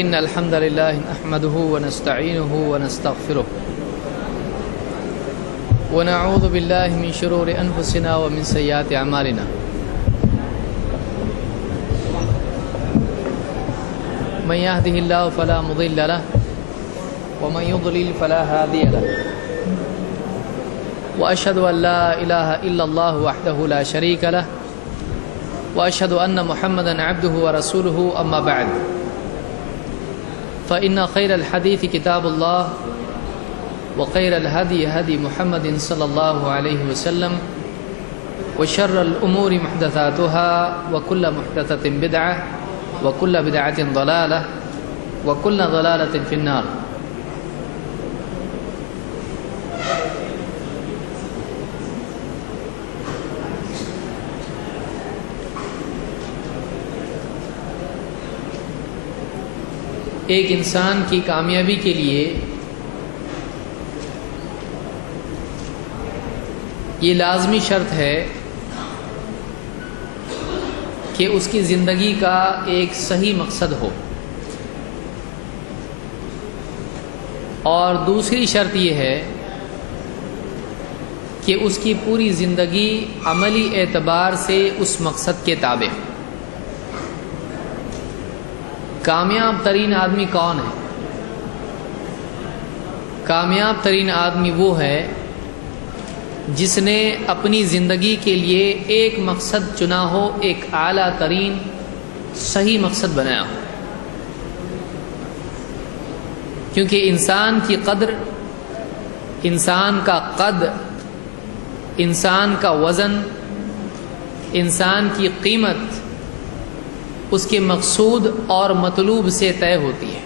إن الحمد لله نحمده ونستعينه ونستغفره ونعوذ بالله من شرور أنفسنا ومن سيئات أعمالنا من يهده الله فلا مضل له ومن يضلل فلا هادي له وأشهد أن لا إله إلا الله وحده لا شريك له وأشهد أن محمدا عبده ورسوله أما بعد فإن خير الحديث كتاب الله وخير الهدي هدي محمد صلى الله عليه وسلم وشر الأمور محدثاتها وكل محدثة بدعة وكل بدعة ضلالة وكل ضلالة في النار. ایک انسان کی کامیابی کے لیے یہ لازمی شرط ہے کہ اس کی زندگی کا ایک صحیح مقصد ہو، اور دوسری شرط یہ ہے کہ اس کی پوری زندگی عملی اعتبار سے اس مقصد کے تابع ہو۔ کامیاب ترین آدمی کون ہے؟ کامیاب ترین آدمی وہ ہے جس نے اپنی زندگی کے لیے ایک مقصد چنا ہو، ایک اعلیٰ ترین صحیح مقصد بنایا ہو۔ کیونکہ انسان کی قدر، انسان کا قد، انسان کا وزن، انسان کی قیمت اس کے مقصود اور مطلوب سے طے ہوتی ہے۔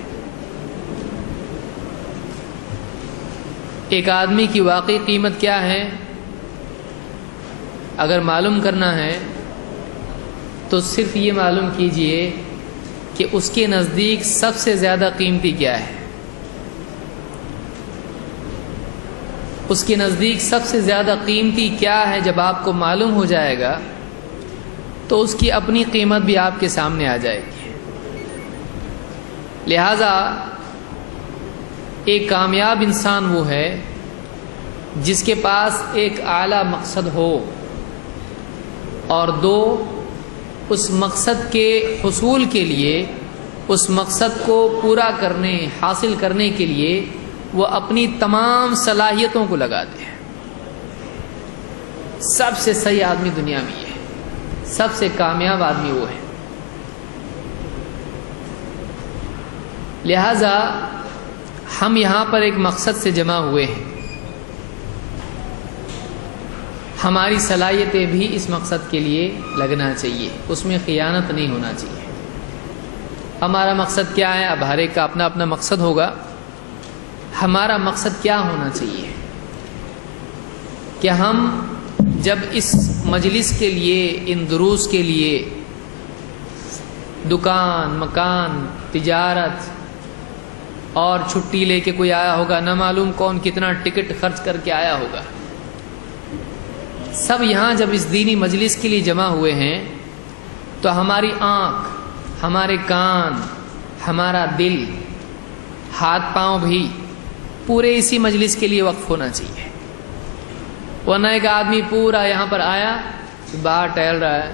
ایک آدمی کی واقعی قیمت کیا ہے اگر معلوم کرنا ہے تو صرف یہ معلوم کیجئے کہ اس کے نزدیک سب سے زیادہ قیمتی کیا ہے۔ اس کے نزدیک سب سے زیادہ قیمتی کیا ہے جب آپ کو معلوم ہو جائے گا تو اس کی اپنی قیمت بھی آپ کے سامنے آ جائے گی۔ لہذا ایک کامیاب انسان وہ ہے جس کے پاس ایک اعلیٰ مقصد ہو، اور دو، اس مقصد کے حصول کے لیے، اس مقصد کو پورا کرنے، حاصل کرنے کے لیے وہ اپنی تمام صلاحیتوں کو لگا دے۔ سب سے صحیح آدمی دنیا میں یہ ہے، سب سے کامیاب آدمی وہ ہے۔ لہذا ہم یہاں پر ایک مقصد سے جمع ہوئے ہیں، ہماری صلاحیتیں بھی اس مقصد کے لیے لگنا چاہیے، اس میں خیانت نہیں ہونا چاہیے۔ ہمارا مقصد کیا ہے؟ اب ہر ایک کا اپنا اپنا مقصد ہوگا۔ ہمارا مقصد کیا ہونا چاہیے کہ ہم جب اس مجلس کے لیے، ان دروس کے لیے دکان، مکان، تجارت اور چھٹی لے کے کوئی آیا ہوگا، نہ معلوم کون کتنا ٹکٹ خرچ کر کے آیا ہوگا، سب یہاں جب اس دینی مجلس کے لیے جمع ہوئے ہیں تو ہماری آنکھ، ہمارے کان، ہمارا دل، ہاتھ پاؤں بھی پورے اسی مجلس کے لیے وقف ہونا چاہیے۔ ورنہ ایک آدمی پورا یہاں پر آیا، باہر ٹہل رہا ہے،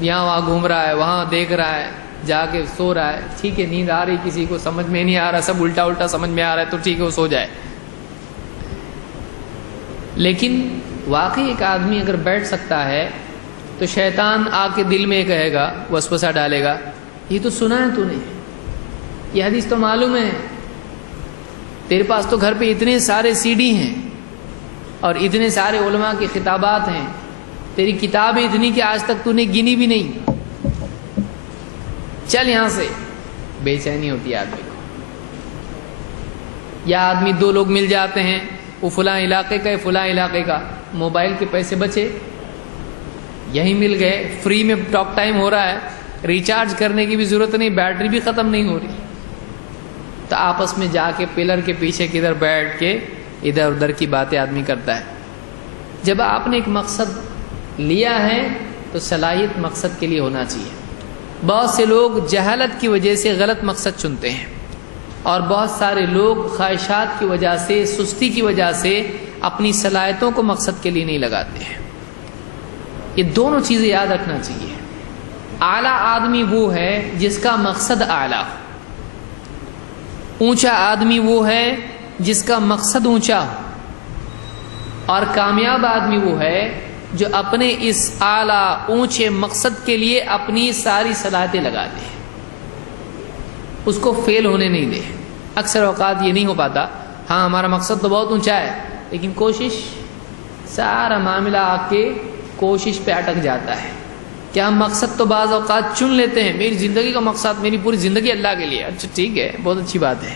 یہاں وہاں گھوم رہا ہے، وہاں دیکھ رہا ہے، جا کے سو رہا ہے، ٹھیک ہے، نیند آ رہی، کسی کو سمجھ میں نہیں آ رہا، سب الٹا الٹا سمجھ میں آ رہا ہے تو ٹھیک ہے وہ سو جائے۔ لیکن واقعی ایک آدمی اگر بیٹھ سکتا ہے تو شیطان آ کے دل میں کہے گا، وسوسہ ڈالے گا، یہ تو سنا ہے تو نے، یہ حدیث تو معلوم ہے، تیرے پاس تو گھر پہ اتنے سارے سی ڈی ہیں اور اتنے سارے علماء کے خطابات ہیں، تیری کتابیں اتنی کہ آج تک تو نے گنی بھی نہیں، چل یہاں سے۔ بے چینی ہوتی ہے آدمی کو۔ یا آدمی دو لوگ مل جاتے ہیں، وہ فلاں علاقے کا ہے، فلاں علاقے کا، موبائل کے پیسے بچے، یہیں مل گئے، فری میں ٹاک ٹائم ہو رہا ہے، ریچارج کرنے کی بھی ضرورت نہیں، بیٹری بھی ختم نہیں ہو رہی، تو آپس میں جا کے پلر کے پیچھے کدھر بیٹھ کے ادھر ادھر کی باتیں آدمی کرتا ہے۔ جب آپ نے ایک مقصد لیا ہے تو صلاحیت مقصد کے لیے ہونا چاہیے۔ بہت سے لوگ جہالت کی وجہ سے غلط مقصد چنتے ہیں، اور بہت سارے لوگ خواہشات کی وجہ سے، سستی کی وجہ سے اپنی صلاحیتوں کو مقصد کے لیے نہیں لگاتے ہیں۔ یہ دونوں چیزیں یاد رکھنا چاہیے۔ اعلیٰ آدمی وہ ہے جس کا مقصد اعلیٰ، اونچا آدمی وہ ہے جس کا مقصد اونچا ہو، اور کامیاب آدمی وہ ہے جو اپنے اس اعلیٰ اونچے مقصد کے لیے اپنی ساری صلاحیتیں لگا دے، اس کو فیل ہونے نہیں دے۔ اکثر اوقات یہ نہیں ہو پاتا، ہاں ہمارا مقصد تو بہت اونچا ہے لیکن کوشش، سارا معاملہ آپ کے کوشش پہ اٹک جاتا ہے کہ ہم مقصد تو بعض اوقات چن لیتے ہیں، میری زندگی کا مقصد، میری پوری زندگی اللہ کے لیے، اچھا ٹھیک ہے، بہت اچھی بات ہے،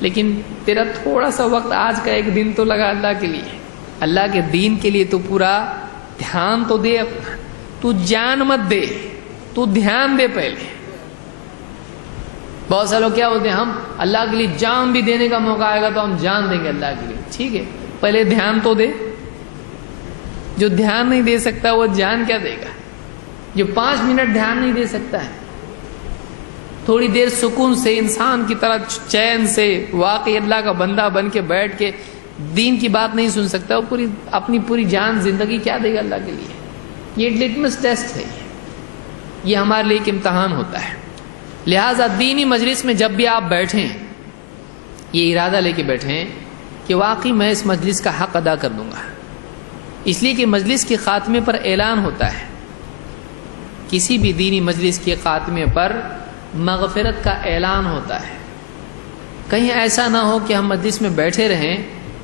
لیکن تیرا تھوڑا سا وقت آج کا ایک دن تو لگا اللہ کے لیے، اللہ کے دین کے لیے تو پورا دھیان تو دے اپنا، تو جان مت دے، تو دھیان دے پہلے۔ بہت سارے لوگ کیا ہوتے ہیں، ہم اللہ کے لیے جان بھی دینے کا موقع آئے گا تو ہم جان دیں گے اللہ کے لیے، ٹھیک ہے، پہلے دھیان تو دے۔ جو دھیان نہیں دے سکتا وہ جان کیا دے گا؟ جو 5 منٹ دھیان نہیں دے سکتا ہے، تھوڑی دیر سکون سے انسان کی طرح چین سے واقعی اللہ کا بندہ بن کے بیٹھ کے دین کی بات نہیں سن سکتا، وہ اپنی پوری جان زندگی کیا دے گا اللہ کے لیے؟ یہ لٹمس ٹیسٹ ہے، یہ ہمارے لیے ایک امتحان ہوتا ہے۔ لہٰذا دینی مجلس میں جب بھی آپ بیٹھیں، یہ ارادہ لے کے بیٹھیں کہ واقعی میں اس مجلس کا حق ادا کر دوں گا، اس لیے کہ مجلس کے خاتمے پر اعلان ہوتا ہے، کسی بھی دینی مجلس کے خاتمے پر مغفرت کا اعلان ہوتا ہے۔ کہیں ایسا نہ ہو کہ ہم مجلس میں بیٹھے رہیں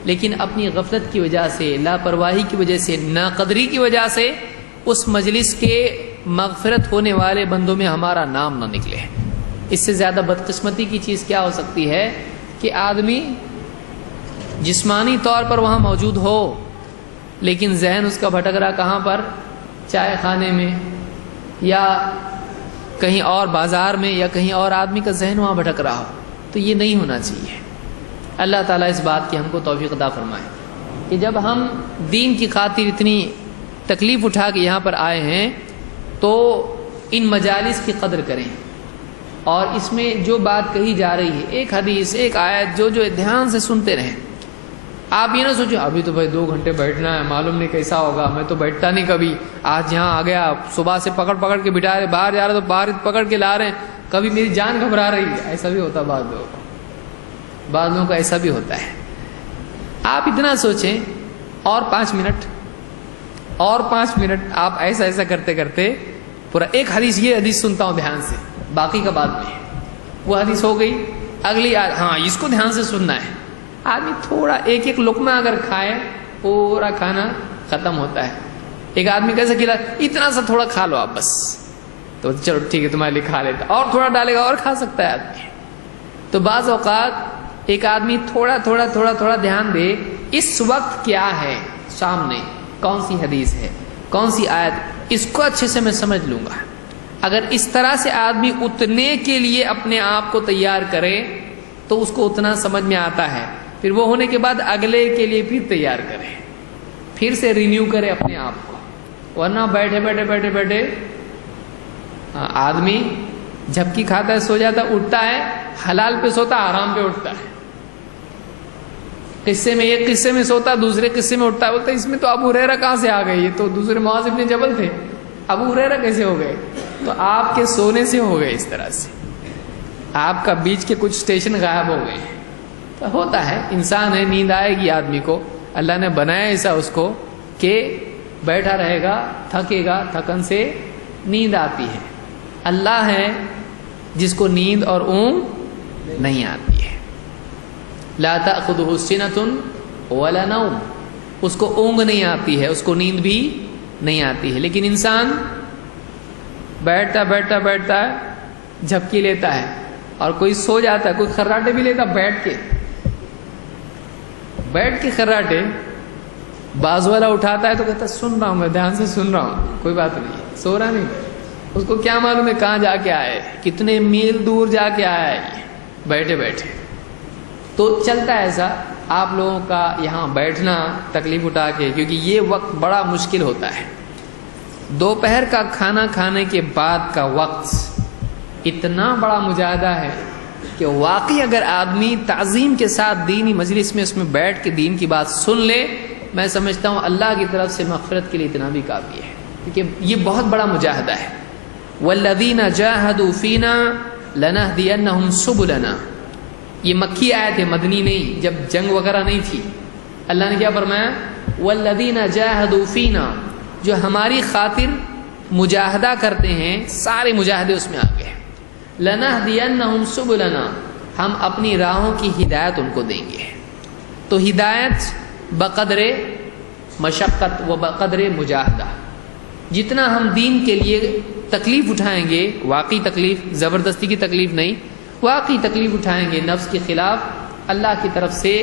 لیکن اپنی غفلت کی وجہ سے، لاپرواہی کی وجہ سے، ناقدری کی وجہ سے اس مجلس کے مغفرت ہونے والے بندوں میں ہمارا نام نہ نکلے۔ اس سے زیادہ بدقسمتی کی چیز کیا ہو سکتی ہے کہ آدمی جسمانی طور پر وہاں موجود ہو لیکن ذہن اس کا بھٹک رہا کہاں پر؟ چائے خانے میں، یا کہیں اور بازار میں، یا کہیں اور آدمی کا ذہن وہاں بھٹک رہا ہو، تو یہ نہیں ہونا چاہیے۔ اللہ تعالیٰ اس بات کی ہم کو توفیق عطا فرمائے کہ جب ہم دین کی خاطر اتنی تکلیف اٹھا کے یہاں پر آئے ہیں تو ان مجالس کی قدر کریں، اور اس میں جو بات کہی جا رہی ہے، ایک حدیث، ایک آیت، جو دھیان سے سنتے رہیں۔ آپ یہ نہ سوچو ابھی تو بھائی 2 گھنٹے بیٹھنا ہے، معلوم نہیں کیسا ہوگا، میں تو بیٹھتا نہیں کبھی، آج یہاں آ گیا، صبح سے پکڑ کے بٹھا رہے، باہر جا رہے تو باہر پکڑ کے لا رہے ہیں، کبھی میری جان گھبرا رہی ہے۔ ایسا بھی ہوتا ہے بعض لوگوں کا ایسا بھی ہوتا ہے۔ آپ اتنا سوچیں، اور 5 منٹ آپ ایسا کرتے کرتے پورا ایک حدیث، یہ حدیث سنتا ہوں دھیان سے، باقی کا بعد میں، وہ حدیث ہو گئی، اگلی ہاں اس کو دھیان سے سننا ہے۔ آدمی تھوڑا ایک لقمہ اگر کھائے پورا کھانا ختم ہوتا ہے۔ ایک آدمی کیسے کھلا، اتنا سا تھوڑا کھا لو آپ بس، تو چلو ٹھیک ہے تمہارے لیے کھا لیتا، اور تھوڑا ڈالے گا اور کھا سکتا ہے آدمی۔ تو بعض اوقات ایک آدمی تھوڑا دھیان دے، اس وقت کیا ہے سامنے، کون سی حدیث ہے، کون سی آیت، اس کو اچھے سے میں سمجھ لوں گا۔ اگر اس طرح سے آدمی اتنے کے لیے اپنے آپ کو تیار کرے تو اس کو اتنا سمجھ میں آتا ہے، پھر وہ ہونے کے بعد اگلے کے لیے پھر تیار کرے، پھر سے رینیو کرے اپنے آپ کو۔ ورنہ بیٹھے آدمی جھپکی کھاتا ہے، سو جاتا ہے، اٹھتا ہے، حلال پہ سوتا، حرام پہ اٹھتا ہے۔ ایک قصے میں سوتا، دوسرے قصے میں اٹھتا ہے، بولتا ہے اس میں تو ابو ہریرہ کہاں سے آ گئے، یہ تو دوسرے معاذ بن جبل تھے، ابو ہریرہ کیسے ہو گئے؟ تو آپ کے سونے سے ہو گئے، اس طرح سے آپ کا بیچ کے کچھ اسٹیشن غائب ہو گئے۔ تو ہوتا ہے، انسان ہے، نیند آئے گی آدمی کو، اللہ نے بنایا ایسا اس کو کہ بیٹھا رہے گا، تھکے گا، تھکن سے نیند آتی ہے۔ اللہ ہے جس کو نیند اور اونگ نہیں آتی ہے، لا تأخذہ سنۃ ولا نوم، اس کو اونگ نہیں آتی ہے، اس کو نیند بھی نہیں آتی ہے، لیکن انسان بیٹھتا ہے، جھپکی لیتا ہے، اور کوئی سو جاتا ہے، کوئی خراٹے بھی لیتا بیٹھ کے خراٹے، بازو والا اٹھاتا ہے تو کہتا ہے سن رہا ہوں میں، دھیان سے سن رہا ہوں، کوئی بات نہیں، سو رہا نہیں، اس کو کیا معلوم ہے کہاں جا کے آئے، کتنے میل دور جا کے آیا ہے بیٹھے۔ تو چلتا ہے ایسا آپ لوگوں کا یہاں بیٹھنا تکلیف اٹھا کے، کیونکہ یہ وقت بڑا مشکل ہوتا ہے۔ دوپہر کا کھانا کھانے کے بعد کا وقت اتنا بڑا مجاہدہ ہے کہ واقعی اگر آدمی تعظیم کے ساتھ دینی مجلس میں اس میں بیٹھ کے دین کی بات سن لے، میں سمجھتا ہوں اللہ کی طرف سے مغفرت کے لیے اتنا بھی کافی ہے، کیونکہ یہ بہت بڑا مجاہدہ ہے۔ وَالَّذِينَ جَاهَدُوا فِينَا لَنَهْدِيَنَّهُمْ سُبُلَنَا، یہ مکی آیت ہے، مدنی نہیں، جب جنگ وغیرہ نہیں تھی۔ اللہ نے کیا فرمایا؟ وَالَّذِينَ جَاهَدُوا فِينَا، جو ہماری خاطر مجاہدہ کرتے ہیں، سارے مجاہدے اس میں آ گئے۔ لَنَهْدِيَنَّهُمْ سُبُلَنَا، ہم اپنی راہوں کی ہدایت ان کو دیں گے۔ تو ہدایت بقدر مشقت و بقدر مجاہدہ، جتنا ہم دین کے لیے تکلیف اٹھائیں گے، واقعی تکلیف، زبردستی کی تکلیف نہیں، واقعی تکلیف اٹھائیں گے نفس کے خلاف، اللہ کی طرف سے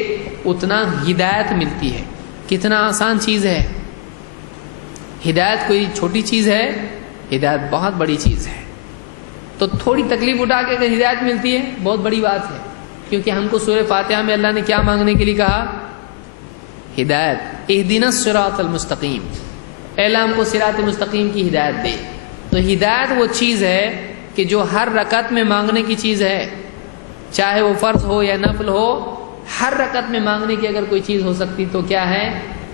اتنا ہدایت ملتی ہے۔ کتنا آسان چیز ہے ہدایت، کوئی چھوٹی چیز ہے؟ ہدایت بہت بڑی چیز ہے۔ تو تھوڑی تکلیف اٹھا کے اگر ہدایت ملتی ہے بہت بڑی بات ہے، کیونکہ ہم کو سورہ فاتحہ میں اللہ نے کیا مانگنے کے لیے کہا؟ ہدایت۔ اہدنا الصراط المستقیم، اے اللہ ہم کو صراط مستقیم کی ہدایت دے۔ تو ہدایت وہ چیز ہے کہ جو ہر رکعت میں مانگنے کی چیز ہے، چاہے وہ فرض ہو یا نفل ہو، ہر رکعت میں مانگنے کی اگر کوئی چیز ہو سکتی تو کیا ہے؟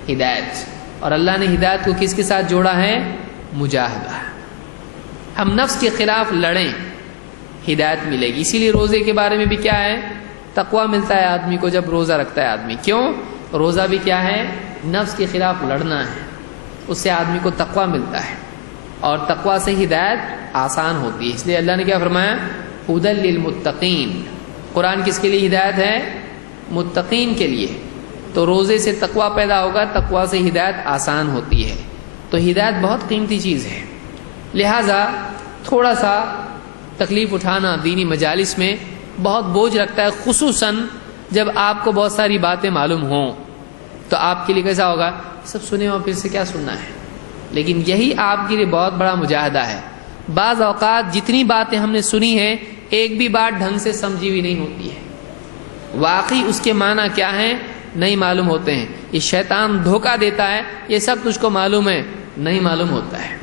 ہدایت۔ اور اللہ نے ہدایت کو کس کے ساتھ جوڑا ہے؟ مجاہدہ۔ ہم نفس کے خلاف لڑیں، ہدایت ملے گی۔ اسی لیے روزے کے بارے میں بھی کیا ہے؟ تقویٰ ملتا ہے آدمی کو جب روزہ رکھتا ہے آدمی۔ کیوں؟ روزہ بھی کیا ہے؟ نفس کے خلاف لڑنا ہے، اس سے آدمی کو تقویٰ ملتا ہے، اور تقویٰ سے ہدایت آسان ہوتی ہے۔ اس لیے اللہ نے کیا فرمایا؟ ھدی للمتقین، قرآن کس کے لیے ہدایت ہے؟ متقین کے لیے۔ تو روزے سے تقویٰ پیدا ہوگا، تقویٰ سے ہدایت آسان ہوتی ہے۔ تو ہدایت بہت قیمتی چیز ہے، لہٰذا تھوڑا سا تکلیف اٹھانا دینی مجالس میں بہت بوجھ رکھتا ہے، خصوصاً جب آپ کو بہت ساری باتیں معلوم ہوں تو آپ کے لیے کیسا ہوگا؟ سب سنے ہو پھر سے کیا سننا ہے؟ لیکن یہی آپ کے لیے بہت بڑا مجاہدہ ہے۔ بعض اوقات جتنی باتیں ہم نے سنی ہیں ایک بھی بات ڈھنگ سے سمجھی ہوئی نہیں ہوتی ہے، واقعی اس کے معنی کیا ہیں نہیں معلوم ہوتے ہیں۔ یہ شیطان دھوکہ دیتا ہے، یہ سب تجھ کو معلوم ہے، نہیں معلوم ہوتا ہے۔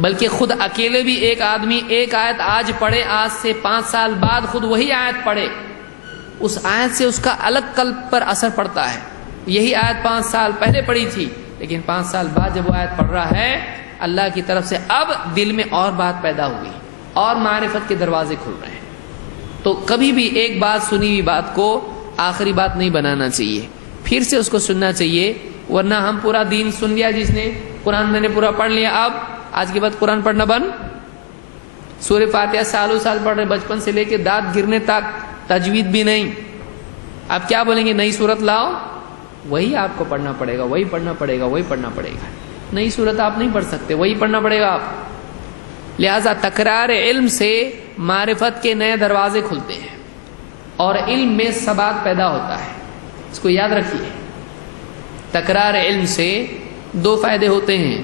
بلکہ خود اکیلے بھی ایک آدمی ایک آیت آج پڑھے، آج سے 5 سال بعد خود وہی آیت پڑھے، اس آیت سے اس کا الگ قلب پر اثر پڑتا ہے۔ یہی آیت 5 سال پہلے پڑھی تھی، لیکن 5 سال بعد جب وہ آیت پڑھ رہا ہے اللہ کی طرف سے اب دل میں اور بات پیدا ہوئی اور معرفت کے دروازے کھل رہے ہیں۔ تو کبھی بھی ایک بات سنی ہوئی بات کو آخری بات نہیں بنانا چاہیے، پھر سے اس کو سننا چاہیے، ورنہ ہم پورا دین سن لیا، جس نے قرآن میں نے پورا پڑھ لیا، اب آج کے بعد قرآن پڑھنا بند، سورہ فاتحہ سالوں سال پڑھ رہے، بچپن سے لے کے دانت گرنے تک، تجوید بھی نہیں، اب کیا بولیں گے نئی صورت لاؤ؟ وہی آپ کو پڑھنا پڑے گا، وہی پڑھنا پڑے گا، وہی پڑھنا پڑے گا، نئی صورت آپ نہیں پڑھ سکتے، وہی پڑھنا پڑے گا آپ۔ لہذا تکرار علم سے معرفت کے نئے دروازے کھلتے ہیں اور علم میں ثبات پیدا ہوتا ہے، اس کو یاد رکھیے۔ تکرار علم سے 2 فائدے ہوتے ہیں،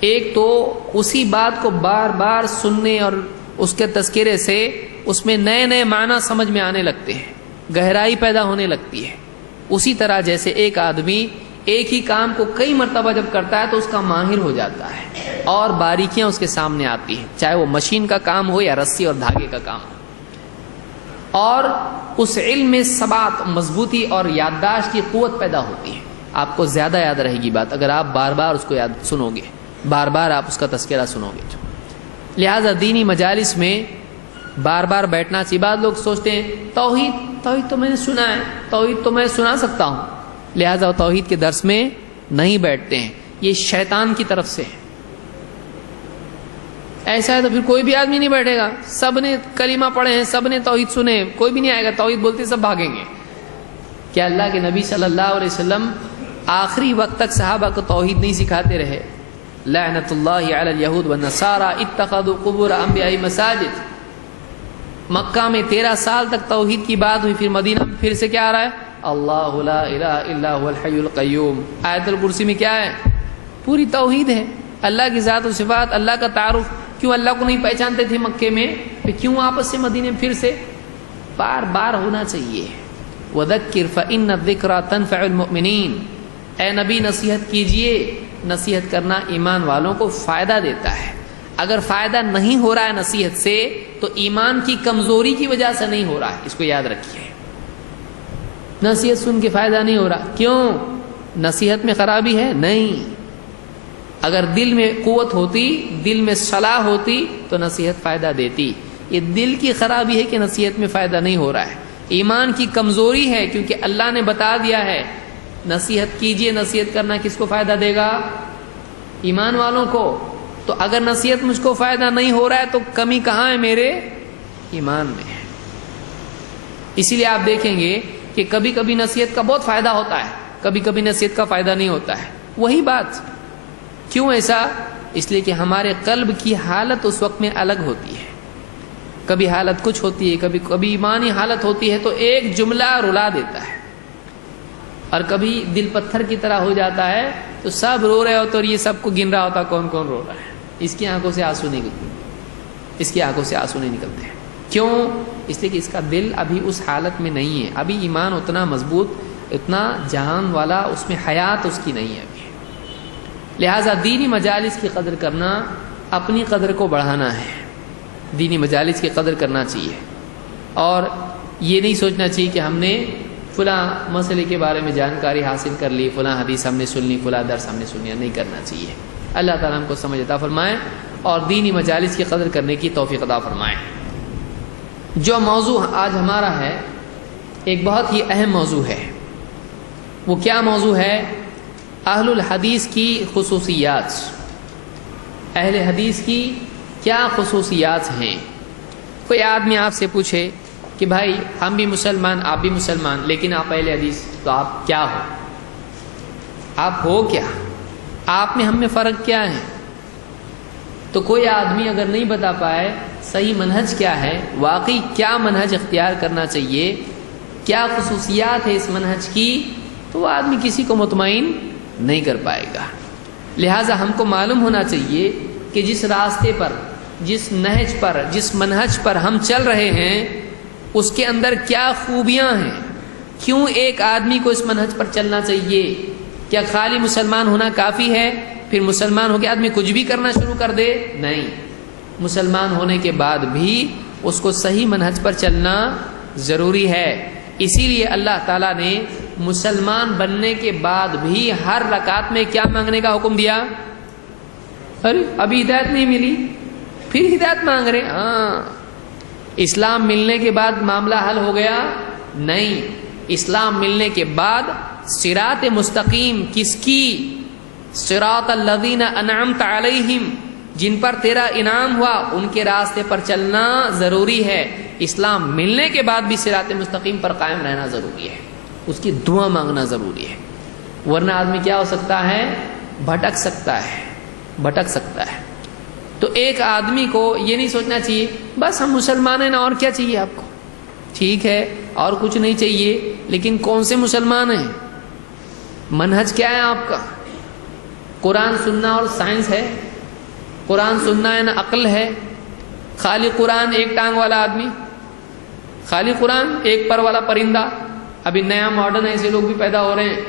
ایک تو اسی بات کو بار بار سننے اور اس کے تذکرے سے اس میں نئے نئے معنی سمجھ میں آنے لگتے ہیں، گہرائی پیدا ہونے لگتی ہے۔ اسی طرح جیسے ایک آدمی ایک ہی کام کو کئی مرتبہ جب کرتا ہے تو اس کا ماہر ہو جاتا ہے اور باریکیاں اس کے سامنے آتی ہیں، چاہے وہ مشین کا کام ہو یا رسی اور دھاگے کا کام ہو، اور اس علم میں ثبات، مضبوطی اور یادداشت کی قوت پیدا ہوتی ہے۔ آپ کو زیادہ یاد رہے گی بات اگر آپ بار بار اس کو یاد سنو گے، بار بار آپ اس کا تذکرہ سنو گے۔ لہذا دینی مجالس میں بار بار بیٹھنا چاہیے۔ بعض لوگ سوچتے ہیں توحید تو میں نے سنا ہے، توحید تو میں سنا سکتا ہوں، لہذا وہ توحید کے درس میں نہیں بیٹھتے ہیں، یہ شیطان کی طرف سے ہے۔ ایسا ہے تو پھر کوئی بھی آدمی نہیں بیٹھے گا، سب نے کلمہ پڑھے ہیں، سب نے توحید سنے، کوئی بھی نہیں آئے گا، توحید بولتے سب بھاگیں گے۔ کیا اللہ کے نبی صلی اللہ علیہ وسلم آخری وقت تک صحابہ کو توحید نہیں سکھاتے رہے؟ لعنت اللہ علی الیہود والنصارى اتخذوا قبور انبیاء مساجد۔ مکہ میں 13 سال تک توحید کی بات ہوئی، پھر مدینہ میں پھر سے کیا آ رہا ہے؟ اللہ لا الہ الا هو الحی القیوم۔ آیت الکرسی میں کیا ہے؟ پوری توحید ہے، اللہ کی ذات و صفات، اللہ کا تعارف۔ کیوں اللہ کو نہیں پہچانتے تھے مکے میں، پھر کیوں واپس سے مدینے میں پھر سے؟ بار بار ہونا چاہیے۔ وذکر فإن الذکرى تنفع المؤمنین، اے نبی نصیحت کیجئے، نصیحت کرنا ایمان والوں کو فائدہ دیتا ہے. اگر فائدہ نہیں ہو رہا ہے نصیحت سے تو ایمان کی کمزوری کی وجہ سے نہیں ہو رہا ہے. اس کو یاد رکھیے. نصیحت سن کے فائدہ نہیں ہو رہا. کیوں؟ نصیحت میں خرابی ہے؟ نہیں. اگر دل میں قوت ہوتی، دل میں صلاح ہوتی تو نصیحت فائدہ دیتی. یہ دل کی خرابی ہے کہ نصیحت میں فائدہ نہیں ہو رہا ہے. ایمان کی کمزوری ہے، کیونکہ اللہ نے بتا دیا ہے نصیحت کیجئے. نصیحت کرنا کس کو فائدہ دے گا؟ ایمان والوں کو. تو اگر نصیحت مجھ کو فائدہ نہیں ہو رہا ہے تو کمی کہاں ہے؟ میرے ایمان میں ہے. اسی لیے آپ دیکھیں گے کہ کبھی کبھی نصیحت کا بہت فائدہ ہوتا ہے، کبھی کبھی نصیحت کا فائدہ نہیں ہوتا ہے. وہی بات. کیوں ایسا؟ اس لیے کہ ہمارے قلب کی حالت اس وقت میں الگ ہوتی ہے. کبھی حالت کچھ ہوتی ہے، کبھی ایمانی حالت ہوتی ہے تو ایک جملہ رلا دیتا ہے، اور کبھی دل پتھر کی طرح ہو جاتا ہے تو سب رو رہے ہوتے اور یہ سب کو گن رہا ہوتا کون کون رو رہا ہے. اس کی آنکھوں سے آنسو نہیں نکلتے، اس کی آنکھوں سے آنسو نہیں نکلتے. کیوں؟ اس لیے کہ اس کا دل ابھی اس حالت میں نہیں ہے. ابھی ایمان اتنا مضبوط، اتنا جان والا اس میں حیات اس کی نہیں ہے ابھی. لہٰذا دینی مجالس کی قدر کرنا اپنی قدر کو بڑھانا ہے. دینی مجالس کی قدر کرنا چاہیے، اور یہ نہیں سوچنا چاہیے کہ ہم نے فلاں مسئلے کے بارے میں جانکاری حاصل کر لی، فلاں حدیث ہم نے سن لی، فلاں درس ہم نے سن لیا. نہیں کرنا چاہیے. اللہ تعالیٰ ہم کو سمجھ عطا فرمائے اور دینی مجالس کی قدر کرنے کی توفیق عطا فرمائے. جو موضوع آج ہمارا ہے ایک بہت ہی اہم موضوع ہے. وہ کیا موضوع ہے؟ اہل الحدیث کی خصوصیات. اہل حدیث کی کیا خصوصیات ہیں؟ کوئی آدمی آپ سے پوچھے کہ بھائی ہم بھی مسلمان، آپ بھی مسلمان، لیکن آپ اہل حدیث، تو آپ کیا ہو؟ آپ ہو کیا؟ آپ میں ہم میں فرق کیا ہے؟ تو کوئی آدمی اگر نہیں بتا پائے صحیح منہج کیا ہے، واقعی کیا منہج اختیار کرنا چاہیے، کیا خصوصیات ہے اس منہج کی، تو وہ آدمی کسی کو مطمئن نہیں کر پائے گا. لہٰذا ہم کو معلوم ہونا چاہیے کہ جس راستے پر، جس نہج پر، جس منہج پر ہم چل رہے ہیں اس کے اندر کیا خوبیاں ہیں. کیوں ایک آدمی کو اس منہج پر چلنا چاہیے؟ کیا خالی مسلمان ہونا کافی ہے؟ پھر مسلمان ہو کے آدمی کچھ بھی کرنا شروع کر دے؟ نہیں. مسلمان ہونے کے بعد بھی اس کو صحیح منہج پر چلنا ضروری ہے. اسی لیے اللہ تعالیٰ نے مسلمان بننے کے بعد بھی ہر رکعت میں کیا مانگنے کا حکم دیا؟ ارے ابھی ہدایت نہیں ملی، پھر ہدایت مانگ رہے. ہاں، اسلام ملنے کے بعد معاملہ حل ہو گیا؟ نہیں. اسلام ملنے کے بعد صراط مستقیم کس کی؟ صراط الذین انعمت علیہم، جن پر تیرا انعام ہوا ان کے راستے پر چلنا ضروری ہے. اسلام ملنے کے بعد بھی صراط مستقیم پر قائم رہنا ضروری ہے، اس کی دعا مانگنا ضروری ہے. ورنہ آدمی کیا ہو سکتا ہے؟ بھٹک سکتا ہے، بھٹک سکتا ہے. تو ایک آدمی کو یہ نہیں سوچنا چاہیے بس ہم مسلمان ہیں نا، اور کیا چاہیے آپ کو؟ ٹھیک ہے، اور کچھ نہیں چاہیے، لیکن کون سے مسلمان ہیں؟ منہج کیا ہے آپ کا؟ قرآن سننا اور سائنس ہے؟ قرآن سننا ہے نا عقل ہے؟ خالی قرآن ایک ٹانگ والا آدمی، خالی قرآن ایک پر والا پرندہ. ابھی نیا ماڈرن ایسے لوگ بھی پیدا ہو رہے ہیں،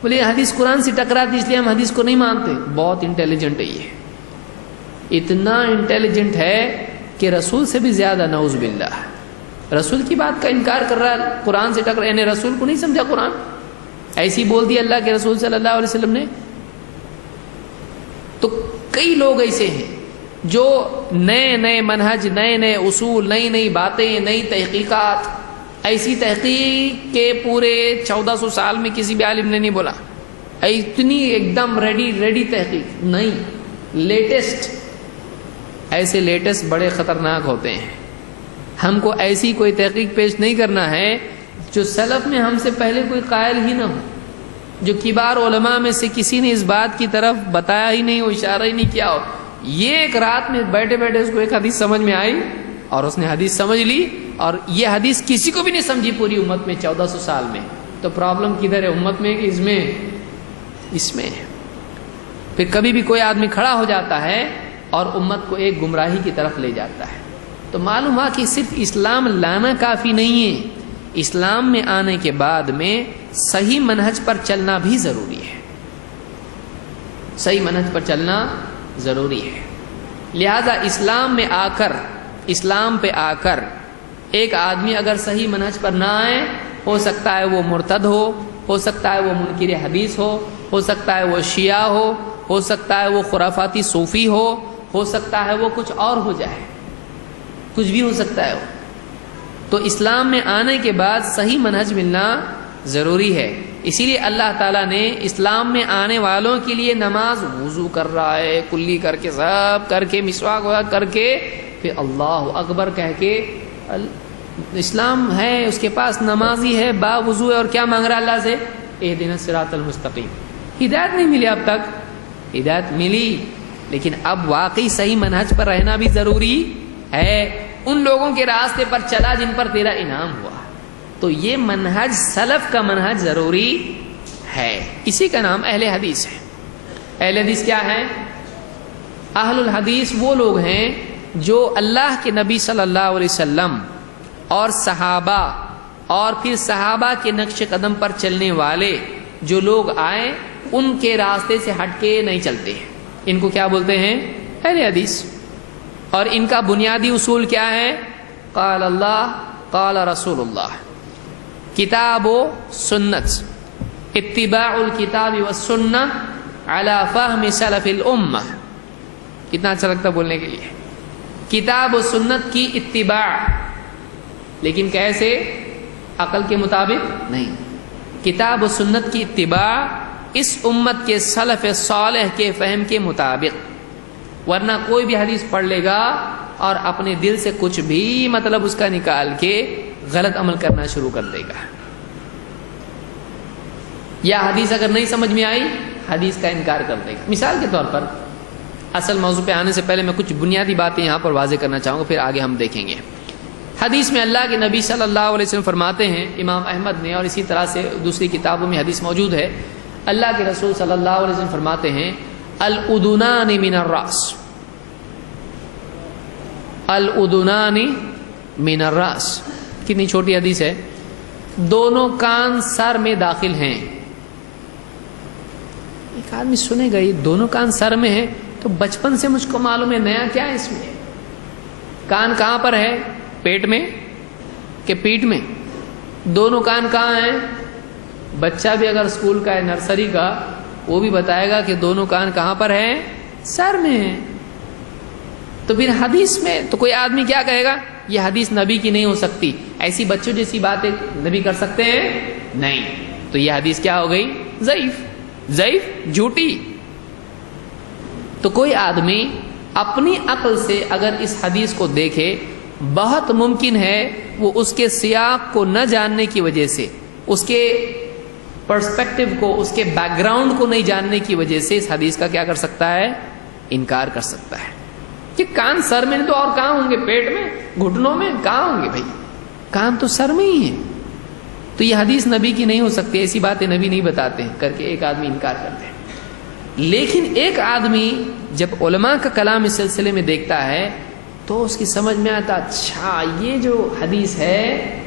بولے حدیث قرآن سے ٹکراتی اس لیے ہم حدیث کو نہیں مانتے. بہت انٹیلیجنٹ ہے، یہ اتنا انٹیلیجنٹ ہے کہ رسول سے بھی زیادہ. نعوذ باللہ، رسول کی بات کا انکار کر رہا ہے، قرآن سے ٹکرا. یعنی رسول کو نہیں سمجھا قرآن، ایسی بول دی اللہ کے رسول صلی اللہ علیہ وسلم نے. تو کئی لوگ ایسے ہیں جو نئے نئے منہج، نئے نئے اصول، نئی نئی باتیں، نئی تحقیقات، ایسی تحقیق کے پورے 1400 سال میں کسی بھی عالم نے نہیں بولا. اتنی ایک دم ریڈی تحقیق نہیں، لیٹسٹ. ایسے لیٹسٹ بڑے خطرناک ہوتے ہیں. ہم کو ایسی کوئی تحقیق پیش نہیں کرنا ہے جو سلف میں ہم سے پہلے کوئی قائل ہی نہ ہو، جو کبار علماء میں سے کسی نے اس بات کی طرف بتایا ہی نہیں ہو، اشارہ ہی نہیں کیا ہو. یہ ایک رات میں بیٹھے بیٹھے اس کو ایک حدیث سمجھ میں آئی اور اس نے حدیث سمجھ لی، اور یہ حدیث کسی کو بھی نہیں سمجھی پوری امت میں 1400 سال میں. تو پرابلم کدھر ہے؟ امت میں کہ اس میں. پھر کبھی بھی کوئی آدمی کھڑا ہو جاتا ہے اور امت کو ایک گمراہی کی طرف لے جاتا ہے. تو معلوم ہوا کہ صرف اسلام لانا کافی نہیں ہے، اسلام میں آنے کے بعد میں صحیح منہج پر چلنا بھی ضروری ہے. صحیح منہج پر چلنا ضروری ہے. لہذا اسلام پہ آ کر ایک آدمی اگر صحیح منہج پر نہ آئے، ہو سکتا ہے وہ مرتد ہو سکتا ہے وہ منکر حدیث ہو سکتا ہے وہ شیعہ ہو سکتا ہے وہ خرافاتی صوفی ہو سکتا ہے وہ کچھ اور ہو جائے، کچھ بھی ہو سکتا ہے وہ. تو اسلام میں آنے کے بعد صحیح منہج ملنا ضروری ہے. اسی لیے اللہ تعالیٰ نے اسلام میں آنے والوں کے لیے نماز وضو کر رہا ہے، کلی کر کے سب کر کے مسواک کر کے پھر اللہ اکبر کہہ کے اسلام ہے، اس کے پاس نمازی ہے، با وضو ہے، اور کیا مانگ رہا اللہ سے؟ اہدنا الصراط المستقیم. ہدایت نہیں ملی اب تک، ہدایت ملی لیکن اب واقعی صحیح منہج پر رہنا بھی ضروری ہے. ان لوگوں کے راستے پر چلا جن پر تیرا انعام ہوا. تو یہ منہج سلف کا منہج ضروری ہے. اسی کا نام اہل حدیث ہے. اہل حدیث کیا ہے؟ اہل الحدیث وہ لوگ ہیں جو اللہ کے نبی صلی اللہ علیہ وسلم اور صحابہ اور پھر صحابہ کے نقش قدم پر چلنے والے جو لوگ آئے ان کے راستے سے ہٹ کے نہیں چلتے ہیں. ان کو کیا بولتے ہیں؟ اہل حدیث. اور ان کا بنیادی اصول کیا ہے؟ قال اللہ قال رسول اللہ، کتاب و سنت، اتباع الکتاب والسنہ علی فہم سلف الامہ. کتنا اچھا لگتا بولنے کے لیے. کتاب و سنت کی اتباع، لیکن کیسے؟ عقل کے مطابق نہیں. کتاب و سنت کی اتباع اس امت کے سلف صالح کے فہم کے مطابق. ورنہ کوئی بھی حدیث پڑھ لے گا اور اپنے دل سے کچھ بھی مطلب اس کا نکال کے غلط عمل کرنا شروع کر دے گا. یا حدیث اگر نہیں سمجھ میں آئی حدیث کا انکار کر دے گا. مثال کے طور پر، اصل موضوع پہ آنے سے پہلے میں کچھ بنیادی باتیں یہاں پر واضح کرنا چاہوں گا، پھر آگے ہم دیکھیں گے. حدیث میں اللہ کے نبی صلی اللہ علیہ وسلم فرماتے ہیں، امام احمد نے اور اسی طرح سے دوسری کتابوں میں حدیث موجود ہے، اللہ کے رسول صلی اللہ علیہ وسلم فرماتے ہیں الأذنان من الرأس، الأذنان من الرأس. کتنی چھوٹی حدیث ہے. دونوں کان سر میں داخل ہیں. ایک آدمی سنے گا یہ دونوں کان سر میں ہیں تو بچپن سے مجھ کو معلوم ہے، نیا کیا ہے اس میں؟ کان کہاں پر ہے؟ پیٹ میں کہ پیٹھ میں؟ دونوں کان کہاں ہیں؟ بچہ بھی اگر اسکول کا ہے، نرسری کا، وہ بھی بتائے گا کہ دونوں کان کہاں پر ہیں؟ سر میں ہیں. تو پھر حدیث میں تو کوئی آدمی کیا کہے گا؟ یہ حدیث نبی کی نہیں ہو سکتی، ایسی جیسی باتیں نبی کر سکتے ہیں؟ نہیں. تو یہ حدیث کیا ہو گئی؟ ضعیف، جھوٹی. تو کوئی آدمی اپنی عقل سے اگر اس حدیث کو دیکھے، بہت ممکن ہے وہ اس کے سیاق کو نہ جاننے کی وجہ سے، اس کے پرسپیکٹو کو، اس کے بیک گراؤنڈ کو نہیں جاننے کی وجہ سے اس حدیث کا کیا کر سکتا ہے؟ انکار کر سکتا ہے. کہ کان سر میں تو اور کہاں ہوں گے؟ پیٹ میں، گھٹنوں میں؟ کہاں ہوں گے بھائی؟ کان تو سر میں ہی ہیں. تو یہ حدیث نبی کی نہیں ہو سکتی، ایسی باتیں نبی نہیں بتاتے ہیں کر کے ایک آدمی انکار کرتے ہیں. لیکن ایک آدمی جب علماء کا کلام اس سلسلے میں دیکھتا ہے تو اس کی سمجھ میں آتا، اچھا یہ جو حدیث ہے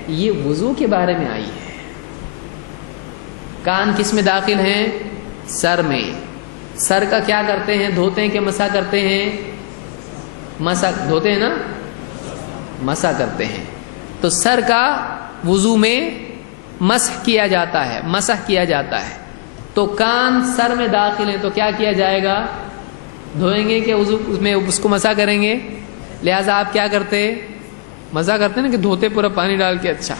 یہ وضو کے بارے میں آئی ہے. کان کس میں داخل ہیں؟ سر میں. سر کا کیا کرتے ہیں؟ دھوتے ہیں کہ مسح کرتے ہیں؟ مسح دھوتے ہیں نا، مسح کرتے ہیں. تو سر کا وضو میں مسح کیا جاتا ہے. تو کان سر میں داخل ہیں تو کیا کیا جائے گا؟ دھوئیں گے کہ وضو میں اس کو مسح کریں گے؟ لہذا آپ کیا کرتے؟ مسح کرتے نا کہ دھوتے پورا پانی ڈال کے؟ اچھا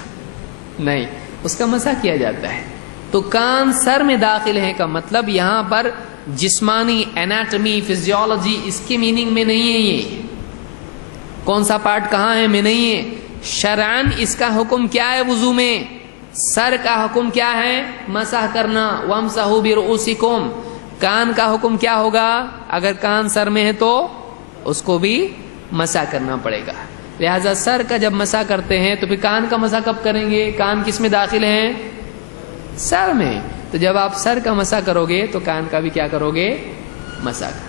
نہیں، اس کا مسح کیا جاتا ہے. تو کان سر میں داخل ہیں کا مطلب یہاں پر جسمانی ایناٹمی، فزیولوجی اس کی میننگ میں نہیں ہے. یہ کون سا پارٹ کہاں ہے میں نہیں ہے. شرعاً اس کا حکم کیا ہے؟ وضو میں سر کا حکم کیا ہے؟ مسح کرنا. وامسحوا برؤوسکم. کان کا حکم کیا ہوگا؟ اگر کان سر میں ہے تو اس کو بھی مسح کرنا پڑے گا. لہذا سر کا جب مسح کرتے ہیں تو پھر کان کا مسح کب کریں گے؟ کان کس میں داخل ہیں؟ سر میں. تو جب آپ سر کا مسح کرو گے تو کان کا بھی کیا کرو گے؟ مسح.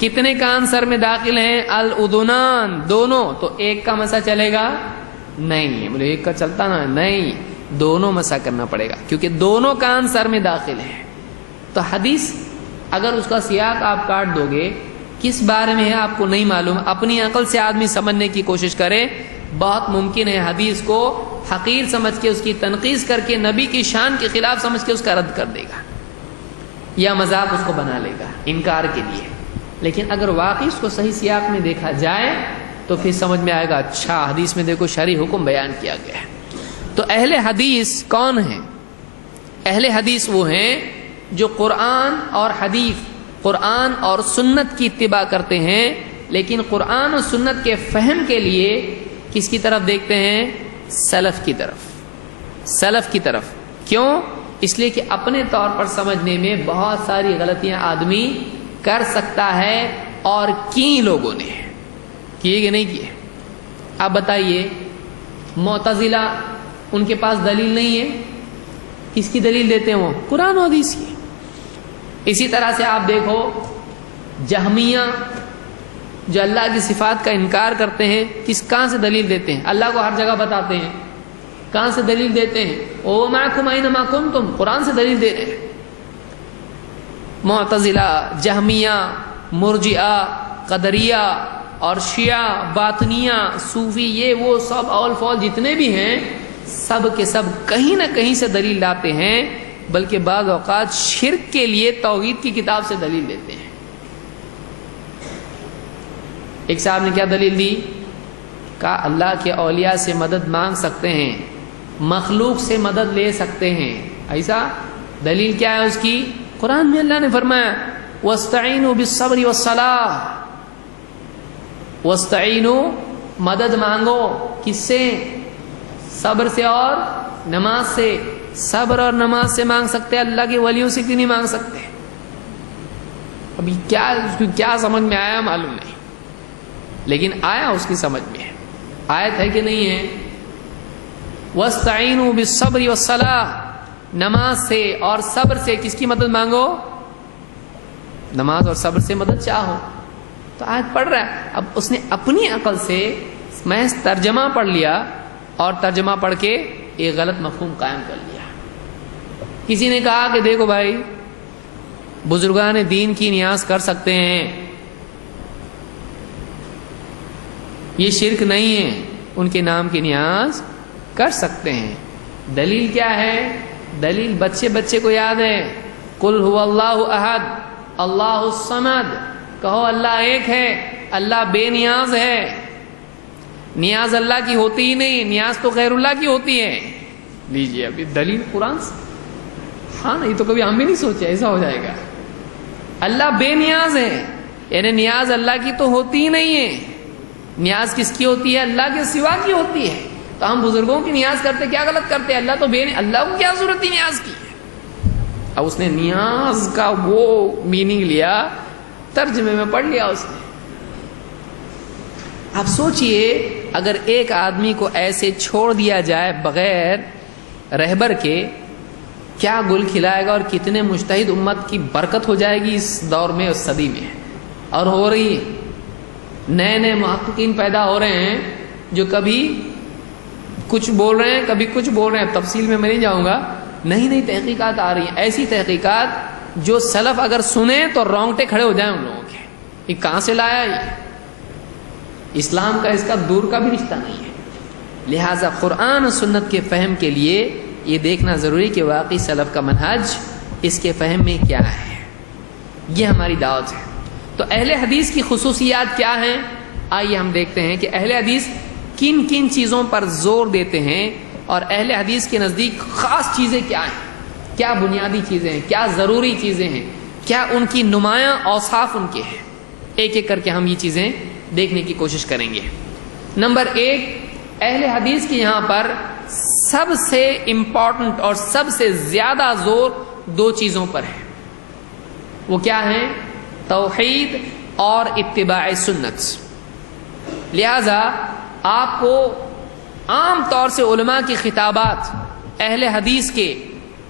کتنے کان سر میں داخل ہیں؟ الاذنان، دونوں. تو ایک کا مسح چلے گا؟ نہیں. بولے ایک کا چلتا نا؟ نہیں، دونوں مسح کرنا پڑے گا کیونکہ دونوں کان سر میں داخل ہیں. تو حدیث اگر اس کا سیاق آپ کاٹ دو گے، کس بارے میں ہے آپ کو نہیں معلوم، اپنی عقل سے آدمی سمجھنے کی کوشش کرے، بہت ممکن ہے حدیث کو حقیر سمجھ کے اس کی تنقید کر کے نبی کی شان کے خلاف سمجھ کے اس کا رد کر دے گا یا مذاق اس کو بنا لے گا انکار کے لیے۔ لیکن اگر واقعی اس کو صحیح سیاق میں دیکھا جائے تو پھر سمجھ میں آئے گا، اچھا حدیث میں دیکھو شرعی حکم بیان کیا گیا ہے۔ تو اہل حدیث کون ہیں؟ اہل حدیث وہ ہیں جو قرآن اور حدیث، قرآن اور سنت کی اتباع کرتے ہیں، لیکن قرآن اور سنت کے فہم کے لیے کس کی طرف دیکھتے ہیں؟ سلف کی طرف، سلف کی طرف۔ کیوں؟ اس لیے کہ اپنے طور پر سمجھنے میں بہت ساری غلطیاں آدمی کر سکتا ہے، اور کی لوگوں نے کیے کہ نہیں کیے؟ آپ بتائیے، معتزلہ ان کے پاس دلیل نہیں ہے، کس کی دلیل دیتے ہیں وہ؟ قرآن و حدیث کی۔ اسی طرح سے آپ دیکھو جہمیہ جو اللہ کی صفات کا انکار کرتے ہیں، کہاں سے دلیل دیتے ہیں؟ اللہ کو ہر جگہ بتاتے ہیں، کہاں سے دلیل دیتے ہیں؟ او معکم اینما کنتم، قرآن سے دلیل دے رہے ہیں۔ معتزلہ، جہمیہ، مرجئہ، قدریہ اور شیعہ، باطنیہ، صوفی، یہ وہ سب اول فول جتنے بھی ہیں، سب کے سب کہیں نہ کہیں سے دلیل لاتے ہیں، بلکہ بعض اوقات شرک کے لیے توحید کی کتاب سے دلیل دیتے ہیں۔ ایک صاحب نے کیا دلیل دی؟ کہا اللہ کے اولیاء سے مدد مانگ سکتے ہیں، مخلوق سے مدد لے سکتے ہیں۔ ایسا دلیل کیا ہے اس کی؟ قرآن میں اللہ نے فرمایا وَاسْتَعِينُوا بِالصَّبْرِ وَالصَّلَاةِ، وَاسْتَعِينُوا، مدد مانگو، کس سے؟ صبر سے اور نماز سے۔ صبر اور نماز سے مانگ سکتے، اللہ کے ولیوں سے کیوں نہیں مانگ سکتے؟ ابھی کیا سمجھ میں آیا معلوم نہیں، لیکن آیا اس کی سمجھ میں ہے۔ آیت ہے کہ نہیں ہے؟ وَاسْتَعِينُوا بِالصَّبْرِ وَالصَّلَاةِ، نماز سے اور صبر سے کس کی مدد مانگو؟ نماز اور صبر سے مدد چاہو۔ تو آیت پڑھ رہا ہے، اب اس نے اپنی عقل سے محض ترجمہ پڑھ لیا، اور ترجمہ پڑھ کے ایک غلط مفہوم قائم کر لیا۔ کسی نے کہا کہ دیکھو بھائی، بزرگان دین کی نیاز کر سکتے ہیں، یہ شرک نہیں ہے، ان کے نام کی نیاز کر سکتے ہیں۔ دلیل کیا ہے؟ دلیل بچے کو یاد ہے، قل هو اللہ احد اللہ الصمد، کہو اللہ ایک ہے، اللہ بے نیاز ہے۔ نیاز اللہ کی ہوتی ہی نہیں، نیاز تو غیر اللہ کی ہوتی ہے۔ لیجئے ابھی دلیل قرآن سے۔ ہاں نہیں تو کبھی ہم بھی نہیں سوچے ایسا ہو جائے گا۔ اللہ بے نیاز ہے، یعنی نیاز اللہ کی تو ہوتی ہی نہیں ہے۔ نیاز کس کی ہوتی ہے؟ اللہ کے سوا کی ہوتی ہے۔ تو ہم بزرگوں کی نیاز کرتے، کیا غلط کرتے؟ اللہ تو اللہ کو کیا ضرورت ہے نیاز کی؟ اب اس نے نیاز کا وہ میننگ لیا، ترجمے میں پڑھ لیا اس نے۔ اب سوچئے اگر ایک آدمی کو ایسے چھوڑ دیا جائے بغیر رہبر کے، کیا گل کھلائے گا، اور کتنے مجتہد امت کی برکت ہو جائے گی اس دور میں، اس صدی میں، اور ہو رہی ہے۔ نئے محققین پیدا ہو رہے ہیں جو کبھی کچھ بول رہے ہیں، کبھی کچھ بول رہے ہیں، تفصیل میں نہیں جاؤں گا۔ نئی تحقیقات آ رہی ہیں، ایسی تحقیقات جو سلف اگر سنیں تو رونگٹے کھڑے ہو جائیں ان لوگوں کے، یہ کہاں سے لایا یہ؟ اسلام کا اس کا دور کا بھی رشتہ نہیں ہے۔ لہٰذا قرآن و سنت کے فہم کے لیے یہ دیکھنا ضروری کہ واقعی سلف کا منہج اس کے فہم میں کیا ہے۔ یہ ہماری دعوت ہے۔ تو اہل حدیث کی خصوصیات کیا ہیں؟ آئیے ہم دیکھتے ہیں کہ اہل حدیث کن کن چیزوں پر زور دیتے ہیں، اور اہل حدیث کے نزدیک خاص چیزیں کیا ہیں، کیا بنیادی چیزیں ہیں، کیا ضروری چیزیں ہیں، کیا ان کی نمایاں اوصاف ان کے ہیں۔ ایک ایک کر کے ہم یہ چیزیں دیکھنے کی کوشش کریں گے۔ نمبر 1، اہل حدیث کے یہاں پر سب سے امپورٹنٹ اور سب سے زیادہ زور 2 چیزوں پر ہے۔ وہ کیا ہیں؟ توحید اور اتباع سنت۔ لہذا آپ کو عام طور سے علماء کی خطابات اہل حدیث کے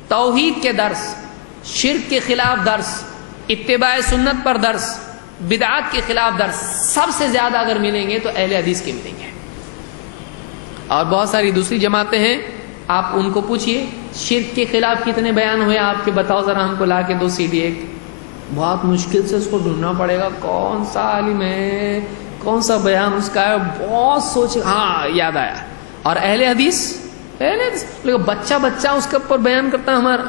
توحید کے درس، شرک کے خلاف درس، اتباع سنت پر درس، بدعات کے خلاف درس سب سے زیادہ اگر ملیں گے تو اہل حدیث کے ملیں گے۔ اور بہت ساری دوسری جماعتیں ہیں، آپ ان کو پوچھئے شرک کے خلاف کتنے بیان ہوئے آپ کے، بتاؤ ذرا ہم کو لا کے دو CD ایک، بہت مشکل سے اس کو ڈھونڈنا پڑے گا کون سا عالم ہے، کون سا بیان اس کا ہے، بہت سوچے، ہاں یاد آیا۔ اور اہل حدیث بچہ اس کے اوپر بیان کرتا ہے ہمارا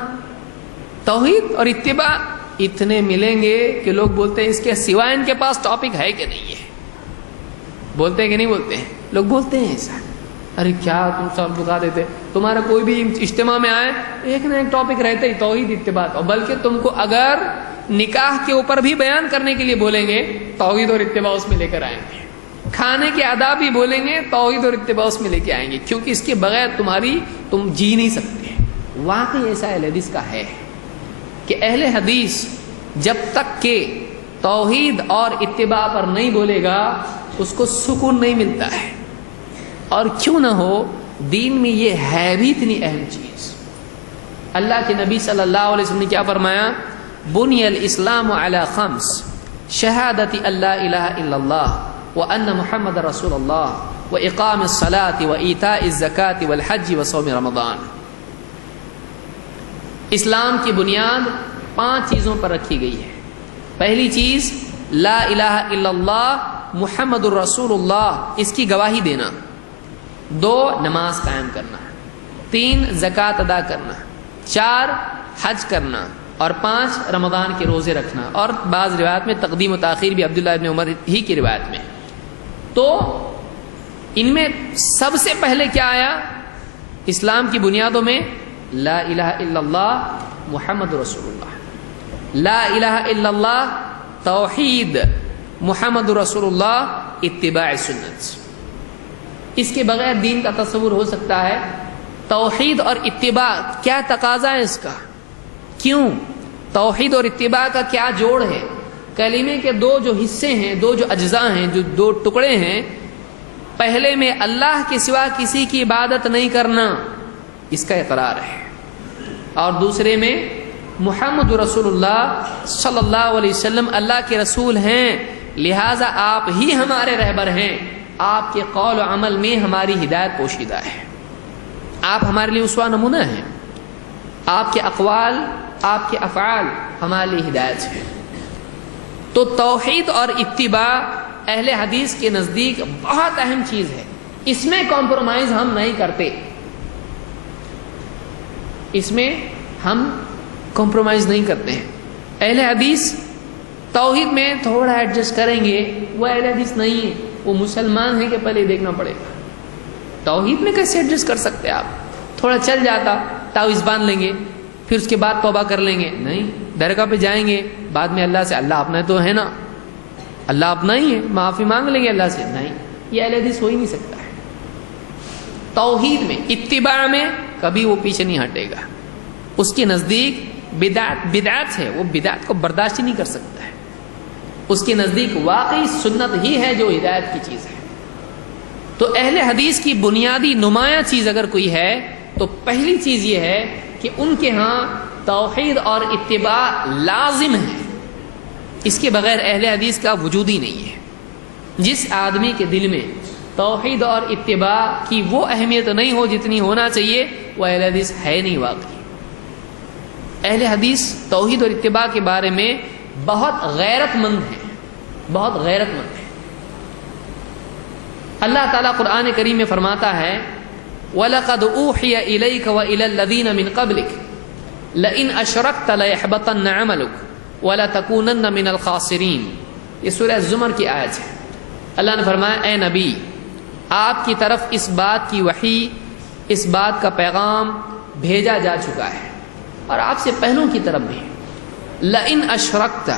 توحید اور اتباع، اتنے ملیں گے کہ لوگ بولتے ہیں اس کے سوائے ان کے پاس ٹاپک ہے کہ نہیں ہے، بولتے ہیں کہ نہیں بولتے ہیں؟ لوگ بولتے ہیں ایسا، ارے کیا تم سب بتا دیتے، تمہارا کوئی بھی اجتماع میں آئے ایک نہ ایک ٹاپک رہتا ہی توحید اتباع، اور بلکہ تم کو اگر نکاح کے اوپر بھی بیان کرنے کے لیے بولیں گے توحید اور اتباع اس میں لے کر آئیں گے، کھانے کے آداب بھی بولیں گے توحید اور اتباع اس میں لے کے آئیں گے، کیونکہ اس کے بغیر تم جی نہیں سکتے۔ واقعی ایسا اہل حدیث کا ہے کہ اہل حدیث جب تک کہ توحید اور اتباع پر نہیں بولے گا اس کو سکون نہیں ملتا ہے، اور کیوں نہ ہو دین میں یہ ہے بھی اتنی اہم چیز۔ اللہ کے نبی صلی اللہ علیہ وسلم نے کیا فرمایا؟ بنی الاسلام علی خمس، شہادت اللہ الہ الا اللہ وان محمد رسول اللہ واقام الصلاۃ وایتاء الزکاۃ والحج وصوم رمضان۔ اسلام کی بنیاد 5 چیزوں پر رکھی گئی ہے۔ پہلی چیز لا الہ الا اللہ محمد الرسول اللہ، اس کی گواہی دینا۔ 2 نماز قائم کرنا، 3 زکوٰۃ ادا کرنا، 4 حج کرنا، اور 5 رمضان کے روزے رکھنا، اور بعض روایات میں تقدیم و تاخیر بھی عبداللہ ابن عمر ہی کی روایت میں۔ تو ان میں سب سے پہلے کیا آیا اسلام کی بنیادوں میں؟ لا الہ الا اللہ محمد رسول اللہ، لا الہ الا اللہ توحید، محمد رسول اللہ اتباع سنت۔ اس کے بغیر دین کا تصور ہو سکتا ہے؟ توحید اور اتباع کیا تقاضا ہے اس کا؟ کیوں؟ توحید اور اتباع کا کیا جوڑ ہے؟ کلمے کے 2 جو حصے ہیں، 2 جو اجزاء ہیں، جو 2 ٹکڑے ہیں، پہلے میں اللہ کے سوا کسی کی عبادت نہیں کرنا، اس کا اقرار ہے، اور دوسرے میں محمد رسول اللہ صلی اللہ علیہ وسلم اللہ کے رسول ہیں، لہٰذا آپ ہی ہمارے رہبر ہیں، آپ کے قول و عمل میں ہماری ہدایت پوشیدہ ہے، آپ ہمارے لیے اسوہ نمونہ ہیں، آپ کے اقوال، آپ کے افعال ہمارے لیے ہدایت ہے۔ تو توحید اور اتباع اہل حدیث کے نزدیک بہت اہم چیز ہے، اس میں کمپرومائز ہم نہیں کرتے، اس میں ہم کمپرومائز نہیں کرتے ہیں۔ اہل حدیث توحید میں تھوڑا ایڈجسٹ کریں گے، وہ اہل حدیث نہیں ہے، وہ مسلمان ہیں کہ پہلے دیکھنا پڑے گا۔ توحید میں کیسے ایڈجسٹ کر سکتے آپ؟ تھوڑا چل جاتا، تعویذ باندھ لیں گے، پھر اس کے بعد توبہ کر لیں گے، نہیں، درگاہ پہ جائیں گے، بعد میں اللہ سے، اللہ اپنا تو ہے نا، اللہ اپنا ہی ہے، معافی مانگ لیں گے اللہ سے، نہیں، یہ اہل حدیث ہو ہی نہیں سکتا ہے۔ توحید میں، اتباع میں کبھی وہ پیچھے نہیں ہٹے گا، اس کے نزدیک بدعت ہے، وہ بدعت کو برداشت ہی نہیں کر سکتا ہے، اس کے نزدیک واقعی سنت ہی ہے جو ہدایت کی چیز ہے۔ تو اہل حدیث کی بنیادی نمایاں چیز اگر کوئی ہے تو پہلی چیز یہ ہے کہ ان کے ہاں توحید اور اتباع لازم ہے، اس کے بغیر اہل حدیث کا وجود ہی نہیں ہے۔ جس آدمی کے دل میں توحید اور اتباع کی وہ اہمیت نہیں ہو جتنی ہونا چاہیے، وہ اہل حدیث ہے نہیں واقعی۔ اہل حدیث توحید اور اتباع کے بارے میں بہت غیرت مند ہے، بہت غیرت مند ہے۔ اللہ تعالیٰ قرآن کریم میں فرماتا ہے وَلَقَدْ أُوحِيَ إِلَيْكَ وَإِلَى الَّذِينَ مِنْ قَبْلِكَ لَئِنْ أَشْرَكْتَ لَيَحْبَطَنَّ عَمَلُكَ وَلَتَكُونَنَّ مِنَ الْخَاسِرِينَ۔ یہ سورہ زمر کی آیت ہے۔ اللہ نے فرمایا اے نبی، آپ کی طرف اس بات کی وحی، اس بات کا پیغام بھیجا جا چکا ہے، اور آپ سے پہلوں کی طرف بھی۔ لَئِنْ أَشْرَكْتَ،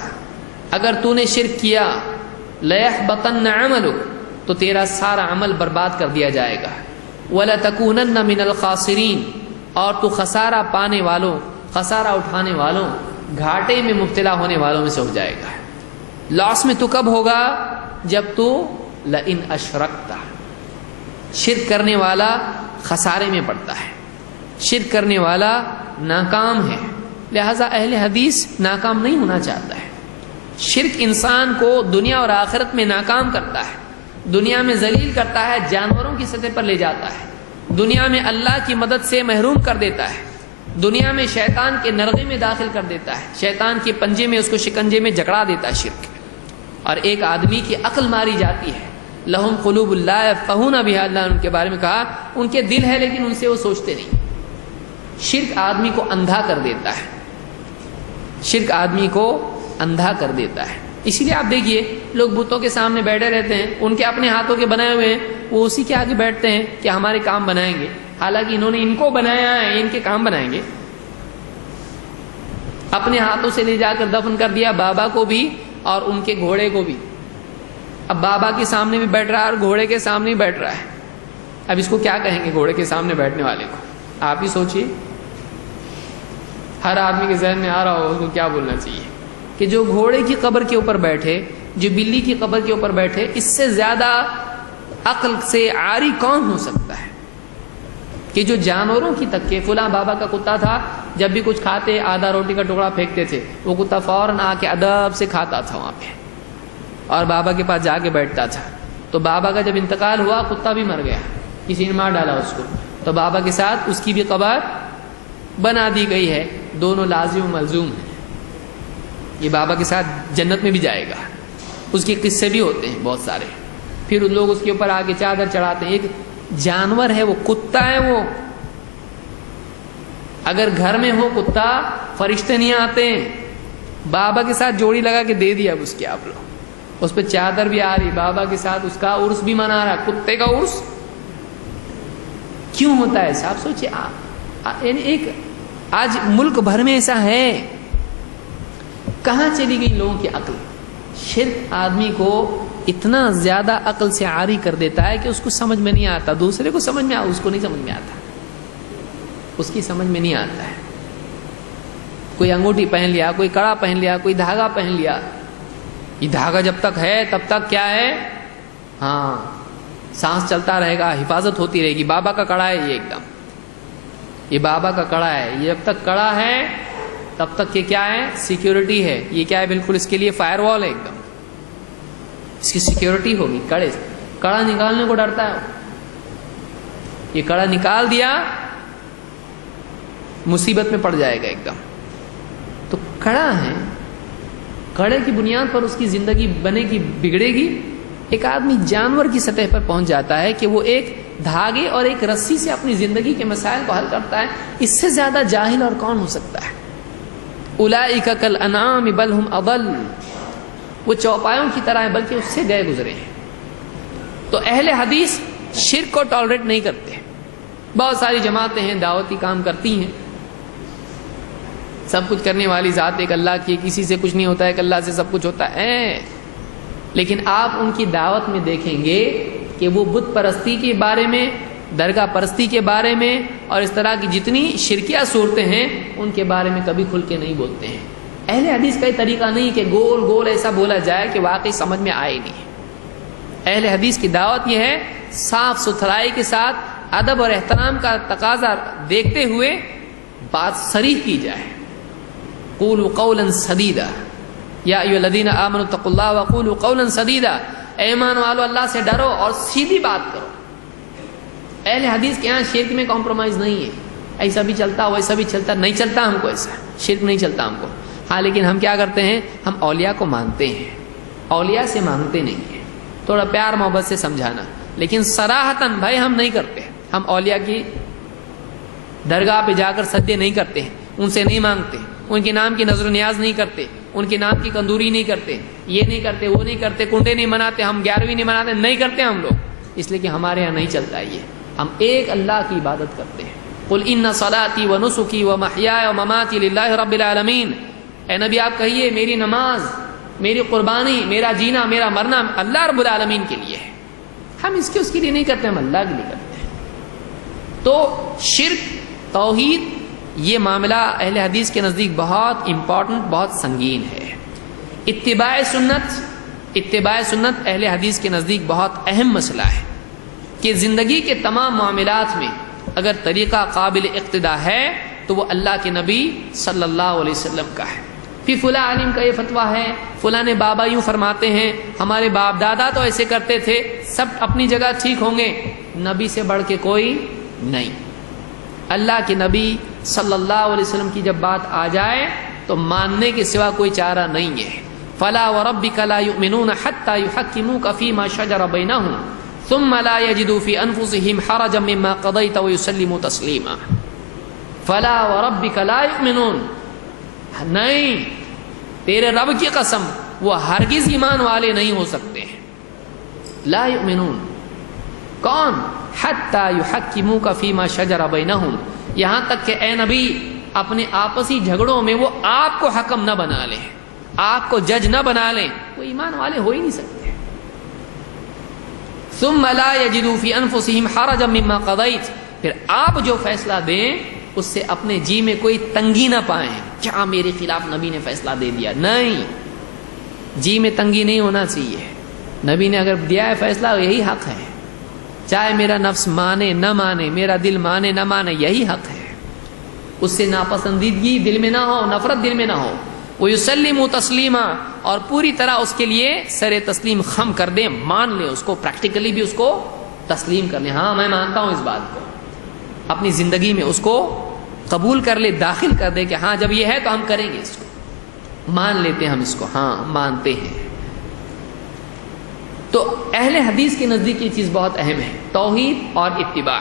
اگر تو نے شرک کیا، لَيَحْبَطَنَّ عَمَلُكَ، تو تیرا سارا عمل برباد کر دیا جائے گا، وَلَتَكُونَنَّ مِنَ الْخَاسِرِينَ، اور تو خسارہ پانے والوں، خسارہ اٹھانے والوں، گھاٹے میں مبتلا ہونے والوں میں سے ہو جائے گا۔ لاس میں تو کب ہوگا؟ جب تو لَئِنْ أَشْرَكْتَ، شرک کرنے والا خسارے میں پڑتا ہے، شرک کرنے والا ناکام ہے، لہذا اہل حدیث ناکام نہیں ہونا چاہتا ہے۔ شرک انسان کو دنیا اور آخرت میں ناکام کرتا ہے، دنیا میں ذلیل کرتا ہے، جانوروں کی سطح پر لے جاتا ہے، دنیا میں اللہ کی مدد سے محروم کر دیتا ہے، دنیا میں شیطان کے نرغے میں داخل کر دیتا ہے، شیطان کے پنجے میں، اس کو شکنجے میں جکڑا دیتا ہے شرک. اور ایک آدمی کی عقل ماری جاتی ہے. لہم قلوب لا یفقہون بہا، اللہ نے ان کے بارے میں کہا ان کے دل ہے لیکن ان سے وہ سوچتے نہیں. شرک آدمی کو اندھا کر دیتا ہے، شرک آدمی کو اندھا کر دیتا ہے. اسی لیے آپ دیکھیے لوگ بتوں کے سامنے بیٹھے رہتے ہیں، ان کے اپنے ہاتھوں کے بنائے ہوئے ہیں، وہ اسی کے آگے بیٹھتے ہیں کہ ہمارے کام بنائیں گے، حالانکہ انہوں نے ان کو بنایا ہے، ان کے کام بنائیں گے. اپنے ہاتھوں سے لے جا کر دفن کر دیا بابا کو بھی اور ان کے گھوڑے کو بھی. اب بابا کے سامنے بھی بیٹھ رہا ہے اور گھوڑے کے سامنے بھی بیٹھ رہا ہے. اب اس کو کیا کہیں گے گھوڑے کے سامنے بیٹھنے والے کو؟ آپ ہی سوچئے. ہر آدمی کے ذہن میں آ رہا ہو اس کو کیا بولنا چاہیے کہ جو گھوڑے کی قبر کے اوپر بیٹھے، جو بلی کی قبر کے اوپر بیٹھے، اس سے زیادہ عقل سے عاری کون ہو سکتا ہے کہ جو جانوروں کی تک کے فلاں بابا کا کتا تھا، جب بھی کچھ کھاتے آدھا روٹی کا ٹکڑا پھینکتے تھے، وہ کتا فوراً آ کے ادب سے کھاتا تھا وہاں پہ اور بابا کے پاس جا کے بیٹھتا تھا. تو بابا کا جب انتقال ہوا کتا بھی مر گیا، کسی نے مار ڈالا اس کو، تو بابا کے ساتھ اس کی بھی قبر بنا دی گئی ہے. دونوں لازم و ملزوم ہیں. یہ بابا کے ساتھ جنت میں بھی جائے گا. اس کے قصے بھی ہوتے ہیں بہت سارے. پھر لوگ اس کے اوپر آگے چادر چڑھاتے ہیں. ایک جانور ہے وہ، کتا ہے وہ. اگر گھر میں ہو کتا فرشتے نہیں آتے. بابا کے ساتھ جوڑی لگا کے دے دیا اب اس کے آپ لوگ، اس پہ چادر بھی آ رہی، بابا کے ساتھ اس کا عرس بھی منا رہا. کتے کا عرس کیوں ہوتا ہے ایسا؟ آپ سوچئے. یعنی ایک آج ملک بھر میں ایسا ہے. کہاں چلی گئی لوگوں کی عقل؟ شرک آدمی کو اتنا زیادہ عقل سے عاری کر دیتا ہے کہ اس کو سمجھ میں نہیں آتا. دوسرے کو سمجھ میں اس کو نہیں سمجھ میں آتا، اس کی سمجھ میں نہیں آتا ہے. کوئی انگوٹھی پہن لیا، کوئی کڑا پہن لیا، کوئی دھاگا پہن لیا. یہ دھاگا جب تک ہے تب تک کیا ہے؟ ہاں سانس چلتا رہے گا، حفاظت ہوتی رہے گی. بابا کا کڑا ہے یہ، ایک دم یہ بابا کا کڑا ہے. یہ جب تک کڑا ہے تب تک یہ کیا ہے؟ سیکیورٹی ہے. یہ کیا ہے؟ بالکل اس کے لیے فائر وال ہے، ایک دم اس کی سیکیورٹی ہوگی. کڑے سے کڑا نکالنے کو ڈرتا ہے. یہ کڑا نکال دیا مصیبت میں پڑ جائے گا ایک دم. تو کڑا ہے، کڑے کی بنیاد پر اس کی زندگی بنے گی بگڑے گی. ایک آدمی جانور کی سطح پر پہنچ جاتا ہے کہ وہ ایک دھاگے اور ایک رسی سے اپنی زندگی کے مسائل کو حل کرتا ہے. اس سے زیادہ جاہل اور کون ہو سکتا ہے؟ اولئک کالانعام بل ہم اضل، وہ چوپایوں کی طرح ہیں بلکہ اس سے گئے گزرے ہیں. تو اہل حدیث شرک کو ٹالریٹ نہیں کرتے. بہت ساری جماعتیں ہیں دعوتی کام کرتی ہیں، سب کچھ کرنے والی ذات ایک اللہ کی، کسی سے کچھ نہیں ہوتا ہے، ایک اللہ سے سب کچھ ہوتا ہے. لیکن آپ ان کی دعوت میں دیکھیں گے کہ وہ بت پرستی کے بارے میں، درگاہ پرستی کے بارے میں اور اس طرح کی جتنی شرکیہ صورتیں ہیں ان کے بارے میں کبھی کھل کے نہیں بولتے ہیں. اہل حدیث کا یہ طریقہ نہیں کہ گول گول ایسا بولا جائے کہ واقعی سمجھ میں آئے نہیں. اہل حدیث کی دعوت یہ ہے صاف ستھرائی کے ساتھ ادب اور احترام کا تقاضا دیکھتے ہوئے بات صریح کی جائے. قولوا قولا سدیدا یا ایھا الذین آمنوا اتقوا اللہ وقولوا قولا سدیدا، اے ایمان والو اللہ سے ڈرو اور سیدھی بات کرو. اہل حدیث کے یہاں شرک میں کمپرومائز نہیں ہے. ایسا بھی چلتا ویسا بھی چلتا، نہیں چلتا ہم کو ایسا شرک نہیں چلتا ہم کو. ہاں لیکن ہم کیا کرتے ہیں؟ ہم اولیاء کو مانتے ہیں، اولیاء سے مانگتے نہیں ہیں. تھوڑا پیار محبت سے سمجھانا، لیکن صراحتاً بھائی ہم نہیں کرتے. ہم اولیاء کی درگاہ پہ جا کر سجدے نہیں کرتے ہیں، ان سے نہیں مانگتے، ان کے نام کی نظر و نیاز نہیں کرتے، ان کے نام کی کندوری نہیں کرتے، یہ نہیں کرتے، وہ نہیں کرتے، کنڈے نہیں مناتے، ہم 11ویں نہیں مناتے، نہیں کرتے ہم لوگ. اس لیے کہ ہمارے یہاں نہیں چلتا ہے یہ. ہم ایک اللہ کی عبادت کرتے ہیں. قل ان صلاتی و نسکی و محیای و مماتی للہ رب العالمین. اے نبی آپ کہیے میری نماز، میری قربانی، میرا جینا، میرا مرنا اللہ رب العالمین کے لیے ہے. ہم اس کے لیے نہیں کرتے، ہم اللہ کے لیے کرتے ہیں. تو شرک، توحید، یہ معاملہ اہل حدیث کے نزدیک بہت امپورٹنٹ، بہت سنگین ہے. اتباع سنت اہل حدیث کے نزدیک بہت اہم مسئلہ ہے کہ زندگی کے تمام معاملات میں اگر طریقہ قابل اقتداء ہے تو وہ اللہ کے نبی صلی اللہ علیہ وسلم کا ہے. پھر فلاں عالم کا یہ فتویٰ ہے، فلاں نے بابا یوں فرماتے ہیں، ہمارے باپ دادا تو ایسے کرتے تھے، سب اپنی جگہ ٹھیک ہوں گے. نبی سے بڑھ کے کوئی نہیں. اللہ کے نبی صلی اللہ علیہ وسلم کی جب بات آ جائے تو ماننے کے سوا کوئی چارہ نہیں ہے. فلا وربک لا یؤمنون حتی یحکموک فیما شجر بینہم ثم لا یجدوا فی انفسہم حرجا مما قضیت ویسلموا تسلیما. فلا وربک لا یؤمنون، نہیں، تیرے رب کی قسم وہ ہرگز ایمان والے نہیں ہو سکتے. لا یؤمنون کون؟ حتی یحکموک فیما شجر بینہم، یہاں تک کہ اے نبی اپنے آپسی جھگڑوں میں وہ آپ کو حکم نہ بنا لیں، آپ کو جج نہ بنا لیں، وہ ایمان والے ہو ہی نہیں سکتے. ثم لا یجدوا فی انفسہم حرجا مما قضیت، پھر آپ جو فیصلہ دیں اس سے اپنے جی میں کوئی تنگی نہ پائیں. کیا میرے خلاف نبی نے فیصلہ دے دیا؟ نہیں، جی میں تنگی نہیں ہونا چاہیے. نبی نے اگر دیا ہے فیصلہ یہی حق ہے، چاہے میرا نفس مانے نہ مانے، میرا دل مانے نہ مانے، یہی حق ہے. اس سے ناپسندیدگی دل میں نہ ہو، نفرت دل میں نہ ہو. وَيُسَلِّمُوا تَسْلِيمًا، اور پوری طرح اس کے لیے سر تسلیم خم کر دیں، مان لیں اس کو، پریکٹیکلی بھی اس کو تسلیم کر لیں. ہاں میں مانتا ہوں اس بات کو، اپنی زندگی میں اس کو قبول کر لے، داخل کر دے کہ ہاں جب یہ ہے تو ہم کریں گے، اس کو مان لیتے ہیں، ہم اس کو ہاں مانتے ہیں. تو اہل حدیث کے نزدیک یہ چیز بہت اہم ہے، توحید اور اتباع.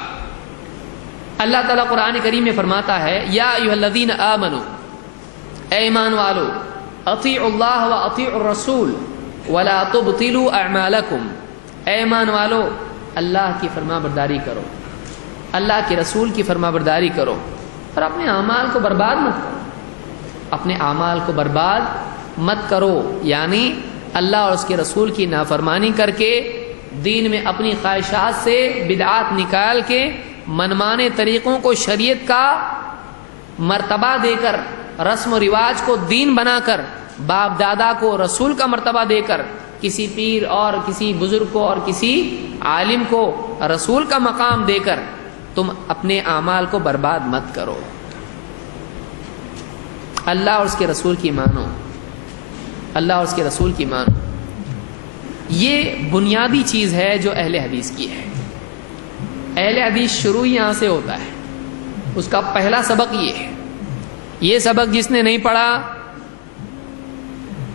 اللہ تعالیٰ قرآن کریم میں فرماتا ہے یا ایھا الذین آمنوا، اے ایمان والو، اطیعوا اللہ و اطیعوا الرسول ولا تبطلوا اعمالکم، اے ایمان والو اللہ کی فرما برداری کرو، اللہ کے رسول کی فرما برداری کرو، اور اپنے اعمال کو برباد مت کرو. اپنے اعمال کو برباد مت کرو، یعنی اللہ اور اس کے رسول کی نافرمانی کر کے، دین میں اپنی خواہشات سے بدعات نکال کے، منمانے طریقوں کو شریعت کا مرتبہ دے کر، رسم و رواج کو دین بنا کر، باپ دادا کو رسول کا مرتبہ دے کر، کسی پیر اور کسی بزرگ کو اور کسی عالم کو رسول کا مقام دے کر تم اپنے اعمال کو برباد مت کرو. اللہ اور اس کے رسول کی مانو، اللہ اور اس کے رسول کی مانو. یہ بنیادی چیز ہے جو اہل حدیث کی ہے. اہل حدیث شروع یہاں سے ہوتا ہے، اس کا پہلا سبق یہ ہے. یہ سبق جس نے نہیں پڑھا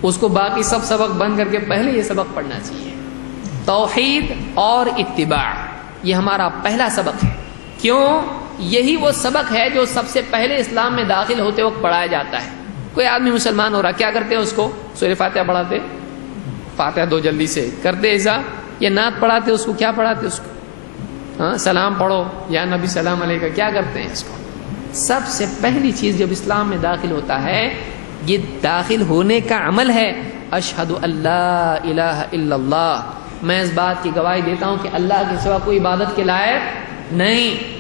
اس کو باقی سب سبق بند کر کے پہلے یہ سبق پڑھنا چاہیے. توحید اور اتباع یہ ہمارا پہلا سبق ہے. کیوں؟ یہی وہ سبق ہے جو سب سے پہلے اسلام میں داخل ہوتے وقت پڑھایا جاتا ہے. کوئی آدمی مسلمان ہو رہا، کیا کرتے ہیں اس کو؟ سورہ فاتحہ پڑھاتے، فاتحہ دو جلدی سے کرتے ایسا، یا نعت پڑھاتے اس کو، کیا پڑھاتے اس کو؟ ہاں سلام پڑھو یا نبی سلام علیکہ، کیا کرتے ہیں اس کو؟ سب سے پہلی چیز جب اسلام میں داخل ہوتا ہے، یہ داخل ہونے کا عمل ہے، اشہد ان لا الہ الا اللہ، میں اس بات کی گواہی دیتا ہوں کہ اللہ کے سوا کوئی عبادت کے لائق نہیں،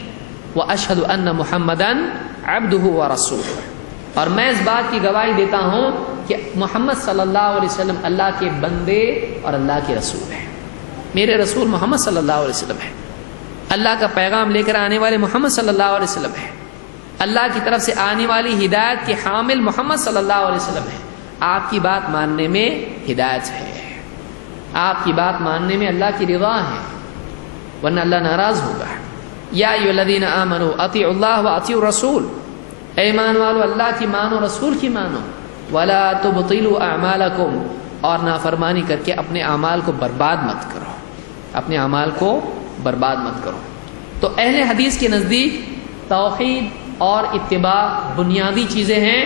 واشہد ان محمدا عبدہ ورسولہ، اور میں اس بات کی گواہی دیتا ہوں کہ محمد صلی اللہ علیہ وسلم اللہ کے بندے اور اللہ کے رسول ہیں. میرے رسول محمد صلی اللہ علیہ وسلم ہے، اللہ کا پیغام لے کر آنے والے محمد صلی اللہ علیہ وسلم ہیں، اللہ کی طرف سے آنے والی ہدایت کے حامل محمد صلی اللہ علیہ وسلم ہیں. آپ کی بات ماننے میں ہدایت ہے، آپ کی بات ماننے میں اللہ کی رضا ہے، ورنہ اللہ ناراض ہوگا. یا ایھا الذین آمنوا اطیعوا اللہ واطیعوا الرسول، اے ایمان والو اللہ کی مانو، رسول کی مانو. ولا تبطلوا اعمالکم، اور نافرمانی کر کے اپنے اعمال کو برباد مت کرو، اپنے اعمال کو برباد مت کرو. تو اہل حدیث کے نزدیک توحید اور اتباع بنیادی چیزیں ہیں.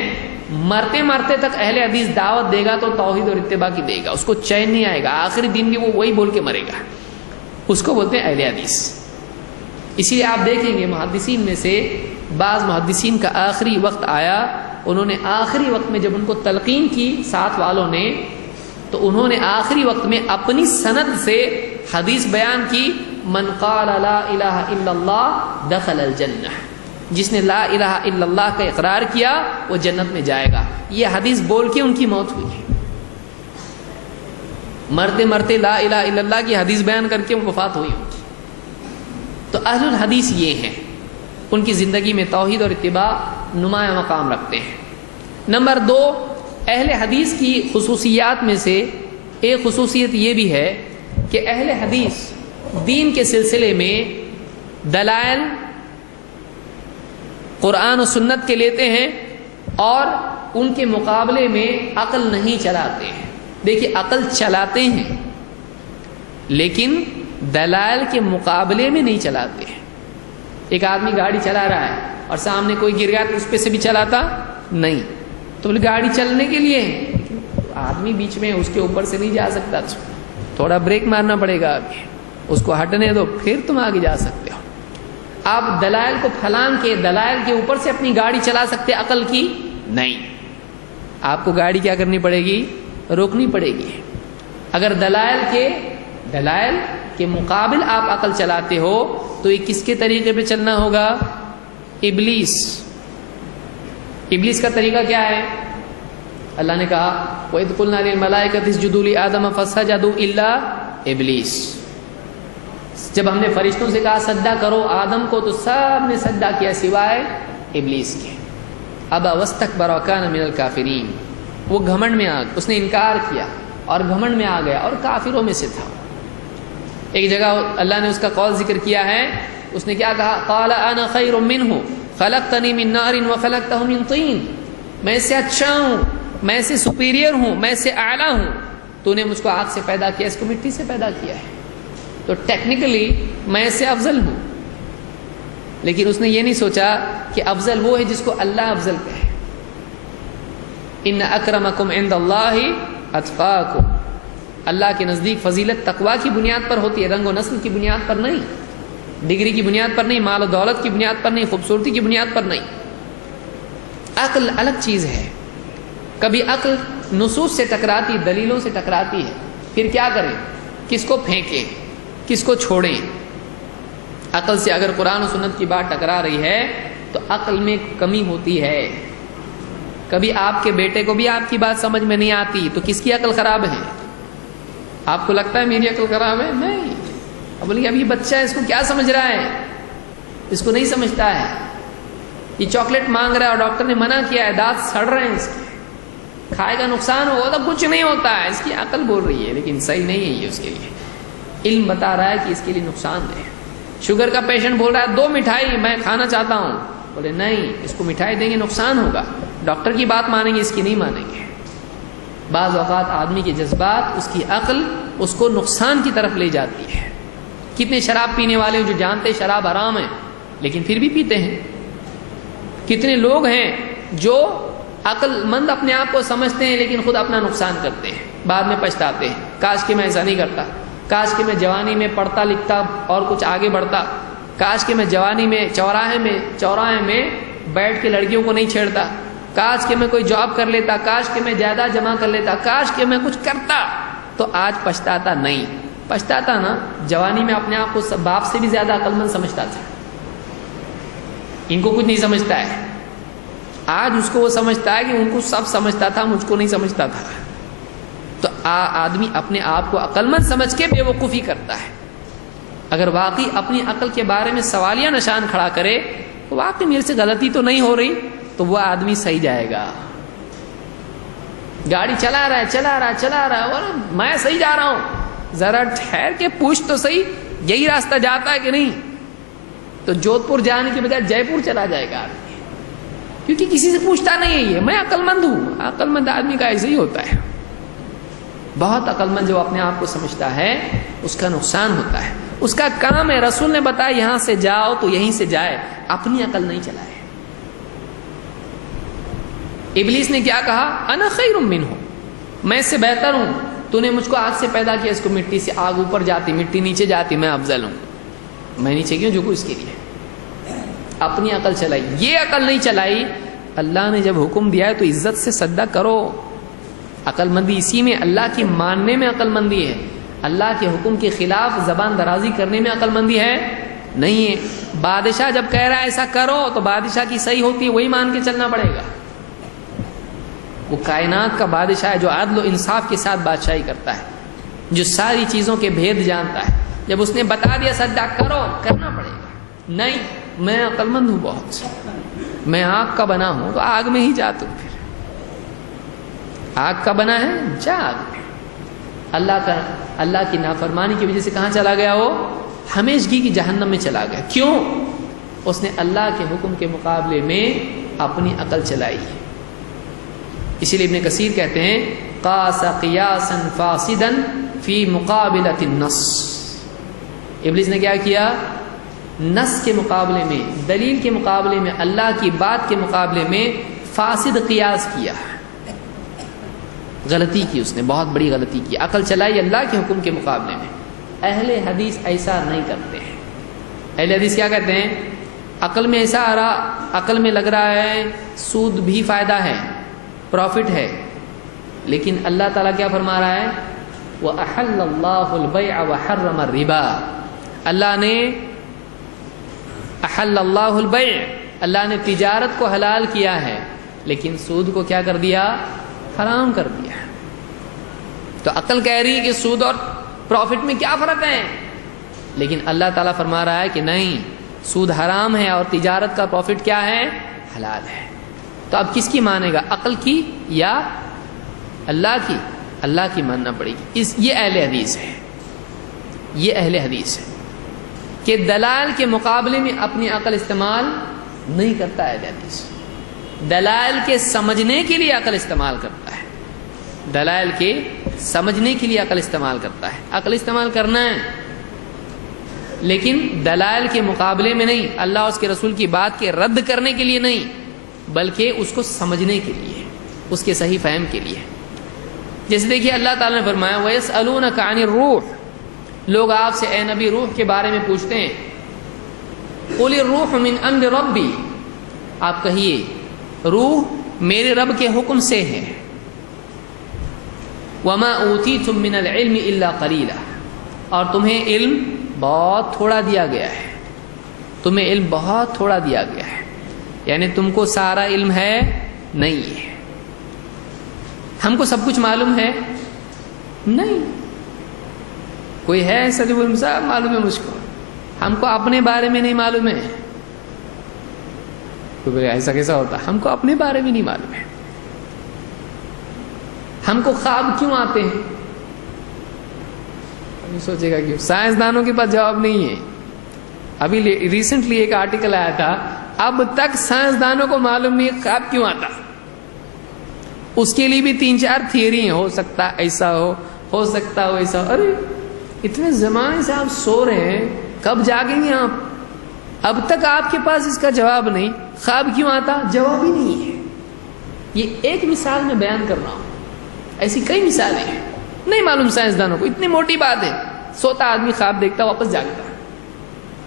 مرتے مرتے تک اہل حدیث دعوت دے گا تو توحید اور اتباع کی دے گا، اس کو چین نہیں آئے گا، آخری دن بھی وہ وہی بول کے مرے گا. اس کو بولتے ہیں اہل حدیث. اسی لیے آپ دیکھیں گے محدثین میں سے بعض محدثین کا آخری وقت آیا، انہوں نے آخری وقت میں جب ان کو تلقین کی ساتھ والوں نے، تو انہوں نے آخری وقت میں اپنی سند سے حدیث بیان کی، من قال لا الہ الا اللہ دخل الجنہ، جس نے لا الہ الا اللہ کا اقرار کیا وہ جنت میں جائے گا. یہ حدیث بول کے ان کی موت ہوئی، مرتے مرتے لا الہ الا اللہ کی حدیث بیان کر کے وفات ہوئی ان کی. تو اہل الحدیث یہ ہیں، ان کی زندگی میں توحید اور اتباع نمایاں مقام رکھتے ہیں. نمبر 2، اہل حدیث کی خصوصیات میں سے ایک خصوصیت یہ بھی ہے کہ اہل حدیث دین کے سلسلے میں دلائل قرآن و سنت کے لیتے ہیں اور ان کے مقابلے میں عقل نہیں چلاتے ہیں. دیکھیے عقل چلاتے ہیں لیکن دلائل کے مقابلے میں نہیں چلاتے ہیں. ایک آدمی گاڑی چلا رہا ہے اور سامنے کوئی گر گیا تو اس پہ سے بھی چلاتا نہیں, تو بولے گاڑی چلنے کے لیے ہے, آدمی بیچ میں اس کے اوپر سے نہیں جا سکتا, تھوڑا بریک مارنا پڑے گا, ابھی اس کو ہٹنے دو پھر تم آگے جا سکتے ہو. آپ دلائل کو پھلان کے دلائل کے اوپر سے اپنی گاڑی چلا سکتے, عقل کی نہیں. آپ کو گاڑی کیا کرنی پڑے گی؟ روکنی پڑے گی. اگر دلائل کے مقابل آپ عقل چلاتے ہو تو یہ کس کے طریقے پہ چلنا ہوگا؟ ابلیس کا طریقہ کیا ہے؟ اللہ نے کہا وَإِذْ قُلْنَا لِلْمَلَائِكَةِ اسْجُدُوا لِآدَمَ فَسَجَدُوا إِلَّا إِبْلِيسَ. جب ہم نے فرشتوں سے کہا سجدہ کرو آدم کو تو سب نے سجدہ کیا سوائے ابلیس کے. ابا واستكبر وكان من الكافرين. وہ گھمنڈ میں اس نے انکار کیا اور گھمنڈ میں آ گیا اور کافروں میں سے تھا. ایک جگہ اللہ نے اس کا قول ذکر کیا ہے, اس نے کیا کہا؟ قال انا خیر منہ خلقتنی من نار وخلقتہ من طین. میں اس سے اچھا ہوں, میں اس سے سپیریئر ہوں, میں اس سے اعلیٰ ہوں, تو نے مجھ کو آگ سے پیدا کیا, اس کو مٹی سے پیدا کیا ہے, تو ٹیکنیکلی میں اس سے افضل ہوں. لیکن اس نے یہ نہیں سوچا کہ افضل وہ ہے جس کو اللہ افضل کہے. ان اکرمکم عند اللہ اتقاکم. اللہ کے نزدیک فضیلت تقوی کی بنیاد پر ہوتی ہے, رنگ و نسل کی بنیاد پر نہیں, ڈگری کی بنیاد پر نہیں, مال و دولت کی بنیاد پر نہیں, خوبصورتی کی بنیاد پر نہیں. عقل الگ چیز ہے. کبھی عقل نصوص سے ٹکراتی, دلیلوں سے ٹکراتی ہے, پھر کیا کریں؟ کس کو پھینکیں, کس کو چھوڑیں؟ عقل سے اگر قرآن و سنت کی بات ٹکرا رہی ہے تو عقل میں کمی ہوتی ہے. کبھی آپ کے بیٹے کو بھی آپ کی بات سمجھ میں نہیں آتی تو کس کی عقل خراب ہے؟ آپ کو لگتا ہے میری عقل خراب ہے؟ نہیں. اب بولیے اب یہ بچہ ہے, اس کو کیا سمجھ رہا ہے؟ اس کو نہیں سمجھتا ہے. یہ چاکلیٹ مانگ رہا ہے اور ڈاکٹر نے منع کیا ہے, دانت سڑ رہے ہیں اس کے, کھائے گا نقصان ہوگا, تو کچھ نہیں ہوتا ہے. اس کی عقل بول رہی ہے لیکن صحیح نہیں ہے یہ اس کے لیے. علم بتا رہا ہے کہ اس کے لیے نقصان دہ. شوگر کا پیشنٹ بول رہا ہے 2 مٹھائی میں کھانا چاہتا ہوں, بولے نہیں اس کو مٹھائی دیں گے نقصان ہوگا. ڈاکٹر کی بات مانیں گے, اس کی نہیں مانیں گے. بعض اوقات آدمی کے جذبات, اس کی عقل اس کو نقصان کی طرف لے جاتی ہے. کتنے شراب پینے والے ہیں جو جانتے شراب حرام ہے لیکن پھر بھی پیتے ہیں. کتنے لوگ ہیں جو عقل مند اپنے آپ کو سمجھتے ہیں لیکن خود اپنا نقصان کرتے ہیں, بعد میں پچھتاتے ہیں, کاش کہ میں ایسا نہیں کرتا, کاش کہ میں جوانی میں پڑھتا لکھتا اور کچھ آگے بڑھتا, کاش کہ میں جوانی میں چوراہے میں بیٹھ کے لڑکیوں کو نہیں چھیڑتا, کاش کہ میں کوئی جاب کر لیتا, کاش کہ میں جائیداد جمع کر لیتا, کاش کہ میں کچھ کرتا. تو آج پچھتاتا نہیں. پچھتاتا نا, جوانی میں اپنے آپ کو باپ سے بھی زیادہ عقل مند سمجھتا تھا, ان کو کچھ نہیں سمجھتا ہے. آج اس کو وہ سمجھتا ہے کہ ان کو سب سمجھتا تھا, مجھ کو نہیں سمجھتا تھا. تو آدمی اپنے آپ کو عقل مند سمجھ کے بے وقوفی کرتا ہے. اگر واقعی اپنی عقل کے بارے میں سوالیہ نشان کھڑا کرے تو واقعی میرے سے غلطی تو نہیں ہو رہی, تو وہ آدمی صحیح جائے گا. گاڑی چلا رہا ہے اور میں صحیح جا رہا ہوں, ذرا ٹھہر کے پوچھ تو صحیح یہی راستہ جاتا ہے کہ نہیں, تو جودھ پور جانے کے بجائے جے پور چلا جائے گا آدمی, کیونکہ کسی سے پوچھتا نہیں ہے یہ میں عقل مند ہوں. عقل مند آدمی کا ایسے ہی ہوتا ہے. بہت عقل مند جو اپنے آپ کو سمجھتا ہے اس کا نقصان ہوتا ہے. اس کا کام ہے, رسول نے بتایا یہاں سے جاؤ تو یہیں سے جائے, اپنی عقل نہیں چلائے. ابلیس نے کیا کہا؟ انا خیر منہ, میں اس سے بہتر ہوں, تو نے مجھ کو آگ سے پیدا کیا, اس کو مٹی سے, آگ اوپر جاتی مٹی نیچے جاتی, میں افضل ہوں, میں نیچے کیوں جھکوں اس کے لیے. اپنی عقل چلائی, یہ عقل نہیں چلائی. اللہ نے جب حکم دیا ہے تو عزت سے سجدہ کرو. عقل مندی اسی میں, اللہ کی ماننے میں عقل مندی ہے. اللہ کے حکم کے خلاف زبان درازی کرنے میں عقل مندی ہے نہیں ہے. بادشاہ جب کہہ رہا ہے ایسا کرو تو بادشاہ کی صحیح ہوتی ہے, وہی مان کے چلنا پڑے گا. وہ کائنات کا بادشاہ ہے جو عدل و انصاف کے ساتھ بادشاہی کرتا ہے, جو ساری چیزوں کے بھید جانتا ہے. جب اس نے بتا دیا سجدہ کرو, کرنا پڑے گا. نہیں میں عقل مند ہوں بہت, میں آگ کا بنا ہوں تو آگ میں ہی جا. تو پھر آگ کا بنا ہے, جا آگ میں. اللہ کی نافرمانی کی وجہ سے کہاں چلا گیا؟ وہ ہمیشگی کی جہنم میں چلا گیا. کیوں؟ اس نے اللہ کے حکم کے مقابلے میں اپنی عقل چلائی ہے. اسی لیے ابن کثیر کہتے ہیں قاس قیاسا فاسدا فی مقابلۃ النص. ابلیس نے کیا کیا؟ نص کے مقابلے میں، دلیل کے مقابلے میں، اللہ کی بات کے مقابلے میں فاسد قیاس کیا، غلطی کی. اس نے بہت بڑی غلطی کی، عقل چلائی اللہ کے حکم کے مقابلے میں. اہل حدیث ایسا نہیں کرتے ہیں. اہل حدیث کیا کہتے ہیں؟ عقل میں ایسا آ رہا، عقل میں لگ رہا ہے سود بھی فائدہ ہے، پروفٹ ہے، لیکن اللہ تعالیٰ کیا فرما رہا ہے؟ وَأَحَلَّ اللَّهُ الْبَيْعَ وَحَرَّمَ الرِّبَا. اللہ نے احل اللہ البیع، اللہ نے تجارت کو حلال کیا ہے، لیکن سود کو کیا کر دیا؟ حرام کر دیا. تو عقل کہہ رہی ہے کہ سود اور پروفٹ میں کیا فرق ہے، لیکن اللہ تعالیٰ فرما رہا ہے کہ نہیں، سود حرام ہے اور تجارت کا پروفٹ کیا ہے؟ حلال ہے. تو اب کس کی مانے گا، عقل کی یا اللہ کی؟ اللہ کی ماننا پڑے گی. یہ اہل حدیث ہے، یہ اہل حدیث ہے کہ دلائل کے مقابلے میں اپنی عقل استعمال نہیں کرتا. اہل حدیث دلائل کے سمجھنے کے لیے عقل استعمال کرتا ہے، دلائل کے سمجھنے کے لیے عقل استعمال کرتا ہے. عقل استعمال کرنا ہے لیکن دلائل کے مقابلے میں نہیں، اللہ اس کے رسول کی بات کے رد کرنے کے لیے نہیں، بلکہ اس کو سمجھنے کے لیے، اس کے صحیح فہم کے لیے. جیسے دیکھیے اللہ تعالیٰ نے فرمایا وَيَسْأَلُونَكَ عَنِ الرُّوحِ، لوگ آپ سے اے نبی روح کے بارے میں پوچھتے ہیں. قُلِ الرُّوحُ مِنْ أَمْرِ رَبِّي، آپ کہیے روح میرے رب کے حکم سے ہے. وَمَا أُوتِيتُم مِّنَ الْعِلْمِ إِلَّا قَلِيلًا، اور تمہیں علم بہت تھوڑا دیا گیا ہے، تمہیں علم بہت تھوڑا دیا گیا ہے، یعنی تم کو سارا علم ہے نہیں ہے. ہم کو سب کچھ معلوم ہے نہیں. کوئی ہے ایسا جو علم صاحب معلوم ہے مجھ کو، ہم کو اپنے بارے میں نہیں معلوم ہے. ایسا کیسا ہوتا؟ ہم کو اپنے بارے میں نہیں معلوم ہے. ہم کو خواب کیوں آتے ہیں؟ سوچے گا کہ سائنسدانوں کے پاس جواب نہیں ہے. ابھی ریسنٹلی ایک آرٹیکل آیا تھا، اب تک سائنسدانوں کو معلوم نہیں ہے خواب کیوں آتا. اس کے لیے بھی 3-4 تھیوری ہیں، ہو سکتا ایسا ہو سکتا ہو ایسا. ارے اتنے زمانے سے آپ سو رہے ہیں، کب جاگیں گے آپ؟ اب تک آپ کے پاس اس کا جواب نہیں. خواب کیوں آتا؟ جواب ہی نہیں ہے. یہ ایک مثال میں بیان کر رہا ہوں، ایسی کئی مثالیں ہیں. نہیں معلوم سائنسدانوں کو، اتنی موٹی بات ہے. سوتا آدمی خواب دیکھتا واپس جاگتا،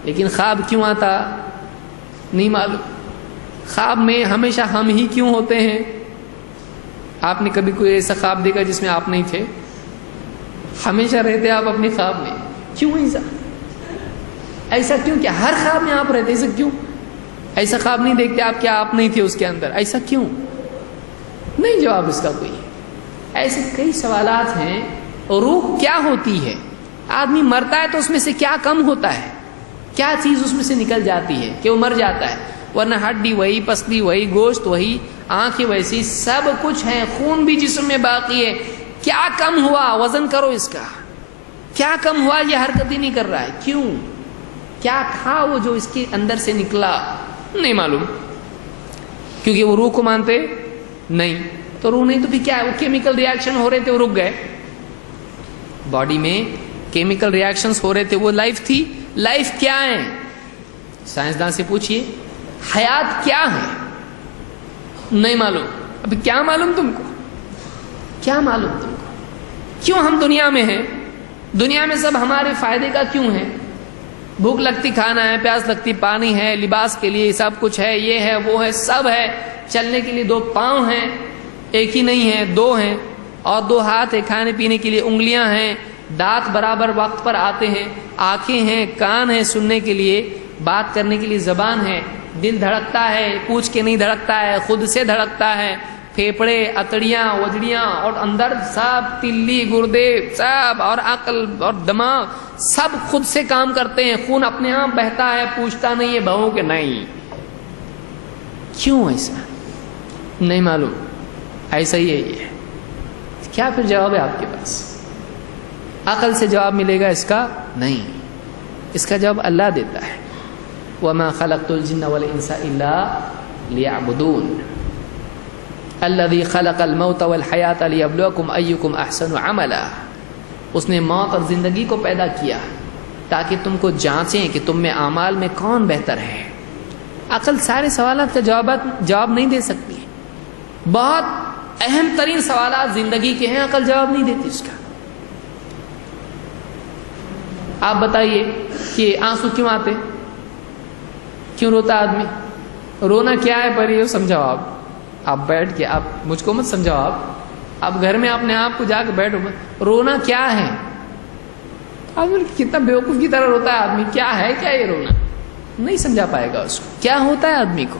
لیکن خواب کیوں آتا نہیں معلوم. خواب میں ہمیشہ ہم ہی کیوں ہوتے ہیں؟ آپ نے کبھی کوئی ایسا خواب دیکھا جس میں آپ نہیں تھے؟ ہمیشہ رہتے آپ اپنے خواب میں. کیوں ایسا کیوں؟ کیا ہر خواب میں آپ رہتے؟ ایسا کیوں؟ ایسا خواب نہیں دیکھتے آپ کیا آپ نہیں تھے اس کے اندر؟ ایسا کیوں؟ نہیں جواب اس کا کوئی. ایسے کئی سوالات ہیں. روح کیا ہوتی ہے؟ آدمی مرتا ہے تو اس میں سے کیا کم ہوتا ہے؟ کیا چیز اس میں سے نکل جاتی ہے کہ وہ مر جاتا ہے؟ ورنہ ہڈی وہی، پسلی وہی، گوشت وہی، آنکھیں ویسی، سب کچھ ہے، خون بھی جسم میں باقی ہے. کیا کم ہوا؟ وزن کرو اس کا. کیا کم ہوا؟ یہ حرکت ہی نہیں کر رہا ہے. کیوں؟ کیا تھا وہ جو اس کے اندر سے نکلا؟ نہیں معلوم، کیونکہ وہ روح کو مانتے نہیں. تو روح نہیں تو پھر کیا ہے؟ وہ کیمیکل ریاکشن ہو رہے تھے، وہ رک گئے. باڈی میں کیمیکل ریاکشنز ہو رہے تھے، وہ لائف تھی. لائف کیا ہے؟ سائنسدان سے پوچھئے حیات کیا ہے؟ نہیں معلوم. ابھی کیا معلوم تم کو؟ کیا معلوم تم کو؟ کیوں ہم دنیا میں ہیں؟ دنیا میں سب ہمارے فائدے کا کیوں ہے؟ بھوک لگتی کھانا ہے، پیاس لگتی پانی ہے، لباس کے لیے سب کچھ ہے، یہ ہے وہ ہے، سب ہے. چلنے کے لیے 2 پاؤں ہیں، ایک ہی نہیں ہے، 2 ہیں. اور 2 ہاتھ ہیں، کھانے پینے کے لیے انگلیاں ہیں، دانت برابر وقت پر آتے ہیں، آنکھیں ہیں، کان ہیں سننے کے لیے، بات کرنے کے لیے زبان ہے، دل دھڑکتا ہے، پوچھ کے نہیں دھڑکتا ہے، خود سے دھڑکتا ہے، پھیپڑے، اتڑیاں، وجڑیاں، اور اندر سب تلی، گردے سب، اور عقل اور دماغ سب خود سے کام کرتے ہیں. خون اپنے آپ بہتا ہے، پوچھتا نہیں ہے بہو کہ نہیں. کیوں ایسا؟ نہیں معلوم. ایسا ہی ہے یہ. کیا پھر جواب ہے آپ کے پاس؟ عقل سے جواب ملے گا اس کا؟ نہیں. اس کا جواب اللہ دیتا ہے. وما خلقت الجن والانس الا لیعبدون الذی خلق الموت والحیات لیبلوکم ایکم احسن عملا. اس نے موت اور زندگی کو پیدا کیا تاکہ تم کو جانچیں کہ تم میں اعمال میں کون بہتر ہے. عقل سارے سوالات کا جواب نہیں دے سکتی. بہت اہم ترین سوالات زندگی کے ہیں، عقل جواب نہیں دیتی اس کا. آپ بتائیے کہ آنسو کیوں آتے، کیوں روتا آدمی؟ رونا کیا ہے پر یہ سمجھاؤ. آپ بیٹھ کے، آپ مجھ کو مت سمجھاؤ، آپ گھر میں اپنے آپ کو جا کے بیٹھو. رونا کیا ہے؟ آدمی کتنا بیوقوف کی طرح روتا ہے آدمی. کیا ہے کیا یہ رونا؟ نہیں سمجھا پائے گا اس کو. کیا ہوتا ہے آدمی کو؟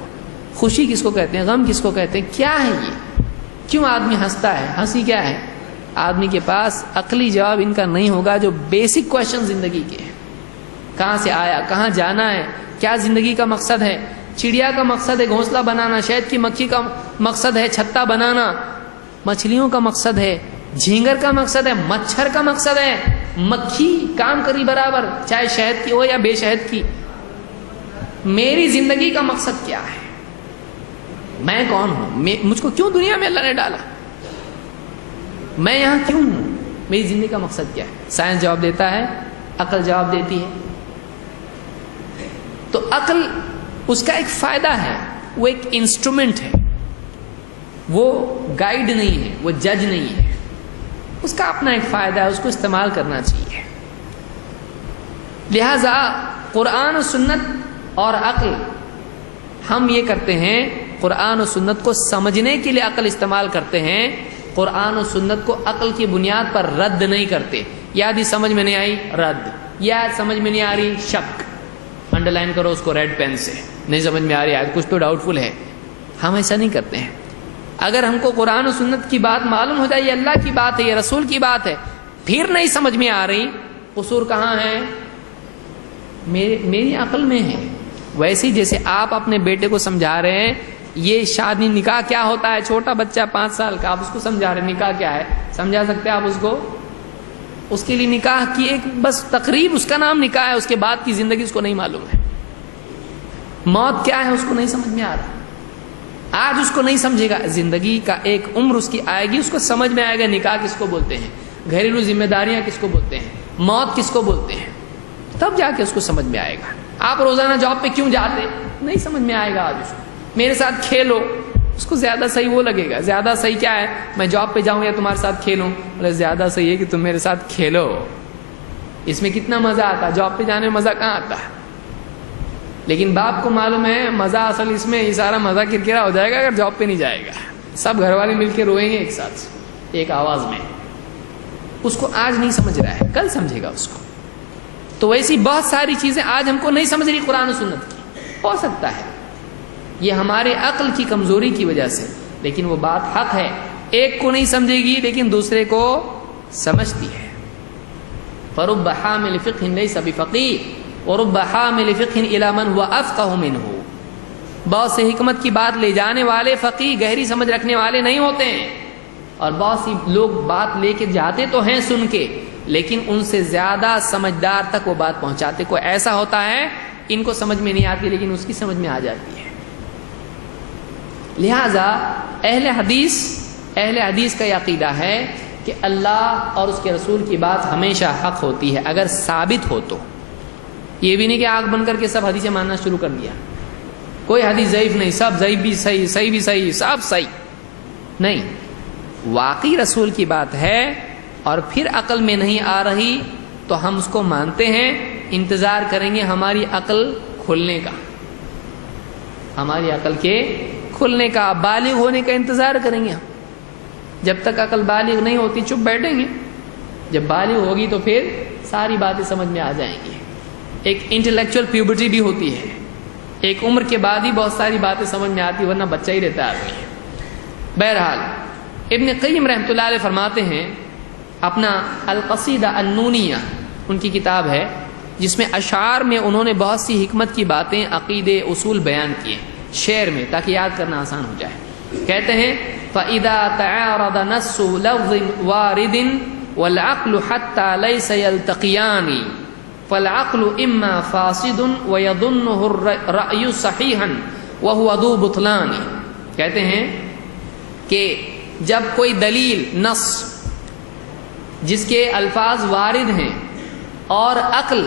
خوشی کس کو کہتے ہیں؟ غم کس کو کہتے ہیں؟ کیا ہے یہ؟ کیوں آدمی ہنستا ہے؟ ہنسی کیا ہے؟ آدمی کے پاس عقلی جواب ان کا نہیں ہوگا جو بیسک کوشچن زندگی کے ہیں. کہاں سے آیا، کہاں جانا ہے، کیا زندگی کا مقصد ہے. چڑیا کا مقصد ہے گھونسلہ بنانا، شہد کی مکھی کا مقصد ہے چھتا بنانا، مچھلیوں کا مقصد ہے، جھینگر کا مقصد ہے، مچھر کا مقصد ہے مکھی کام کری برابر، چاہے شہد کی ہو یا بے شہد کی. میری زندگی کا مقصد کیا ہے؟ میں کون ہوں؟ مجھ کو کیوں دنیا میں اللہ نے ڈالا؟ میں یہاں کیوں ہوں؟ میری زندگی کا مقصد کیا ہے؟ سائنس جواب دیتا ہے، عقل جواب دیتی ہے. تو عقل اس کا ایک فائدہ ہے، وہ ایک انسٹرومنٹ ہے، وہ گائیڈ نہیں ہے، وہ جج نہیں ہے. اس کا اپنا ایک فائدہ ہے، اس کو استعمال کرنا چاہیے. لہذا قرآن و سنت اور عقل، ہم یہ کرتے ہیں قرآن و سنت کو سمجھنے کے لیے عقل استعمال کرتے ہیں. قرآن و سنت کو عقل کی بنیاد پر رد نہیں کرتے. یاد ہی سمجھ میں نہیں آئی، رد. یاد سمجھ میں نہیں آ رہی، شک. انڈر لائن کرو اس کو ریڈ پین سے. نہیں سمجھ میں آ رہی آج، کچھ تو ڈاؤٹ فل ہے. ہم ایسا نہیں کرتے ہیں. اگر ہم کو قرآن و سنت کی بات معلوم ہو جائے یہ اللہ کی بات ہے، یہ رسول کی بات ہے، پھر نہیں سمجھ میں آ رہی، قصور کہاں ہے؟ میری عقل میں ہے. ویسے جیسے آپ اپنے بیٹے کو سمجھا رہے ہیں یہ شادی نکاح کیا ہوتا ہے، چھوٹا بچہ 5 سال کا، آپ اس کو سمجھا رہے ہیں نکاح کیا ہے، سمجھا سکتے ہیں آپ اس کو؟ اس کے لیے نکاح کی ایک بس تقریب، اس کا نام نکاح ہے، اس کے بعد کی زندگی اس کو نہیں معلوم ہے. موت کیا ہے اس کو نہیں سمجھ میں آ رہا. آج اس کو نہیں سمجھے گا، زندگی کا ایک عمر اس کی آئے گی، اس کو سمجھ میں آئے گا نکاح کس کو بولتے ہیں، گھریلو ذمہ داریاں کس کو بولتے ہیں، موت کس کو بولتے ہیں، تب جا کے اس کو سمجھ میں آئے گا. آپ روزانہ جاب پہ کیوں جاتے، نہیں سمجھ میں آئے گا. آج اس کو میرے ساتھ کھیلو، اس کو زیادہ صحیح وہ لگے گا. زیادہ صحیح کیا ہے، میں جاب پہ جاؤں یا تمہارے ساتھ کھیلوں؟ بولے زیادہ صحیح ہے کہ تم میرے ساتھ کھیلو. اس میں کتنا مزہ آتا ہے، جاب پہ جانے میں مزہ کہاں آتا ہے. لیکن باپ کو معلوم ہے مزہ اصل اس میں، یہ سارا مزہ کرکرا ہو جائے گا اگر جاب پہ نہیں جائے گا. سب گھر والے مل کے روئیں گے ایک ساتھ ایک آواز میں. اس کو آج نہیں سمجھ رہا ہے، کل سمجھے گا اس کو. تو ویسی بہت ساری چیزیں آج ہم کو نہیں سمجھ رہی قرآن و سنت کی. ہو سکتا ہے یہ ہمارے عقل کی کمزوری کی وجہ سے، لیکن وہ بات حق ہے. ایک کو نہیں سمجھے گی لیکن دوسرے کو سمجھتی ہے. فرب حامل فقہ لیس بفقیہ ورب حامل فقہ الی من هو افقہ منہ. بہت سے حکمت کی بات لے جانے والے فقیہ گہری سمجھ رکھنے والے نہیں ہوتے ہیں، اور بہت سی لوگ بات لے کے جاتے تو ہیں سن کے، لیکن ان سے زیادہ سمجھدار تک وہ بات پہنچاتے. کوئی ایسا ہوتا ہے ان کو سمجھ میں نہیں آتی لیکن اس کی سمجھ میں آ جاتی ہے. لہذا اہل حدیث کا یہ عقیدہ ہے کہ اللہ اور اس کے رسول کی بات ہمیشہ حق ہوتی ہے اگر ثابت ہو تو. یہ بھی نہیں کہ آنکھ بن کر کے سب حدیثیں ماننا شروع کر دیا، کوئی حدیث ضعیف نہیں، سب ضعیف بھی صحیح، صحیح بھی صحیح، سب صحیح نہیں. واقعی رسول کی بات ہے اور پھر عقل میں نہیں آ رہی تو ہم اس کو مانتے ہیں، انتظار کریں گے ہماری عقل کھلنے کا، ہماری عقل کے کھلنے کا، بالغ ہونے کا انتظار کریں گے ہم. جب تک عقل بالغ نہیں ہوتی چپ بیٹھیں گے، جب بالغ ہوگی تو پھر ساری باتیں سمجھ میں آ جائیں گی. ایک انٹلیکچوئل پیوبرٹی بھی ہوتی ہے، ایک عمر کے بعد ہی بہت ساری باتیں سمجھ میں آتی، ورنہ بچہ ہی رہتا ہے آدمی. بہرحال ابن قیم رحمۃ اللہ علیہ فرماتے ہیں، اپنا القصیدہ النونیہ ان کی کتاب ہے جس میں اشعار میں انہوں نے بہت سی حکمت کی باتیں، عقیدے، اصول بیان کیے شعر میں تاکہ یاد کرنا آسان ہو جائے. کہتے ہیں فَإِذَا تَعَارَضَ نَصُّ لَفْظٍ وَارِدٍ وَالْعَقْلُ حَتَّى لَيْسَ يَلْتَقِيَانِ فالعقل اما فاسد ويظنه الرأي صحيحا وهو ذو بطلان. کہتے ہیں کہ جب کوئی دلیل نص جس کے الفاظ وارد ہیں اور عقل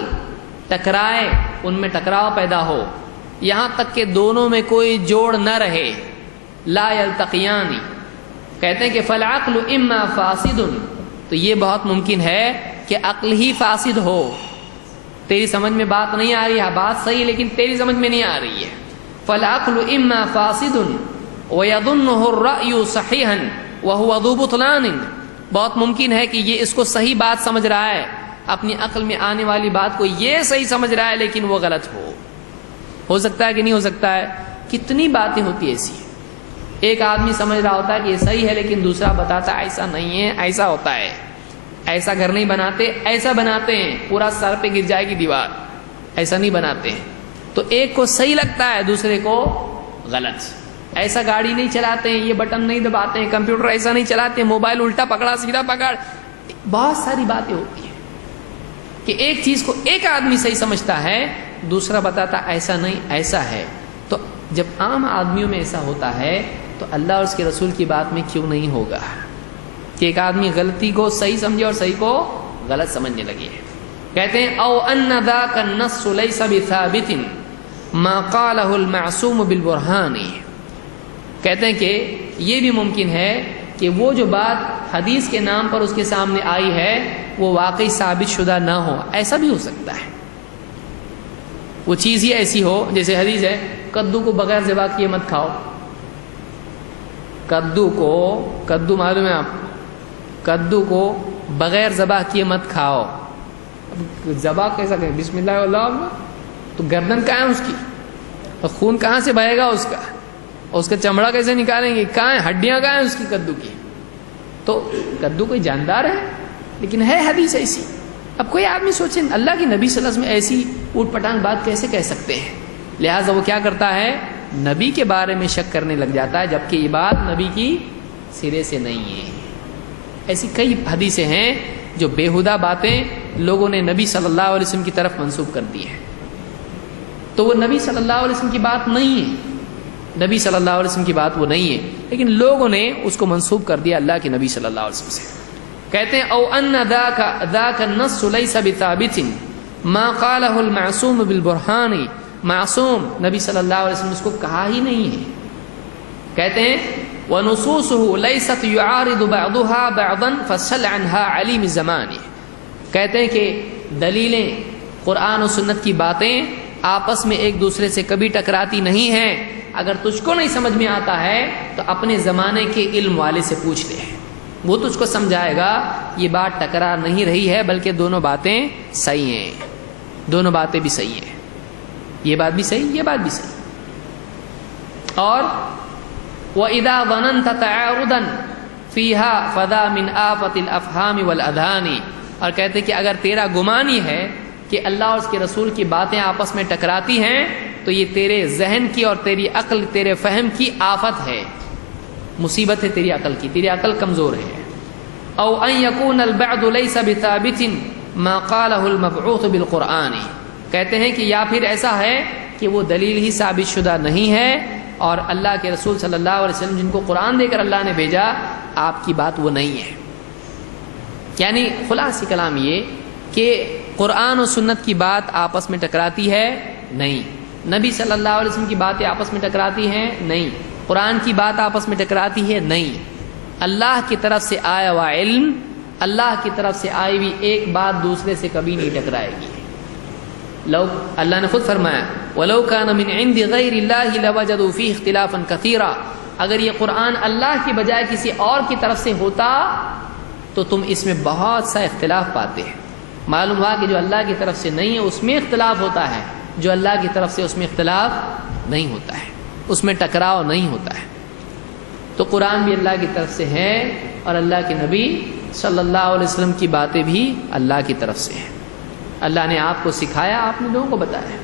ٹکرائے، ان میں ٹکراؤ پیدا ہو، یہاں تک کہ دونوں میں کوئی جوڑ نہ رہے، لا یلتقیان، کہتے ہیں کہ فالعقل اما فاسد، تو یہ بہت ممکن ہے کہ عقل ہی فاسد ہو. تیری سمجھ میں بات نہیں آ رہی ہے، بات صحیح لیکن تیری سمجھ میں نہیں آ رہی ہے. فالعقل اما فاسد ويظنه الرأي صحيحا وهو ذو بطلان، بہت ممکن ہے کہ یہ اس کو صحیح بات سمجھ رہا ہے، اپنی عقل میں آنے والی بات کو یہ صحیح سمجھ رہا ہے لیکن وہ غلط ہو سکتا ہے کہ نہیں ہو سکتا ہے. کتنی باتیں ہوتی ایسی، ایک آدمی سمجھ رہا ہوتا ہے کہ یہ صحیح ہے لیکن دوسرا بتاتا ہے ایسا نہیں ہے، ایسا ہوتا ہے، ایسا گھر نہیں بناتے، ایسا بناتے ہیں، پورا سر پہ گر جائے گی دیوار، ایسا نہیں بناتے ہیں. تو ایک کو صحیح لگتا ہے دوسرے کو غلط. ایسا گاڑی نہیں چلاتے ہیں، یہ بٹن نہیں دباتے ہیں، کمپیوٹر ایسا نہیں چلاتے ہیں، موبائل الٹا پکڑا سیدھا پکڑ، بہت ساری باتیں ہوتی ہیں کہ ایک چیز کو ایک آدمی صحیح سمجھتا ہے، دوسرا بتاتا ایسا نہیں ایسا ہے. تو جب عام آدمیوں میں ایسا ہوتا ہے تو اللہ اور اس کے رسول کی بات میں کیوں نہیں ہوگا کہ ایک آدمی غلطی کو صحیح سمجھے اور صحیح کو غلط سمجھنے لگے. کہتے ہیں او ان ذاک النص لیس بثابت ما قاله المعصوم بالبرہان، کہتے ہیں کہ یہ بھی ممکن ہے کہ وہ جو بات حدیث کے نام پر اس کے سامنے آئی ہے وہ واقعی ثابت شدہ نہ ہو. ایسا بھی ہو سکتا ہے، وہ چیز ہی ایسی ہو، جیسے حدیث ہے کدو کو بغیر ذبح کیے مت کھاؤ. کدو معلوم ہے آپ، کدو کو بغیر ذبح کیے مت کھاؤ. ذبح کیسا کہ بسم اللہ اللہ، تو گردن کہاں ہے اس کی، اور خون کہاں سے بہے گا اس کا، اور اس کا چمڑا کیسے نکالیں گے، کہاں ہے ہڈیاں کہاں ہیں اس کی کدو کی. تو کدو کوئی جاندار ہے لیکن ہے حدیث ایسی. اب کوئی آدمی سوچے اللہ کی نبی صلی اللہ علیہ وسلم ایسی اوٹ پٹانگ بات کیسے کہہ سکتے ہیں، لہٰذا وہ کیا کرتا ہے، نبی کے بارے میں شک کرنے لگ جاتا ہے، جبکہ یہ بات نبی کی سرے سے نہیں ہے. ایسی کئی حدیثیں ہیں جو بےہودہ باتیں لوگوں نے نبی صلی اللہ علیہ وسلم کی طرف منسوب کر دی ہیں، تو وہ نبی صلی اللہ علیہ وسلم کی بات نہیں ہے، نبی صلی اللہ علیہ وسلم کی بات وہ نہیں ہے، لیکن لوگوں نے اس کو منسوب کر دیا اللہ کے نبی صلی اللہ علیہ وسلم سے. کہتے ہیں او ان ذاک النص لیس بثابت ما قاله المعصوم بالبرہان، معصوم نبی صلی اللہ علیہ وسلم اس کو کہا ہی نہیں ہے. کہتے ہیں وَنُصُوصُهُ لَيْسَتْ يُعَارِضُ بَعْضُهَا بَعْضًا فَسَلْ عَنْهَا عَلِيمِ الزَّمَانِ، کہتے ہیں کہ دلیلیں قرآن و سنت کی باتیں آپس میں ایک دوسرے سے کبھی ٹکراتی نہیں ہیں. اگر تجھ کو نہیں سمجھ میں آتا ہے تو اپنے زمانے کے علم والے سے پوچھ لے، وہ تجھ کو سمجھائے گا. یہ بات ٹکرا نہیں رہی ہے بلکہ دونوں باتیں صحیح ہیں، دونوں باتیں بھی صحیح ہیں، یہ بات بھی صحیح، یہ بات بھی صحیح. اور وَإِذَا ظَنَنْتَ تَعَارُضًا فِيهَا فَذَا مِنْ آفَةِ الْأَفْهَامِ وَالْأَذْهَانِ، اور کہتے کہ اگر تیرا گمان ہی ہے کہ اللہ اور اس کے رسول کی باتیں آپس میں ٹکراتی ہیں تو یہ تیرے ذہن کی اور تیری عقل، تیرے فہم کی آفت ہے، مصیبت ہے تیری عقل کی، تیری عقل کمزور ہے. او ان يكون البعض ليس بثابت ما قاله المبعوث بالقرآن، کہتے ہیں کہ یا پھر ایسا ہے کہ وہ دلیل ہی ثابت شدہ نہیں ہے اور اللہ کے رسول صلی اللہ علیہ وسلم جن کو قرآن دے کر اللہ نے بھیجا آپ کی بات وہ نہیں ہے. یعنی خلاصہ کلام یہ کہ قرآن و سنت کی بات آپس میں ٹکراتی ہے نہیں، نبی صلی اللہ علیہ وسلم کی باتیں آپس میں ٹکراتی ہیں نہیں، قرآن کی بات آپس میں ٹکراتی ہے نہیں. اللہ کی طرف سے آیا ہوا علم، اللہ کی طرف سے آئی ہوئی ایک بات دوسرے سے کبھی نہیں ٹکرائے گی. لو اللہ نے خود فرمایا وَلَوْ كَانَ مِنْ عِنْدِ غَيْرِ اللَّهِ لَوَجَدُوا فِيهِ اخْتِلَافًا كَثِيرًا، اگر یہ قرآن اللہ کی بجائے کسی اور کی طرف سے ہوتا تو تم اس میں بہت سا اختلاف پاتے ہیں. معلوم ہوا کہ جو اللہ کی طرف سے نہیں ہے اس میں اختلاف ہوتا ہے، جو اللہ کی طرف سے اس میں اختلاف نہیں ہوتا ہے، اس میں ٹکراؤ نہیں ہوتا ہے. تو قرآن بھی اللہ کی طرف سے ہے اور اللہ کے نبی صلی اللہ علیہ وسلم کی باتیں بھی اللہ کی طرف سے ہیں. اللہ نے آپ کو سکھایا، آپ نے لوگوں کو بتایا.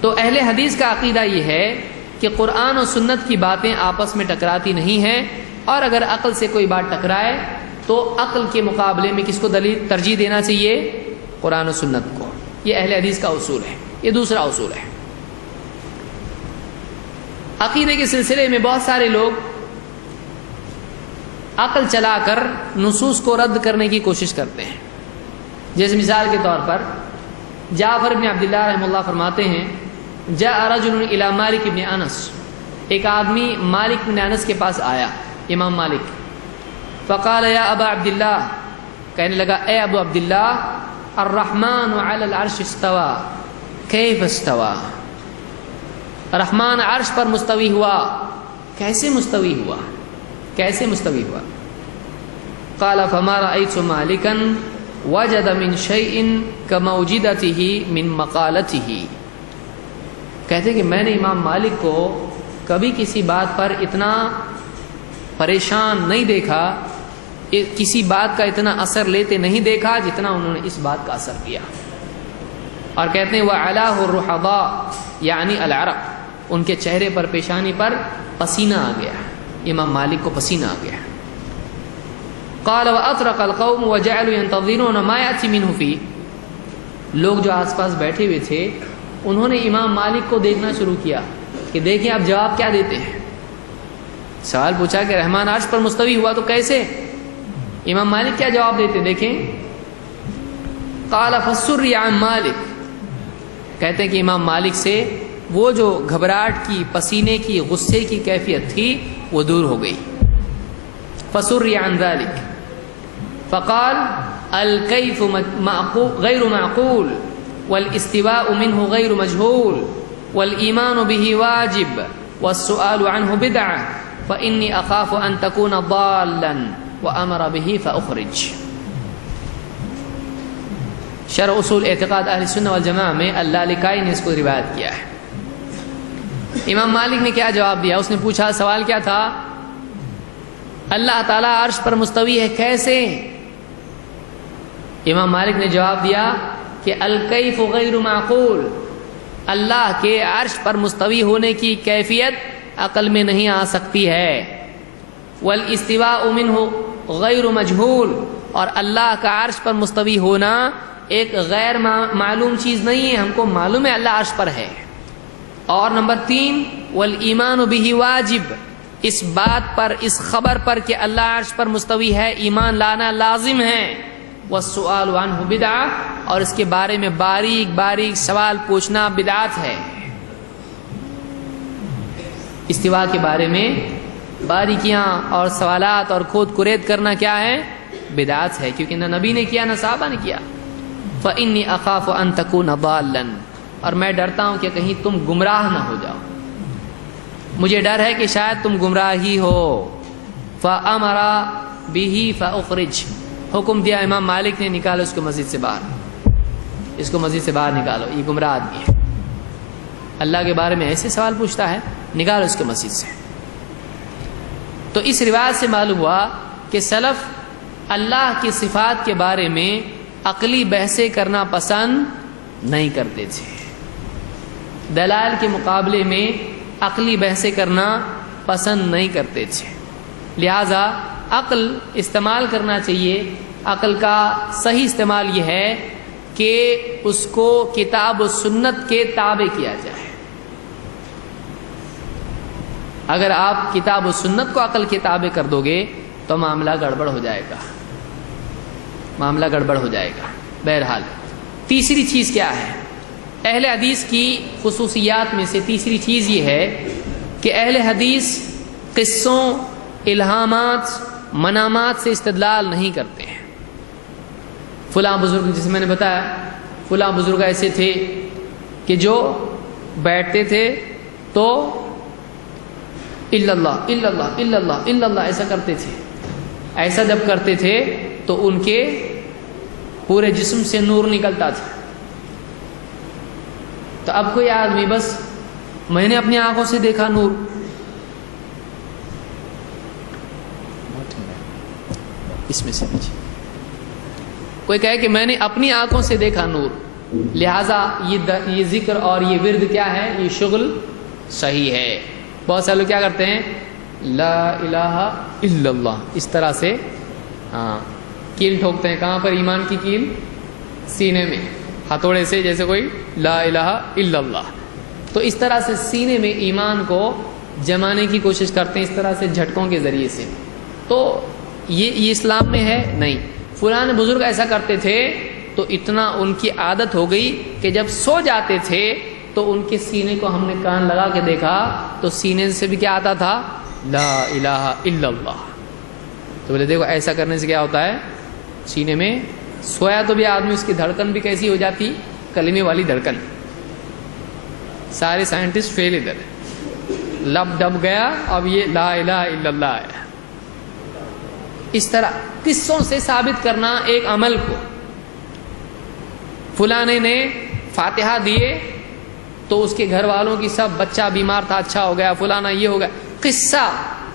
تو اہل حدیث کا عقیدہ یہ ہے کہ قرآن و سنت کی باتیں آپس میں ٹکراتی نہیں ہیں، اور اگر عقل سے کوئی بات ٹکرائے تو عقل کے مقابلے میں کس کو دلیل ترجیح دینا چاہیے؟ قرآن و سنت کو. یہ اہل حدیث کا اصول ہے. یہ دوسرا اصول ہے. عقیدے کے سلسلے میں بہت سارے لوگ عقل چلا کر نصوص کو رد کرنے کی کوشش کرتے ہیں. جیسے مثال کے طور پر جعفر بن عبداللہ رحمہ اللہ فرماتے ہیں جاء رجل الی مالک بن انس، ایک آدمی مالک بن انس کے پاس آیا، امام مالک. فقال یا ابا عبداللہ، کہنے لگا اے ابو عبداللہ، الرحمن علی العرش استوى کیف استوى، رحمان عرش پر مستوی ہوا، کیسے مستوی ہوا، کیسے مستوی ہوا. قال فما رأيت مالكا وجد من شيء كموجدته من مقالته، کہتے کہ میں نے امام مالک کو کبھی کسی بات پر اتنا پریشان نہیں دیکھا، کسی بات کا اتنا اثر لیتے نہیں دیکھا جتنا انہوں نے اس بات کا اثر کیا. اور کہتے ہیں وعلاه الرحضاء یعنی العرق، ان کے چہرے پر پیشانی پر پسینہ آ گیا، امام مالک کو پسینہ آ گیا. قال واطرق القوم وجعلوا ينتظرون ما ياتي منه فيه، لوگ جو آس پاس بیٹھے ہوئے تھے انہوں نے امام مالک کو دیکھنا شروع کیا کہ دیکھیں آپ جواب کیا دیتے ہیں. سوال پوچھا کہ رحمان عرش پر مستوی ہوا تو کیسے، امام مالک کیا جواب دیتے دیکھیں. قال فسر عن مالک، کہتے ہیں کہ امام مالک سے وہ جو گھبراہٹ کی، پسینے کی، غصے کی کیفیت تھی وہ دور ہو گئی. فسر عن ذلك فقال الكيف غير معقول والاستواء منه غير مجهول والإيمان به واجب والسؤال عنه بدعة فإني أخاف أن تكون ضالا وأمر به فأخرج. شرح اصول اعتقاد اہل سنہ والجماعہ میں اللالکائی نے اس کو روایت کیا ہے. امام مالک نے کیا جواب دیا، اس نے پوچھا، سوال کیا تھا، اللہ تعالیٰ عرش پر مستوی ہے کیسے. امام مالک نے جواب دیا کہ الکیف غیر معقول، اللہ کے عرش پر مستوی ہونے کی کیفیت عقل میں نہیں آ سکتی ہے. والاستواء منہ غیر مجہول، اور اللہ کا عرش پر مستوی ہونا ایک غیر معلوم چیز نہیں ہے، ہم کو معلوم ہے اللہ عرش پر ہے. اور نمبر 3 والایمان بہ واجب، اس بات پر، اس خبر پر کہ اللہ عرش پر مستوی ہے ایمان لانا لازم ہے. والسؤال عنہ بدعہ، اور اس کے بارے میں باریک باریک سوال پوچھنا بدعت ہے. استوا کے بارے میں باریکیاں اور سوالات اور کھود کرید کرنا کیا ہے، بدعت ہے، کیونکہ نہ نبی نے کیا نہ صحابہ نے کیا. فإنی اخاف ان تکون ضالا، اور میں ڈرتا ہوں کہ کہیں تم گمراہ نہ ہو جاؤ، مجھے ڈر ہے کہ شاید تم گمراہ ہی ہو. فأمر به فأخرج، حکم دیا امام مالک نے، نکالو اس کو مسجد سے باہر، اس کو مسجد سے باہر نکالو، یہ گمراہ آدمی ہے، اللہ کے بارے میں ایسے سوال پوچھتا ہے، نکالو اس کو مسجد سے. تو اس روایت سے معلوم ہوا کہ سلف اللہ کی صفات کے بارے میں عقلی بحثیں کرنا پسند نہیں کرتے تھے، دلائل کے مقابلے میں عقلی بحثیں کرنا پسند نہیں کرتے تھے. لہذا عقل استعمال کرنا چاہیے. عقل کا صحیح استعمال یہ ہے کہ اس کو کتاب و سنت کے تابع کیا جائے. اگر آپ کتاب و سنت کو عقل کے تابع کر دو گے تو معاملہ گڑبڑ ہو جائے گا، معاملہ گڑبڑ ہو جائے گا. بہرحال تیسری چیز کیا ہے، اہل حدیث کی خصوصیات میں سے تیسری چیز یہ ہے کہ اہل حدیث قصوں، الہامات، منامات سے استدلال نہیں کرتے ہیں. فلاں بزرگ، جسے میں نے بتایا فلاں بزرگ ایسے تھے کہ جو بیٹھتے تھے تو الا اللہ الا اللہ الا اللہ الا اللہ ایسا کرتے تھے. ایسا جب کرتے تھے تو ان کے پورے جسم سے نور نکلتا تھا. تو اب کوئی آدمی بس میں نے اپنی آنکھوں سے دیکھا نور، اس میں سے کوئی کہے کہ میں نے اپنی آنکھوں سے دیکھا نور، لہذا یہ ذکر اور یہ ورد کیا ہے، یہ شغل صحیح ہے. بہت سارے لوگ کیا کرتے ہیں، لا الہ الا اللہ اس طرح سے کیل ٹھوکتے ہیں. کہاں پر ایمان کی کیل، سینے میں ہتھوڑے سے، جیسے کوئی لا الہ الا اللہ. تو اس طرح سے سینے میں ایمان کو جمانے کی کوشش کرتے ہیں، اس طرح سے جھٹکوں کے ذریعے سے. تو یہ اسلام میں ہے نہیں. فلاں بزرگ ایسا کرتے تھے تو اتنا ان کی عادت ہو گئی کہ جب سو جاتے تھے تو ان کے سینے کو ہم نے کان لگا کے دیکھا تو سینے سے بھی کیا آتا تھا؟ لا الہ الا اللہ. تو بولے دیکھو ایسا کرنے سے کیا ہوتا ہے، سینے میں سویا تو بھی آدمی اس کی دھڑکن بھی کیسی ہو جاتی، کلمے والی دھڑکن. سارے سائنٹسٹ فیل ادھر، لب ڈب گیا، اب یہ لا الہ الا اللہ ہے. اس طرح قصوں سے ثابت کرنا ایک عمل کو. فلانے نے فاتحہ دیے تو اس کے گھر والوں کی سب، بچہ بیمار تھا اچھا ہو گیا، فلانا یہ ہو گیا.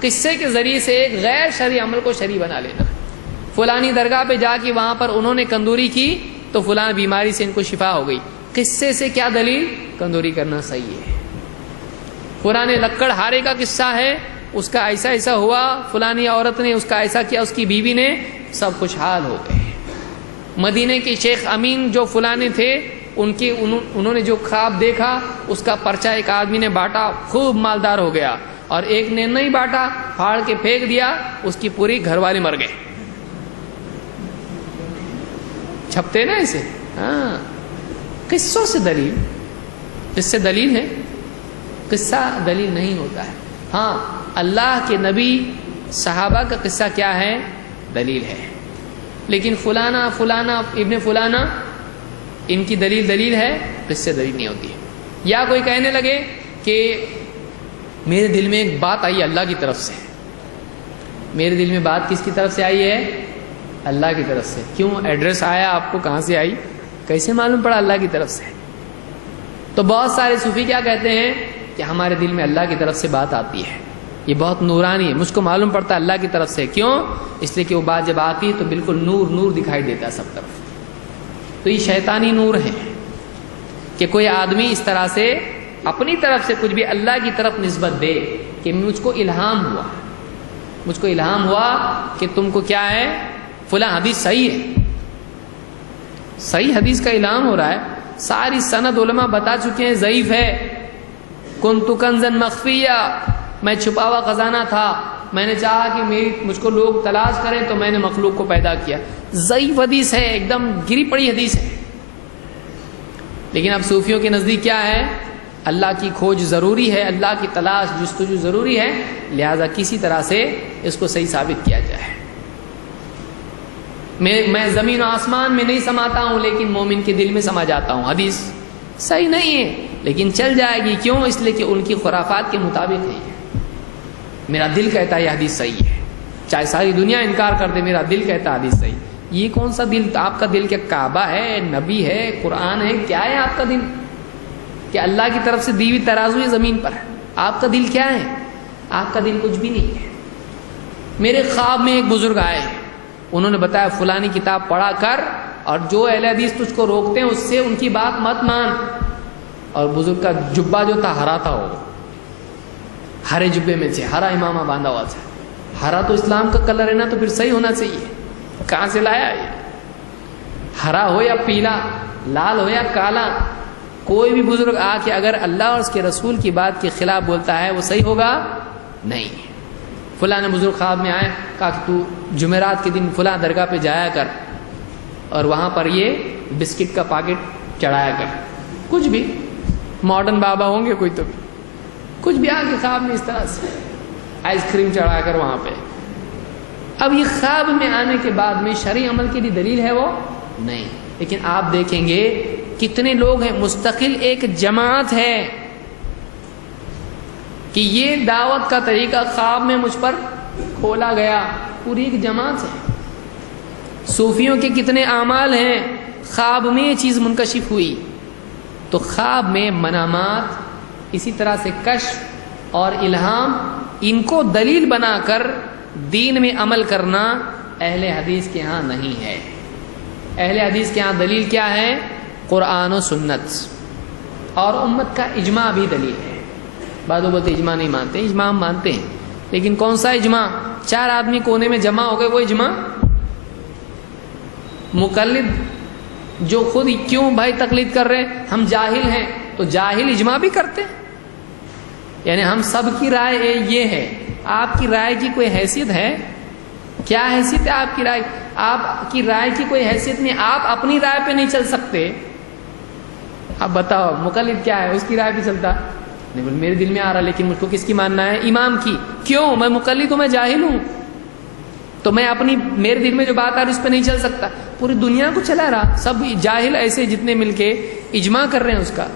قصے کے ذریعے سے ایک غیر شرعی عمل کو شرعی بنا لینا. فلانی درگاہ پہ جا کے وہاں پر انہوں نے کندوری کی تو فلاں بیماری سے ان کو شفا ہو گئی. قصے سے کیا دلیل؟ کندوری کرنا صحیح ہے. فلانے لکڑ ہارے کا قصہ ہے، اس کا ایسا ایسا ہوا، فلانی عورت نے اس کا ایسا کیا، اس کی بیوی نے، سب خوشحال ہو گئے. مدینے کے شیخ امین جو فلانے تھے، انہوں نے جو خواب دیکھا اس کا پرچہ ایک آدمی نے بانٹا، خوب مالدار ہو گیا، اور ایک نے نہیں بانٹا، پھاڑ کے پھینک دیا، اس کی پوری گھر والے مر گئے. چھپتے نا اسے. ہاں، قصوں سے دلیل، اس سے دلیل ہے. قصہ دلیل نہیں ہوتا ہے. ہاں، اللہ کے نبی صحابہ کا قصہ کیا ہے؟ دلیل ہے. لیکن فلانا ابن فلانا، ان کی دلیل ہے، قصے سے دلیل نہیں ہوتی. یا کوئی کہنے لگے کہ میرے دل میں ایک بات آئی اللہ کی طرف سے. میرے دل میں بات کس کی طرف سے آئی ہے؟ اللہ کی طرف سے. کیوں؟ ایڈریس آیا آپ کو، کہاں سے آئی، کیسے معلوم پڑا؟ اللہ کی طرف سے. تو بہت سارے صوفی کیا کہتے ہیں کہ ہمارے دل میں اللہ کی طرف سے بات آتی ہے، یہ بہت نورانی ہے، مجھ کو معلوم پڑتا ہے اللہ کی طرف سے. کیوں؟ اس لیے کہ وہ بات جب آتی ہے تو بالکل نور دکھائی دیتا ہے سب طرف. تو یہ شیطانی نور ہے کہ کوئی آدمی اس طرح سے اپنی طرف سے کچھ بھی اللہ کی طرف نسبت دے کہ مجھ کو الہام ہوا کہ تم کو کیا ہے، فلاں حدیث صحیح ہے. صحیح حدیث کا الہام ہو رہا ہے، ساری سند علماء بتا چکے ہیں ضعیف ہے. کنت کنزا مخفیہ، میں چھپا ہوا خزانہ تھا، میں نے چاہا کہ مجھ کو لوگ تلاش کریں تو میں نے مخلوق کو پیدا کیا. ضعیف حدیث ہے، ایک دم گری پڑی حدیث ہے. لیکن اب صوفیوں کے نزدیک کیا ہے؟ اللہ کی کھوج ضروری ہے، اللہ کی تلاش جستجو ضروری ہے، لہذا کسی طرح سے اس کو صحیح ثابت کیا جائے. میں زمین و آسمان میں نہیں سماتا ہوں لیکن مومن کے دل میں سما جاتا ہوں. حدیث صحیح نہیں ہے لیکن چل جائے گی. کیوں؟ اس لیے کہ ان کی خرافات کے مطابق ہے. میرا دل کہتا ہے یہ حدیث صحیح ہے، چاہے ساری دنیا انکار کر دے، میرا دل کہتا ہے حدیث صحیح. یہ کون سا دل؟ آپ کا دل کیا کعبہ ہے، نبی ہے، قرآن ہے؟ کیا ہے آپ کا دل؟ کہ اللہ کی طرف سے دی ہوئی ترازو ہے زمین پر؟ آپ کا دل کیا ہے؟ آپ کا دل کچھ بھی نہیں ہے. میرے خواب میں ایک بزرگ آئے، انہوں نے بتایا فلانی کتاب پڑھا کر، اور جو اہل حدیث تجھ کو روکتے ہیں اس سے ان کی بات مت مان. اور بزرگ کا جبہ جو تھا ہرا تھا، وہ ہرے جبے میں سے ہرا امامہ باندھا ہوا تھا. ہرا تو اسلام کا کلر ہے نا، تو پھر صحیح ہونا چاہیے. کہاں سے لایا یہ؟ ہرا ہو یا پیلا، لال ہو یا کالا، کوئی بھی بزرگ آ کے اگر اللہ اور اس کے رسول کی بات کے خلاف بولتا ہے وہ صحیح ہوگا نہیں. فلاں بزرگ خواب میں آئے، کہا کہ تو جمعرات کے دن فلاں درگاہ پہ جایا کر اور وہاں پر یہ بسکٹ کا پاکٹ چڑھایا کر. کچھ بھی ماڈرن بابا ہوں گے کوئی، تو کچھ بھی آ کے خواب میں اس طرح سے آئس کریم چڑھا کر وہاں پہ. اب یہ خواب میں آنے کے بعد میں شرعی عمل کی بھی دلیل ہے وہ نہیں. لیکن آپ دیکھیں گے کتنے لوگ ہیں، مستقل ایک جماعت ہے کہ یہ دعوت کا طریقہ خواب میں مجھ پر کھولا گیا، پوری ایک جماعت ہے. صوفیوں کے کتنے اعمال ہیں، خواب میں یہ چیز منکشف ہوئی. تو خواب میں منامات، اسی طرح سے کشف اور الہام، ان کو دلیل بنا کر دین میں عمل کرنا اہل حدیث کے ہاں نہیں ہے. اہل حدیث کے ہاں دلیل کیا ہے؟ قرآن و سنت، اور امت کا اجماع بھی دلیل ہے. بعض لوگ بولتے اجماع نہیں مانتے، اجماع ہم مانتے ہیں، لیکن کون سا اجماع؟ 4 آدمی کونے میں جمع ہو گئے وہ اجماع؟ مقلد جو خود کیوں بھائی تقلید کر رہے ہیں؟ ہم جاہل ہیں تو جاہل اجماع بھی کرتے ہیں، یعنی ہم سب کی رائے یہ ہے، آپ کی رائے کی کوئی حیثیت ہے؟ کیا حیثیت ہے آپ کی رائے؟ آپ کی رائے کی کوئی حیثیت نہیں، آپ اپنی رائے پہ نہیں چل سکتے۔ اب بتاؤ مقلد کیا ہے، اس کی رائے پہ چلتا نہیں، بول میرے دل میں آ رہا لیکن مجھ کو کس کی ماننا ہے؟ امام کی۔ کیوں؟ میں مقلد ہوں، میں جاہل ہوں، تو میں اپنی میرے دل میں جو بات آ رہی اس پہ نہیں چل سکتا۔ پوری دنیا کو چلا رہا، سب جاہل ایسے جتنے مل کے اجماع کر رہے ہیں اس کا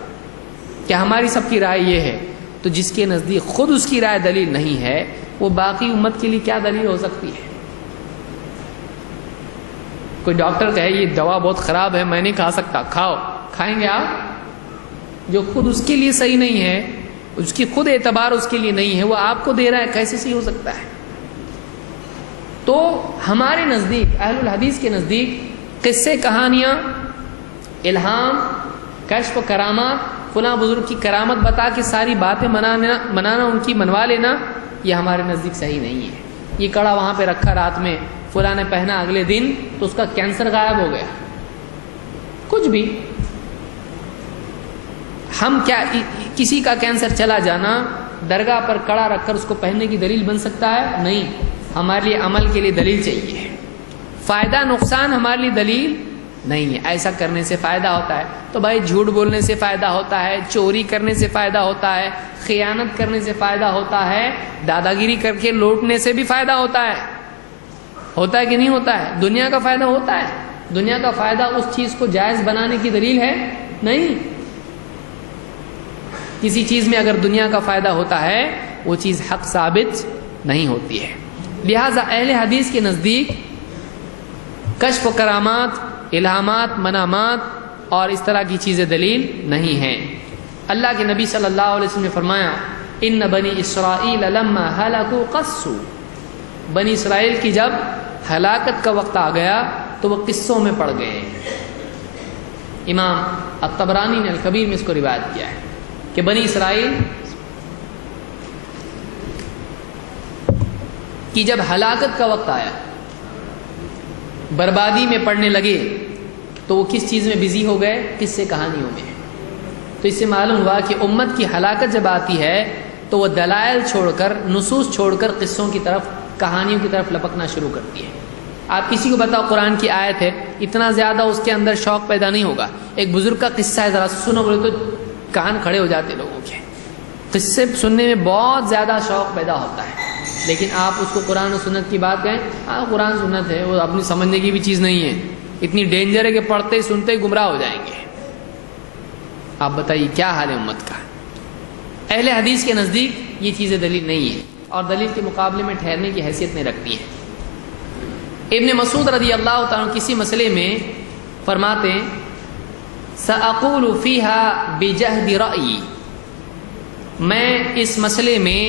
کہ ہماری سب کی رائے یہ ہے، تو جس کے نزدیک خود اس کی رائے دلیل نہیں ہے، وہ باقی امت کے لیے کیا دلیل ہو سکتی ہے؟ کوئی ڈاکٹر کہے یہ دوا بہت خراب ہے، میں نہیں کھا سکتا، کھاؤ، کھائیں گے آپ؟ جو خود اس کے لیے صحیح نہیں ہے، اس کی خود اعتبار اس کے لیے نہیں ہے، وہ آپ کو دے رہا ہے، کیسے صحیح ہو سکتا ہے؟ تو ہمارے نزدیک، اہل الحدیث کے نزدیک، قصے، کہانیاں، الہام، کشف و کرامات، فلاں بزرگ کی کرامت بتا کے ساری باتیں منانا ان کی منوا لینا، یہ ہمارے نزدیک صحیح نہیں ہے۔ یہ کڑا وہاں پہ رکھا رات میں، فلاں نے پہنا اگلے دن تو اس کا کینسر غائب ہو گیا، کچھ بھی۔ ہم کیا کسی کا کینسر چلا جانا درگاہ پر کڑا رکھ کر اس کو پہننے کی دلیل بن سکتا ہے؟ نہیں، ہمارے لیے عمل کے لیے دلیل چاہیے، فائدہ نقصان ہمارے لیے دلیل نہیں ہے۔ ایسا کرنے سے فائدہ ہوتا ہے تو بھائی جھوٹ بولنے سے فائدہ ہوتا ہے، چوری کرنے سے فائدہ ہوتا ہے، خیانت کرنے سے فائدہ ہوتا ہے، دادا گیری کر کے لوٹنے سے بھی فائدہ ہوتا ہے کہ نہیں ہوتا ہے؟ دنیا کا فائدہ ہوتا ہے۔ دنیا کا فائدہ اس چیز کو جائز بنانے کی دلیل ہے؟ نہیں۔ کسی چیز میں اگر دنیا کا فائدہ ہوتا ہے وہ چیز حق ثابت نہیں ہوتی ہے۔ لہذا اہل حدیث کے نزدیک کشف و کرامات، الہامات، منامات اور اس طرح کی چیزیں دلیل نہیں ہیں۔ اللہ کے نبی صلی اللہ علیہ وسلم نے فرمایا ان بنی اسرائیل لما ہلکوا قصوا، بنی اسرائیل کی جب ہلاکت کا وقت آ گیا تو وہ قصوں میں پڑ گئے۔ امام الطبرانی نے الکبیر میں اس کو روایت کیا ہے کہ بنی اسرائیل کی جب ہلاکت کا وقت آیا، بربادی میں پڑنے لگے، تو وہ کس چیز میں بزی ہو گئے؟ قصے کہانیوں میں۔ تو اس سے معلوم ہوا کہ امت کی ہلاکت جب آتی ہے تو وہ دلائل چھوڑ کر، نصوص چھوڑ کر قصوں کی طرف، کہانیوں کی طرف لپکنا شروع کرتی ہے۔ آپ کسی کو بتاؤ قرآن کی آیت ہے، اتنا زیادہ اس کے اندر شوق پیدا نہیں ہوگا۔ ایک بزرگ کا قصہ ہے، ذرا سنو بولے تو کان کھڑے ہو جاتے لوگوں کے۔ قصے سننے میں بہت زیادہ شوق پیدا ہوتا ہے، لیکن آپ اس کو قرآن و سنت کی بات کہیں، ہاں قرآن سنت ہے، وہ اپنی سمجھنے کی بھی چیز نہیں ہے، اتنی ڈینجر ہے کہ پڑھتے ہی سنتے ہی گمراہ ہو جائیں گے۔ آپ بتائیے کیا حال ہے امت کا؟ اہل حدیث کے نزدیک یہ چیزیں دلیل نہیں ہیں اور دلیل کے مقابلے میں ٹھہرنے کی حیثیت نہیں رکھتی ہیں۔ ابن مسعود رضی اللہ تعالیٰ کسی مسئلے میں فرماتے ہیں سأقول فیہا بجہد رأیی، میں اس مسئلے میں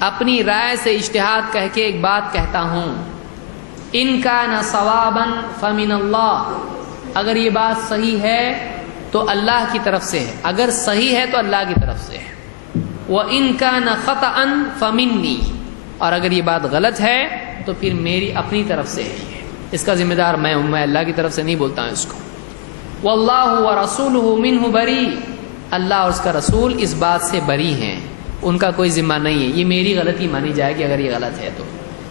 اپنی رائے سے اجتہاد کہہ کے ایک بات کہتا ہوں، ان کان صوابا فمن اللہ، اگر یہ بات صحیح ہے تو اللہ کی طرف سے ہے، اگر صحیح ہے تو اللہ کی طرف سے ہے، وَإِن كَانَ خَطَأً فَمِنِّي، اور اگر یہ بات غلط ہے تو پھر میری اپنی طرف سے ہے، اس کا ذمہ دار میں ہوں، میں اللہ کی طرف سے نہیں بولتا ہوں اس کو۔ وَاللَّهُ وَرَسُولُهُ مِنْهُ بَرِيءٌ، اللہ اور اس کا رسول اس بات سے بری ہیں، ان کا کوئی ذمہ نہیں ہے، یہ میری غلطی مانی جائے گی اگر یہ غلط ہے تو۔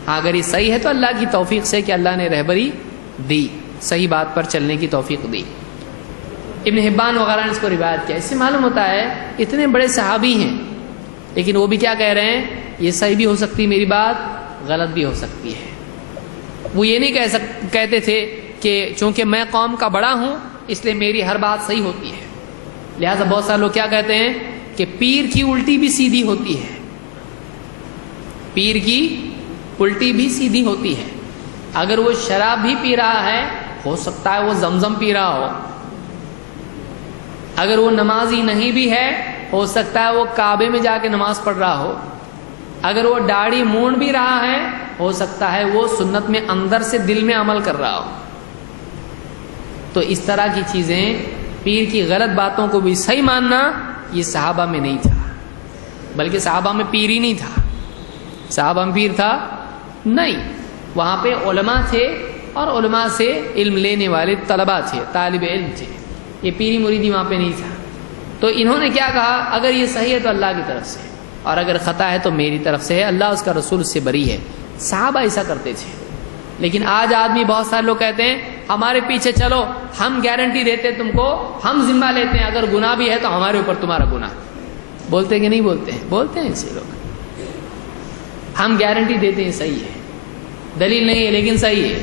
ہاں اگر یہ صحیح ہے تو اللہ کی توفیق سے کہ اللہ نے رہبری دی، صحیح بات پر چلنے کی توفیق دی۔ ابن حبان وغیرہ نے اس کو روایت کیا۔ اس سے معلوم ہوتا ہے اتنے بڑے صحابی ہیں لیکن وہ بھی کیا کہہ رہے ہیں، یہ صحیح بھی ہو سکتی میری بات، غلط بھی ہو سکتی ہے۔ وہ یہ نہیں کہتے تھے کہ چونکہ میں قوم کا بڑا ہوں اس لیے میری ہر بات صحیح ہوتی ہے۔ لہٰذا بہت سارے لوگ کیا کہتے ہیں کہ پیر کی الٹی بھی سیدھی ہوتی ہے، پیر کی الٹی بھی سیدھی ہوتی ہے۔ اگر وہ شراب بھی پی رہا ہے ہو سکتا ہے وہ زمزم پی رہا ہو، اگر وہ نمازی نہیں بھی ہے ہو سکتا ہے وہ کعبے میں جا کے نماز پڑھ رہا ہو، اگر وہ داڑھی مونڈ بھی رہا ہے ہو سکتا ہے وہ سنت میں اندر سے دل میں عمل کر رہا ہو۔ تو اس طرح کی چیزیں، پیر کی غلط باتوں کو بھی صحیح ماننا، یہ صحابہ میں نہیں تھا، بلکہ صحابہ میں پیر ہی نہیں تھا۔ صحابہ میں پیر تھا نہیں، وہاں پہ علماء تھے اور علماء سے علم لینے والے طلباء تھے، طالب علم تھے، یہ پیری مریدی وہاں پہ نہیں تھا۔ تو انہوں نے کیا کہا، اگر یہ صحیح ہے تو اللہ کی طرف سے، اور اگر خطا ہے تو میری طرف سے ہے، اللہ اس کا رسول اس سے بری ہے۔ صحابہ ایسا کرتے تھے۔ لیکن آج آدمی بہت سارے لوگ کہتے ہیں ہمارے پیچھے چلو، ہم گارنٹی دیتے تم کو، ہم ذمہ لیتے ہیں، اگر گناہ بھی ہے تو ہمارے اوپر تمہارا گناہ۔ بولتے ہیں کہ نہیں بولتے ہیں؟ بولتے ہیں ایسے لوگ، ہم گارنٹی دیتے ہیں صحیح ہے، دلیل نہیں ہے لیکن صحیح ہے۔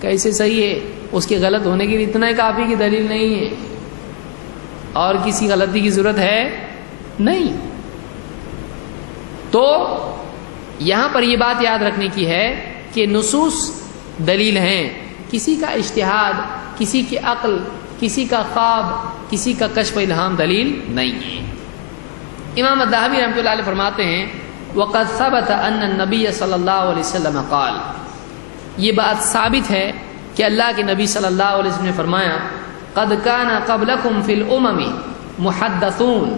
کیسے صحیح ہے؟ اس کے غلط ہونے کے لیے اتنا ہی کافی کہ دلیل نہیں ہے، اور کسی غلطی کی ضرورت ہے نہیں۔ تو یہاں پر یہ بات یاد رکھنے کی ہے کہ نصوص دلیل ہیں، کسی کا اجتہاد، کسی کی عقل، کسی کا خواب، کسی کا کشف و الہام دلیل نہیں ہے۔ امام الذہبی رحمۃ اللہ علیہ فرماتے ہیں وَقَدْ ثَبَتَ أَنَّ النَّبِيَّ صلی اللہ علیہ وسلم قال، یہ بات ثابت ہے کہ اللہ کے نبی صلی اللہ علیہ وسلم نے فرمایا قَدْ كَانَ قَبْلَكُمْ فِي الْأُمَمِ مُحَدَّثُونَ،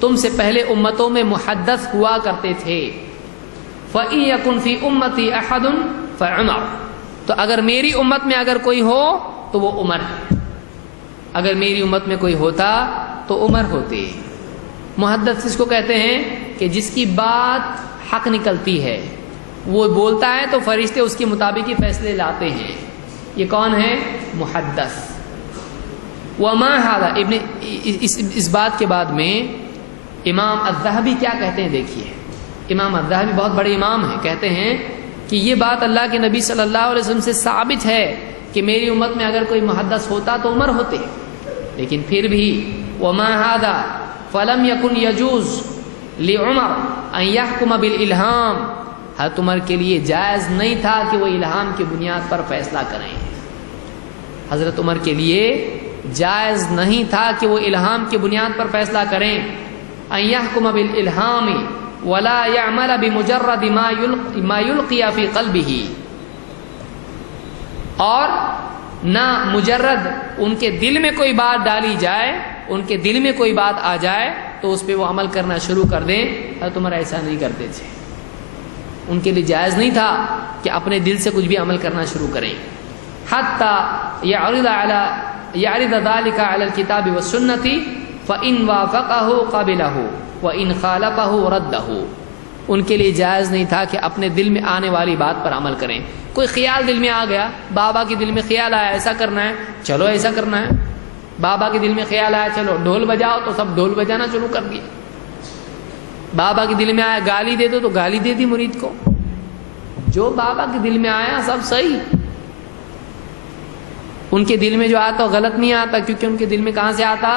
تم سے پہلے امتوں میں محدث ہوا کرتے تھے۔ فَإِن يَكُنْ فِي أُمَّتِي أَحَدٌ فَعُمَرٌ، تو اگر میری امت میں اگر کوئی ہو تو وہ عمر ہے، اگر میری امت میں کوئی ہوتا تو عمر ہوتے۔ محدث اس کو کہتے ہیں کہ جس کی بات حق نکلتی ہے، وہ بولتا ہے تو فرشتے اس کے مطابق ہی فیصلے لاتے ہیں، یہ کون ہے؟ محدث۔ وما هذا، اس بات کے بعد میں امام الذہبی کیا کہتے ہیں، دیکھیے امام الذہبی بہت بڑے امام ہیں، کہتے ہیں کہ یہ بات اللہ کے نبی صلی اللہ علیہ وسلم سے ثابت ہے کہ میری امت میں اگر کوئی محدث ہوتا تو عمر ہوتے، لیکن پھر بھی وما هذا فلم يكن يجوز لعمر ان يحكم بالالهام، حضرت عمر کے لیے جائز نہیں تھا کہ وہ الہام کی بنیاد پر فیصلہ کریں، حضرت عمر کے لیے جائز نہیں تھا کہ وہ الہام کی بنیاد پر فیصلہ کریں۔ ان يحكم بالالهام ولا يعمل بمجرد ما يلقي في قلبه، اور نہ مجرد ان کے دل میں کوئی بات ڈالی جائے، ان کے دل میں کوئی بات آ جائے تو اس پہ وہ عمل کرنا شروع کر دیں۔ حضرت عمر ایسا نہیں کرتے تھے، ان کے لیے جائز نہیں تھا کہ اپنے دل سے کچھ بھی عمل کرنا شروع کریں۔ حتی یعرض ذلك على الكتاب والسنة فإن وافقه قبله وإن خالفه رده، ان کے لیے جائز نہیں تھا کہ اپنے دل میں آنے والی بات پر عمل کریں۔ کوئی خیال دل میں آ گیا، بابا کے دل میں خیال آیا ایسا کرنا ہے، چلو ایسا کرنا ہے۔ بابا کے دل میں خیال آیا چلو ڈھول بجاؤ، تو سب ڈھول بجانا شروع کر دیا۔ بابا کے دل میں آیا گالی دے دو تو گالی دے دی مرید کو۔ جو بابا کے دل میں آیا سب صحیح، ان کے دل میں جو آتا وہ غلط نہیں آتا، کیونکہ ان کے دل میں کہاں سے آتا؟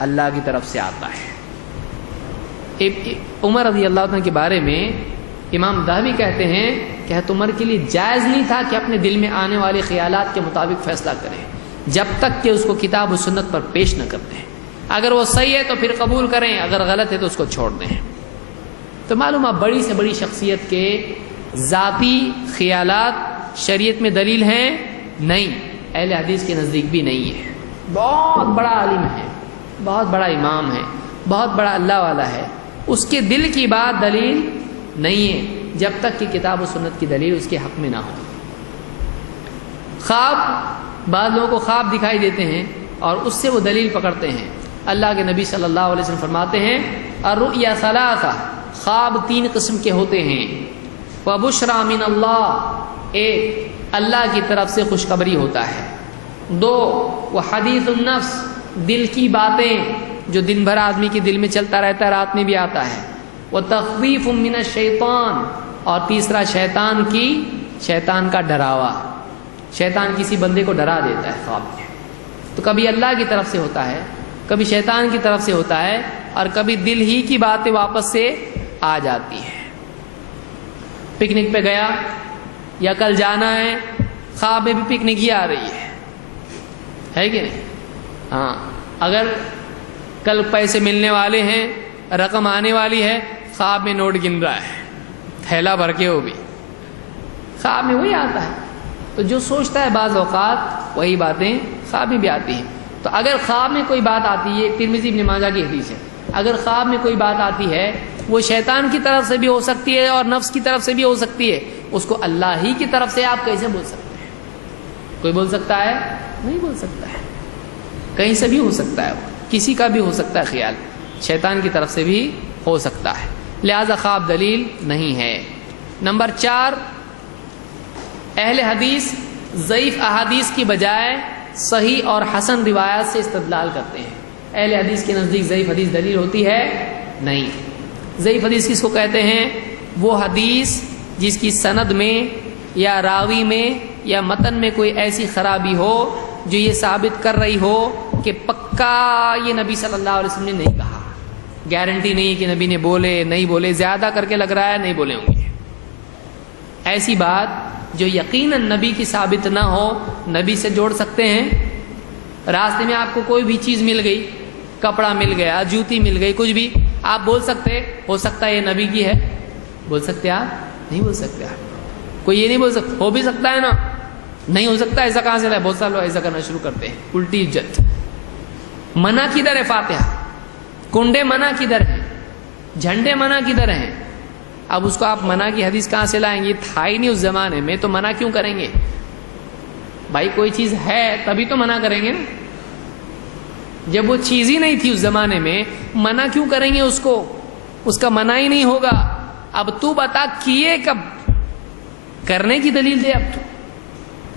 اللہ کی طرف سے آتا ہے۔ عمر رضی اللہ عنہ کے بارے میں امام ذہبی کہتے ہیں کہ حضرت عمر کے لیے جائز نہیں تھا کہ اپنے دل میں آنے والے خیالات کے مطابق فیصلہ کریں جب تک کہ اس کو کتاب و سنت پر پیش نہ کرتے ہیں۔ اگر وہ صحیح ہے تو پھر قبول کریں، اگر غلط ہے تو اس کو چھوڑ دیں۔ تو معلوم ہے بڑی سے بڑی شخصیت کے ذاتی خیالات شریعت میں دلیل ہیں نہیں، اہل حدیث کے نزدیک بھی نہیں ہے۔ بہت بڑا عالم ہے، بہت بڑا امام ہے، بہت بڑا اللہ والا ہے، اس کے دل کی بات دلیل نہیں ہے جب تک کہ کتاب و سنت کی دلیل اس کے حق میں نہ ہو۔ خواب، بعض لوگوں کو خواب دکھائی دیتے ہیں اور اس سے وہ دلیل پکڑتے ہیں۔ اللہ کے نبی صلی اللہ علیہ وسلم فرماتے ہیں الرؤیا ثلاثہ، خواب 3 قسم کے ہوتے ہیں۔ وبشرى من اللہ، ایک اللہ کی طرف سے خوشخبری ہوتا ہے۔ 2 وحدیث النفس، دل کی باتیں جو دن بھر آدمی کے دل میں چلتا رہتا ہے، رات میں بھی آتا ہے۔ وتخویف من الشیطان، اور تیسرا شیطان کا ڈراوا، شیطان کسی بندے کو ڈرا دیتا ہے خواب میں۔ تو کبھی اللہ کی طرف سے ہوتا ہے، کبھی شیطان کی طرف سے ہوتا ہے، اور کبھی دل ہی کی باتیں واپس سے آ جاتی ہے۔ پکنک پہ گیا یا کل جانا ہے، خواب میں بھی پکنک ہی آ رہی ہے کہ نہیں؟ ہاں، اگر کل پیسے ملنے والے ہیں، رقم آنے والی ہے، خواب میں نوٹ گن رہا ہے، تھیلا بھر کے، وہ بھی خواب میں وہی آتا ہے۔ تو جو سوچتا ہے بعض اوقات وہی باتیں خواب میں بھی آتی ہیں۔ تو اگر خواب میں کوئی بات آتی ہے، ترمذی ابن ماجہ کی حدیث ہے، اگر خواب میں کوئی بات آتی ہے وہ شیطان کی طرف سے بھی ہو سکتی ہے اور نفس کی طرف سے بھی ہو سکتی ہے، اس کو اللہ ہی کی طرف سے آپ کیسے بول سکتے ہیں؟ کوئی بول سکتا ہے؟ نہیں بول سکتا ہے. کہیں سے بھی ہو سکتا ہے، کسی کا بھی ہو سکتا ہے خیال، شیطان کی طرف سے بھی ہو سکتا ہے، لہذا خواب دلیل نہیں ہے. نمبر 4، اہل حدیث ضعیف احادیث کی بجائے صحیح اور حسن روایات سے استدلال کرتے ہیں. اہل حدیث کے نزدیک ضعیف حدیث دلیل ہوتی ہے؟ نہیں. ضعیف حدیث کس کو کہتے ہیں؟ وہ حدیث جس کی سند میں یا راوی میں یا متن میں کوئی ایسی خرابی ہو جو یہ ثابت کر رہی ہو کہ پکا یہ نبی صلی اللہ علیہ وسلم نے نہیں کہا، گارنٹی نہیں کہ نبی نے بولے نہیں بولے، زیادہ کر کے لگ رہا ہے نہیں بولے ہوں گے. ایسی بات جو یقیناً نبی کی ثابت نہ ہو، نبی سے جوڑ سکتے ہیں. راستے میں آپ کو کوئی بھی چیز مل گئی، کپڑا مل گیا، جوتی مل گئی، کچھ بھی، آپ بول سکتے ہو سکتا ہے یہ نبی کی ہے؟ بول سکتے آپ؟ نہیں بول سکتے آپ. کوئی یہ نہیں بول سکتا ہو بھی سکتا ہے نا، نہیں ہو سکتا ایسا کہاں سے؟ بہت سارے لوگ ایسا کرنا شروع کرتے ہیں، الٹی عزت. منع کدھر ہے؟ فاتحہ کنڈے منع کدھر ہیں؟ جھنڈے منع کدھر ہیں؟ اب اس کو آپ منع کی حدیث کہاں سے لائیں گے؟ تھا ہی نہیں اس زمانے میں تو منع کیوں کریں گے بھائی؟ کوئی چیز ہے تبھی تو منع کریں گے نا. جب وہ چیز ہی نہیں تھی اس زمانے میں، منع کیوں کریں گے اس کو؟ اس کا منع ہی نہیں ہوگا. اب تو بتا کیے کب؟ کرنے کی دلیل دے اب تو،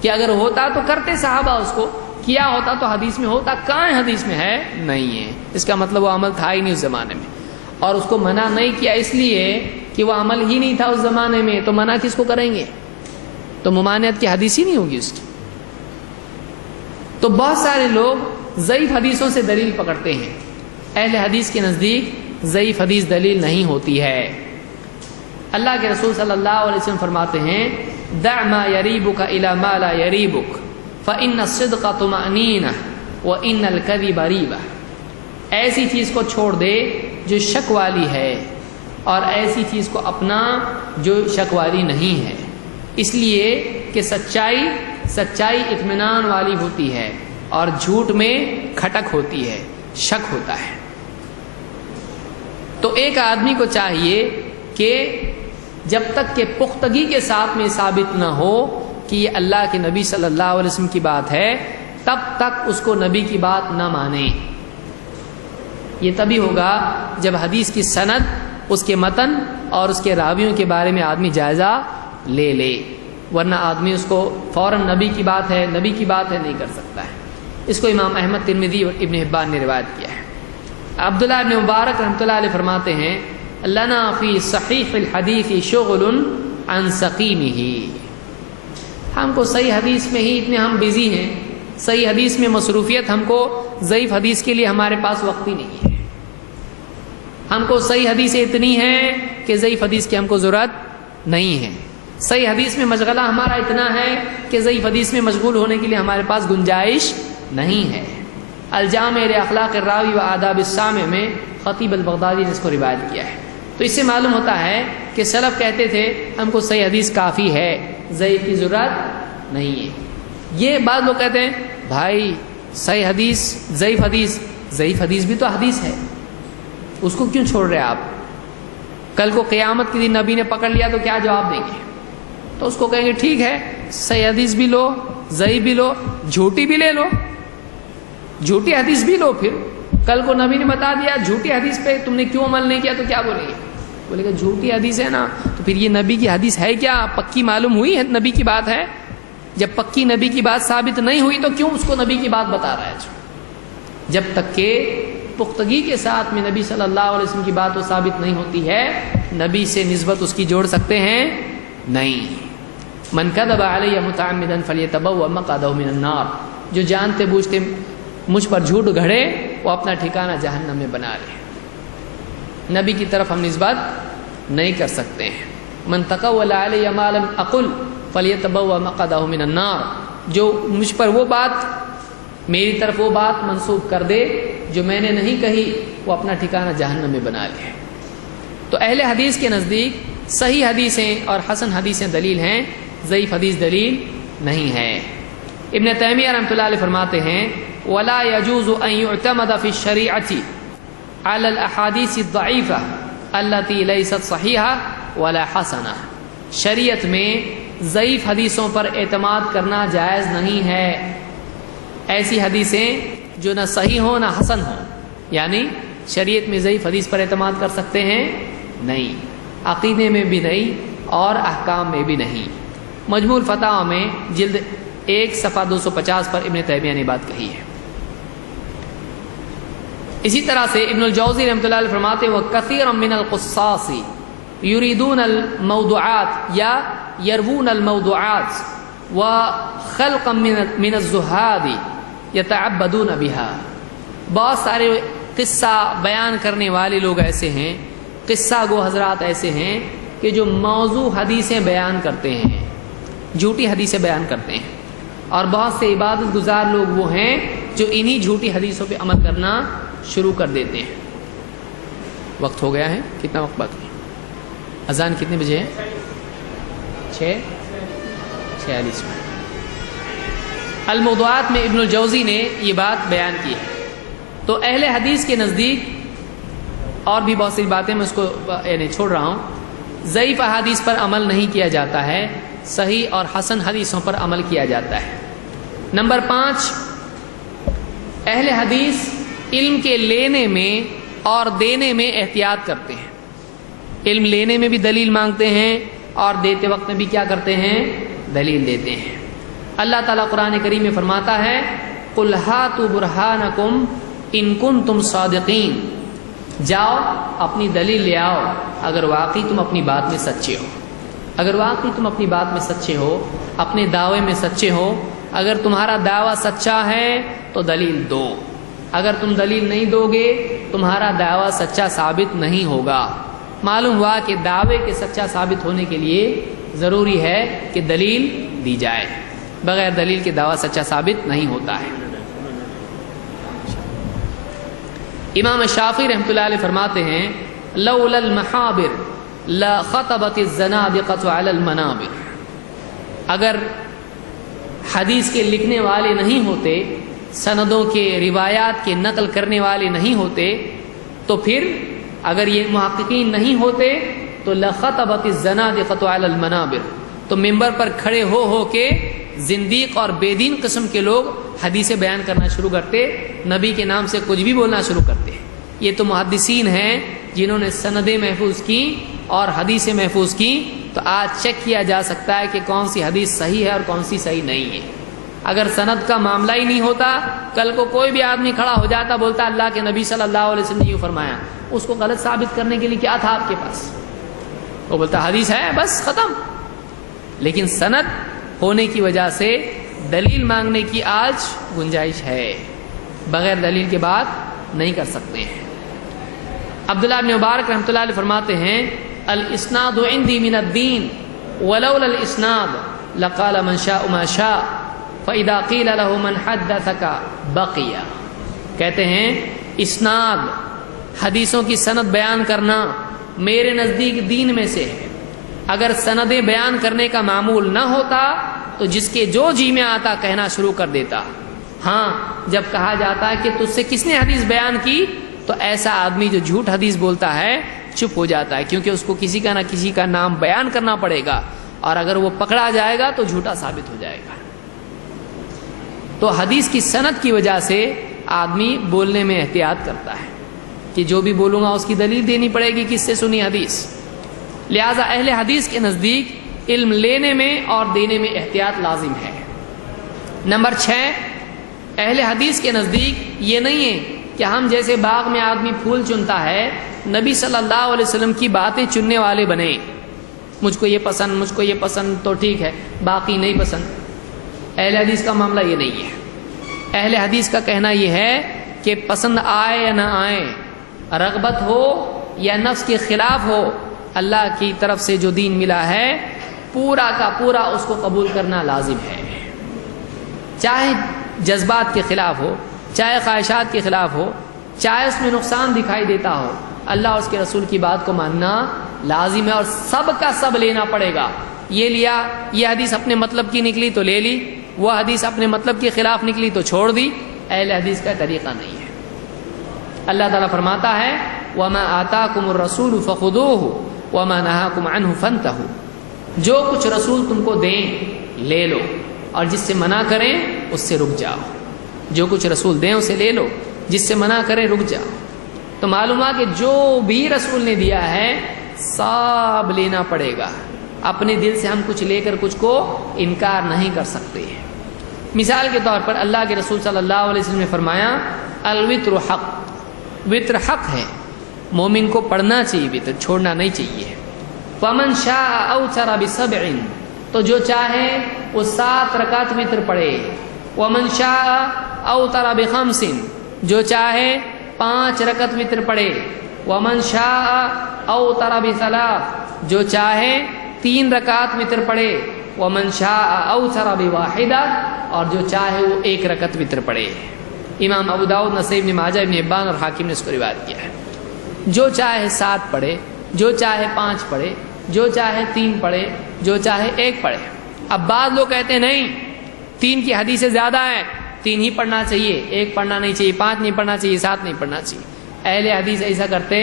کہ اگر ہوتا تو کرتے صحابہ، اس کو کیا ہوتا تو حدیث میں ہوتا. کہاں ہے حدیث میں؟ ہے نہیں ہے. اس کا مطلب وہ عمل تھا ہی نہیں اس زمانے میں، اور اس کو منع نہیں کیا اس لیے کہ وہ عمل ہی نہیں تھا اس زمانے میں، تو منع کس کو کریں گے؟ تو ممانعت کی حدیث ہی نہیں ہوگی اس کی. تو بہت سارے لوگ ضعیف حدیثوں سے دلیل پکڑتے ہیں. اہل حدیث کے نزدیک ضعیف حدیث دلیل نہیں ہوتی ہے. اللہ کے رسول صلی اللہ علیہ وسلم فرماتے ہیں دع ما یریبک الی ما لا یریبک فإن الصدق طمأنینہ وإن الکذب ریبہ. ایسی چیز کو چھوڑ دے جو شک والی ہے، اور ایسی چیز کو اپنا جو شک والی نہیں ہے. اس لیے کہ سچائی اطمینان والی ہوتی ہے، اور جھوٹ میں کھٹک ہوتی ہے، شک ہوتا ہے. تو ایک آدمی کو چاہیے کہ جب تک کہ پختگی کے ساتھ میں ثابت نہ ہو کہ یہ اللہ کے نبی صلی اللہ علیہ وسلم کی بات ہے، تب تک اس کو نبی کی بات نہ مانے. یہ تبھی ہوگا جب حدیث کی سند، اس کے متن اور اس کے راویوں کے بارے میں آدمی جائزہ لے لے، ورنہ آدمی اس کو فوراً نبی کی بات ہے نہیں کر سکتا ہے. اس کو امام احمد، ترمذی اور ابن حبان نے روایت کیا ہے. عبداللہ ابن مبارک رحمۃ اللہ علیہ فرماتے ہیں لنا فی صحیح الحدیث شغل عن سقیمہ. ہم کو صحیح حدیث میں ہی اتنے ہم بزی ہیں، صحیح حدیث میں مصروفیت ہم کو، ضعیف حدیث کے لیے ہمارے پاس وقت ہی نہیں ہے. ہم کو صحیح حدیث اتنی ہے کہ ضعیف حدیث کی ہم کو ضرورت نہیں ہے. صحیح حدیث میں مشغلہ ہمارا اتنا ہے کہ ضعیف حدیث میں مشغول ہونے کے لیے ہمارے پاس گنجائش نہیں ہے. الجامع اخلاق الراوی و آداب السامع میں خطیب البغدادی نے اس کو روایت کیا ہے. تو اس سے معلوم ہوتا ہے کہ سلف کہتے تھے ہم کو صحیح حدیث کافی ہے، ضعیف کی ضرورت نہیں ہے. یہ بعض لوگ کہتے ہیں بھائی صحیح حدیث ضعیف حدیث بھی تو حدیث ہے، اس کو کیوں چھوڑ رہے آپ؟ کل کو قیامت کے دن نبی نے پکڑ لیا تو کیا جواب دیں گے؟ تو اس کو کہیں گے ٹھیک ہے، صحیح حدیث بھی لو، ضعیف بھی لو، جھوٹی بھی لے لو، جھوٹی حدیث بھی لو. پھر کل کو نبی نے بتا دیا جھوٹی حدیث پہ تم نے کیوں عمل نہیں کیا تو کیا بولیں گے؟ بولے گا جھوٹی حدیث ہے نا، تو پھر یہ نبی کی حدیث ہے کیا؟ پکی معلوم ہوئی ہے نبی کی بات ہے؟ جب پکی نبی کی بات ثابت نہیں ہوئی تو کیوں اس کو نبی کی بات بتا رہا ہے؟ جب تک کہ پختگی کے ساتھ میں نبی صلی اللہ علیہ وسلم کی بات وہ ثابت نہیں ہوتی ہے، نبی سے نسبت اس کی جوڑ سکتے ہیں نہیں. من کذب علی متعمدا فلیتبوأ مقعدہ من النار. جو جانتے بوجھتے مجھ پر جھوٹ گھڑے وہ اپنا ٹھکانہ جہنم میں بنا لے. نبی کی طرف ہم نسبت نہیں کر سکتے ہیں. من تقول علی ما لم اقل فلیتبوأ مقعدہ من النار. جو مجھ پر وہ بات، میری طرف وہ بات منسوب کر دے جو میں نے نہیں کہی، وہ اپنا ٹھکانہ جہنم میں بنا لے. تو اہل حدیث کے نزدیک صحیح حدیثیں اور حسن حدیثیں دلیل ہیں، ضعیف حدیث دلیل نہیں ہے. ابن تیمیہ رحمۃ اللہ علیہ فرماتے ہیں ولا يجوز ان يعتمد في الشريعة على الاحاديث الضعيفة التي ليست صحيحة ولا حسنة. شریعت میں ضعیف حدیثوں پر اعتماد کرنا جائز نہیں ہے. ایسی حدیثیں جو نہ صحیح ہوں نہ حسن ہوں، یعنی شریعت میں ضعیف حدیث پر اعتماد کر سکتے ہیں؟ نہیں، عقیدے میں بھی نہیں اور احکام میں بھی نہیں. مجموع الفتاوی میں جلد 1 صفحہ 250 پر ابن تیمیہ نے بات کہی ہے. اسی طرح سے ابن الجوزی رحمۃ اللہ علیہ فرماتے ہیں وَكَثِيرًا مِّنَ الْقُصَّاصِ يُرِيدُونَ الْمَوْضُوعَاتِ یا يَرْوُونَ الْمَوْضُوعَاتِ وَخَلْقًا مِّنَ الزُّهَّادِ يَتَعَبَّدُونَ بِهَا. بہت سارے قصہ بیان کرنے والے لوگ ایسے ہیں، قصہ گو حضرات ایسے ہیں کہ جو موضوع حدیثیں بیان کرتے ہیں، جھوٹی حدیثیں بیان کرتے ہیں. اور بہت سے عبادت گزار لوگ وہ ہیں جو انہی جھوٹی حدیثوں پہ عمل کرنا شروع کر دیتے ہیں. وقت ہو گیا ہے، کتنا وقت باقی؟ اذان کتنے بجے ہے؟ 6:46 میں. الموضوعات میں ابن الجوزی نے یہ بات بیان کی ہے. تو اہل حدیث کے نزدیک اور بھی بہت سی باتیں میں اس کو یعنی چھوڑ رہا ہوں. ضعیف احادیث پر عمل نہیں کیا جاتا ہے، صحیح اور حسن حدیثوں پر عمل کیا جاتا ہے. نمبر 5، اہل حدیث علم کے لینے میں اور دینے میں احتیاط کرتے ہیں. علم لینے میں بھی دلیل مانگتے ہیں اور دیتے وقت میں بھی کیا کرتے ہیں؟ دلیل دیتے ہیں. اللہ تعالیٰ قرآن کریم میں فرماتا ہے قُلْ هَاتُوا بُرْهَانَكُمْ إِن كُنتُمْ صَادِقِينَ. جاؤ اپنی دلیل لے آؤ اگر واقعی تم اپنی بات میں سچے ہو. اگر واقعی تم اپنی بات میں سچے ہو، اپنے دعوے میں سچے ہو، اگر تمہارا دعویٰ سچا ہے تو دلیل دو. اگر تم دلیل نہیں دو گے تمہارا دعویٰ سچا ثابت نہیں ہوگا. معلوم ہوا کہ دعوے کے سچا ثابت ہونے کے لیے ضروری ہے کہ دلیل دی جائے. بغیر دلیل کے دعویٰ سچا ثابت نہیں ہوتا ہے. امام شافعی رحمۃ اللہ علیہ فرماتے ہیں لولا المحابر لخطبت الزنادقة على المنابر. اگر حدیث کے لکھنے والے نہیں ہوتے، سندوں کے روایات کے نقل کرنے والے نہیں ہوتے، تو پھر اگر یہ محققین نہیں ہوتے تو لخطبت الزنادقة على المنابر، تو ممبر پر کھڑے ہو کے زندیق اور بے دین قسم کے لوگ حدیثیں بیان کرنا شروع کرتے، نبی کے نام سے کچھ بھی بولنا شروع کرتے. یہ تو محدثین ہیں جنہوں نے سندیں محفوظ کی اور حدیثیں محفوظ کی. تو آج چیک کیا جا سکتا ہے کہ کون سی حدیث صحیح ہے اور کون سی صحیح نہیں ہے. اگر سند کا معاملہ ہی نہیں ہوتا، کل کو کوئی بھی آدمی کھڑا ہو جاتا بولتا اللہ کے نبی صلی اللہ علیہ وسلم نے یوں فرمایا، اس کو غلط ثابت کرنے کے لیے کیا تھا آپ کے پاس؟ وہ بولتا حدیث ہے بس ختم. لیکن سند ہونے کی وجہ سے دلیل مانگنے کی آج گنجائش ہے، بغیر دلیل کے بات نہیں کر سکتے ہیں. عبداللہ بن مبارک رحمۃ اللہ علیہ فرماتے ہیں الاسناد عندی من الدین ولولا الاسناد لقال من شاء ما شاء فاذا قیل له من حدثك بقی. کہتے ہیں اسناد، حدیثوں کی سند بیان کرنا میرے نزدیک دین میں سے ہے. اگر سندیں بیان کرنے کا معمول نہ ہوتا تو جس کے جو جی میں آتا کہنا شروع کر دیتا. ہاں جب کہا جاتا ہے کہ تجھ سے کس نے حدیث بیان کی تو ایسا آدمی جو جھوٹ حدیث بولتا ہے چپ ہو جاتا ہے، کیونکہ اس کو کسی کا نہ کسی کا نام بیان کرنا پڑے گا اور اگر وہ پکڑا جائے گا تو جھوٹا ثابت ہو جائے گا. تو حدیث کی سند کی وجہ سے آدمی بولنے میں احتیاط کرتا ہے کہ جو بھی بولوں گا اس کی دلیل دینی پڑے گی کس سے سنی حدیث. لہذا اہل حدیث کے نزدیک علم لینے میں اور دینے میں احتیاط لازم ہے. نمبر 6، اہل حدیث کے نزدیک یہ نہیں ہے کہ ہم جیسے باغ میں آدمی پھول چنتا ہے نبی صلی اللہ علیہ وسلم کی باتیں چننے والے بنے. مجھ کو یہ پسند، مجھ کو یہ پسند تو ٹھیک ہے، باقی نہیں پسند. اہل حدیث کا معاملہ یہ نہیں ہے. اہل حدیث کا کہنا یہ ہے کہ پسند آئے یا نہ آئے، رغبت ہو یا نفس کے خلاف ہو، اللہ کی طرف سے جو دین ملا ہے پورا کا پورا اس کو قبول کرنا لازم ہے. چاہے جذبات کے خلاف ہو، چاہے خواہشات کے خلاف ہو، چاہے اس میں نقصان دکھائی دیتا ہو، اللہ اور اس کے رسول کی بات کو ماننا لازم ہے اور سب کا سب لینا پڑے گا. یہ لیا، یہ حدیث اپنے مطلب کی نکلی تو لے لی، وہ حدیث اپنے مطلب کے خلاف نکلی تو چھوڑ دی. اہل حدیث کا طریقہ نہیں ہے. اللہ تعالیٰ فرماتا ہے وَمَا آتَاكُمُ الرَّسُولُ فَخُذُوهُ وَمَا نَهَاكُمْ عَنْهُ فَانْتَهُوا. جو کچھ رسول تم کو دیں لے لو، اور جس سے منع کریں اس سے رک جاؤ۔ جو کچھ رسول دیں اسے لے لو، جس سے منع کریں رک جاؤ۔ تو معلوم ہے کہ جو بھی رسول نے دیا ہے سب لینا پڑے گا۔ اپنے دل سے ہم کچھ لے کر کچھ کو انکار نہیں کر سکتے۔ مثال کے طور پر اللہ کے رسول صلی اللہ علیہ وسلم نے فرمایا الوتر حق، وطر حق ہے، مومن کو پڑھنا چاہیے، وطر چھوڑنا نہیں چاہیے۔ فمن شاء اوتر بسبع، تو جو چاہے وہ 7 رکعت وطر پڑھے۔ ومن شاء اوتر بخمس، جو چاہے 5 رکعت وطر پڑھے۔ ومن شاء اوتر بثلاث، جو چاہے 3 رکعت وطر پڑھے۔ ومن شاء اوتر بواحدہ، اور جو چاہے وہ 1 رکعت وطر پڑھے۔ امام ابو داؤد، نسائی، ابن ماجہ، ابن حبان اور حاکم نے اس کو روایت کیا ہے۔ جو چاہے 7 پڑھے، جو چاہے 5 پڑھے، جو چاہے 3 پڑھے، جو چاہے 1 پڑھے۔ اب بعض لوگ کہتے ہیں نہیں، 3 کی حدیثیں زیادہ ہیں، 3 ہی پڑھنا چاہیے، 1 پڑھنا نہیں چاہیے، 5 نہیں پڑھنا چاہیے، 7 نہیں پڑھنا چاہیے۔ اہل حدیث ایسا کرتے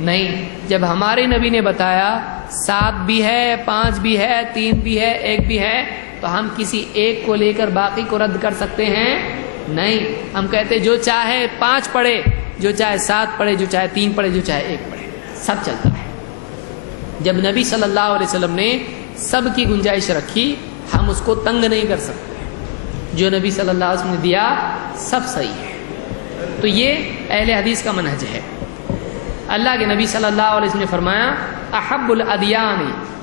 نہیں۔ جب ہمارے نبی نے بتایا 7 بھی ہے، 5 بھی ہے، 3 بھی ہے، 1 بھی ہے، تو ہم کسی ایک کو لے کر باقی کو رد کر سکتے ہیں؟ نہیں۔ ہم کہتے جو چاہے 5 پڑھے، جو چاہے 7 پڑھے، جو چاہے 3 پڑھے، جو چاہے 1 پڑھے، سب چلتا ہے۔ جب نبی صلی اللہ علیہ وسلم نے سب کی گنجائش رکھی، ہم اس کو تنگ نہیں کر سکتے۔ جو نبی صلی اللہ علیہ وسلم نے دیا سب صحیح ہے۔ تو یہ اہل حدیث کا منہج ہے۔ اللہ کے نبی صلی اللہ علیہ وسلم نے فرمایا احب الادیان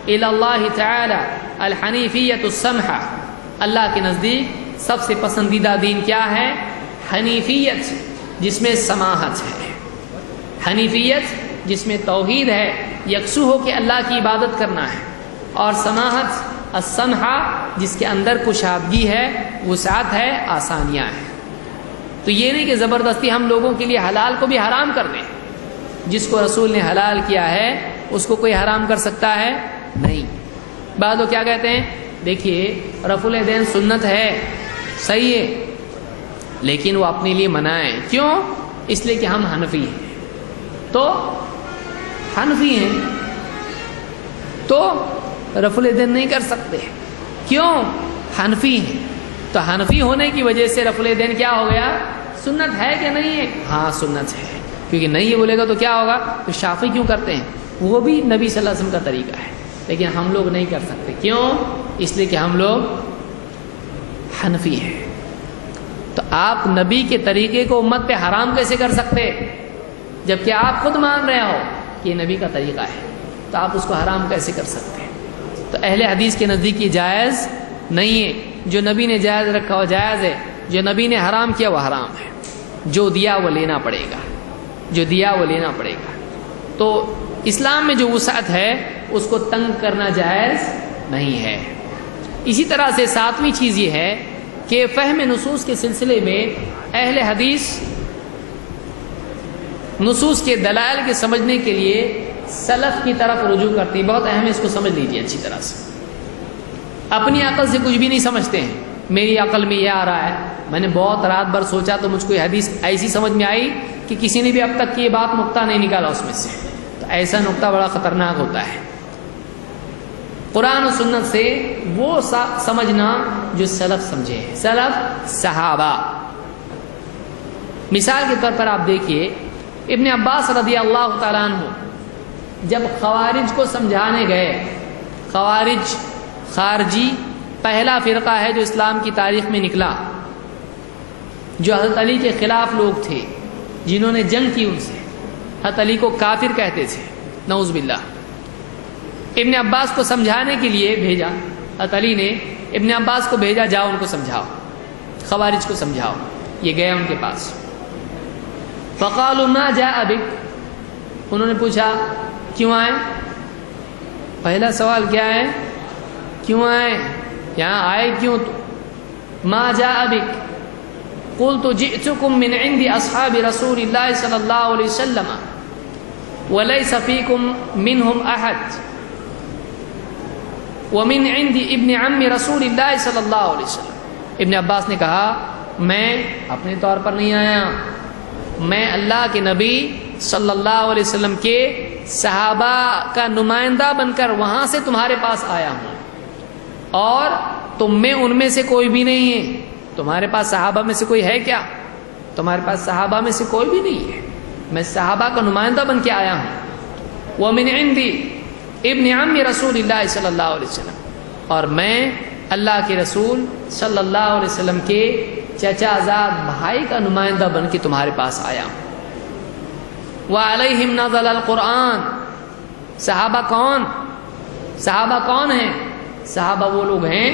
الی اللہ تعالی الحنیفیۃ السمحہ، اللہ کے نزدیک سب سے پسندیدہ دین کیا ہے؟ حنیفیت، جس میں سماحت ہے، حنیفیت جس میں توحید ہے، یکسو ہو کے اللہ کی عبادت کرنا ہے، اور سماحت السمحہ جس کے اندر کشادگی ہے، وسعت ہے، آسانیاں ہیں۔ تو یہ نہیں کہ زبردستی ہم لوگوں کے لیے حلال کو بھی حرام کر دیں۔ جس کو رسول نے حلال کیا ہے اس کو کوئی حرام کر سکتا ہے؟ نہیں۔ بعض لوگ کیا کہتے ہیں، دیکھیے رفع الیدین سنت ہے، صحیح ہے، لیکن وہ اپنے لیے منع ہے۔ کیوں؟ اس لیے کہ ہم حنفی ہیں، تو حنفی ہیں تو رفع الیدین نہیں کر سکتے۔ کیوں؟ حنفی ہیں۔ تو حنفی ہونے کی وجہ سے رفع الیدین کیا ہو گیا؟ سنت ہے کہ نہیں ہے؟ ہاں سنت ہے، کیونکہ نہیں یہ بولے گا تو کیا ہوگا؟ تو شافعی کیوں کرتے ہیں؟ وہ بھی نبی صلی اللہ علیہ وسلم کا طریقہ ہے، لیکن ہم لوگ نہیں کر سکتے۔ کیوں؟ اس لیے کہ ہم لوگ حنفی ہیں۔ تو آپ نبی کے طریقے کو امت پہ حرام کیسے کر سکتے؟ جبکہ آپ خود مان رہے ہو کہ یہ نبی کا طریقہ ہے، تو آپ اس کو حرام کیسے کر سکتے ہیں؟ تو اہل حدیث کے نزدیک یہ جائز نہیں ہے۔ جو نبی نے جائز رکھا وہ جائز ہے، جو نبی نے حرام کیا وہ حرام ہے۔ جو دیا وہ لینا پڑے گا، جو دیا وہ لینا پڑے گا۔ تو اسلام میں جو وسعت ہے اس کو تنگ کرنا جائز نہیں ہے۔ اسی طرح سے 7ویں چیز یہ ہے کہ فہم نصوص کے سلسلے میں اہل حدیث نصوص کے دلائل کے سمجھنے کے لیے سلف کی طرف رجوع کرتی۔ بہت اہم ہے، اس کو سمجھ لیجیے اچھی طرح سے۔ اپنی عقل سے کچھ بھی نہیں سمجھتے ہیں، میری عقل میں یہ آ رہا ہے، میں نے بہت رات بھر سوچا تو مجھ کو یہ حدیث ایسی سمجھ میں آئی کہ کسی نے بھی اب تک کی یہ بات نقطہ نہیں نکالا اس میں سے۔ تو ایسا نقطہ بڑا خطرناک ہوتا ہے۔ قرآن و سنت سے وہ سمجھنا جو سلف سمجھے، سلف صحابہ۔ مثال کے طور پر آپ دیکھیے ابن عباس رضی اللہ تعالیٰ عنہ جب خوارج کو سمجھانے گئے، خوارج خارجی پہلا فرقہ ہے جو اسلام کی تاریخ میں نکلا، جو حضرت علی کے خلاف لوگ تھے، جنہوں نے جنگ کی ان سے، حضرت علی کو کافر کہتے تھے، نعوذ باللہ۔ ابن عباس کو سمجھانے کے لیے بھیجا، حضرت علی نے ابن عباس کو بھیجا، جاؤ ان کو سمجھاؤ، خوارج کو سمجھاؤ۔ یہ گئے ان کے پاس، فقالوا ما جاء بک، انہوں نے پوچھا کیوں آئے؟ پہلا سوال کیا ہے؟ کیوں آئے؟ یہاں آئے کیوں؟ ما جاء بک قلت جئتكم من عند اصحاب رسول الله صلی اللہ علیہ وسلم وليس فيكم منهم احد ومن عند ابن عم رسول اللہ صلی اللہ علیہ وسلم۔ ابن عباس نے کہا میں اپنے طور پر نہیں آیا، میں اللہ کے نبی صلی اللہ علیہ وسلم کے صحابہ کا نمائندہ بن کر وہاں سے تمہارے پاس آیا ہوں، اور تم میں ان میں سے کوئی بھی نہیں ہے۔ تمہارے پاس صحابہ میں سے کوئی ہے کیا؟ تمہارے پاس صحابہ میں سے کوئی بھی نہیں ہے، میں صحابہ کا نمائندہ بن کے آیا ہوں۔ وَمِنْ عِنْدِي ابن عم رسول اللہ صلی اللہ علیہ وسلم، اور میں اللہ کے رسول صلی اللہ علیہ وسلم کے چچا زاد بھائی کا نمائندہ بن کے تمہارے پاس آیا ہوں۔ وَعَلَيْهِمْ نَزَلَ الْقُرْآنِ، صحابہ کون؟ صحابہ کون ہیں؟ صحابہ وہ لوگ ہیں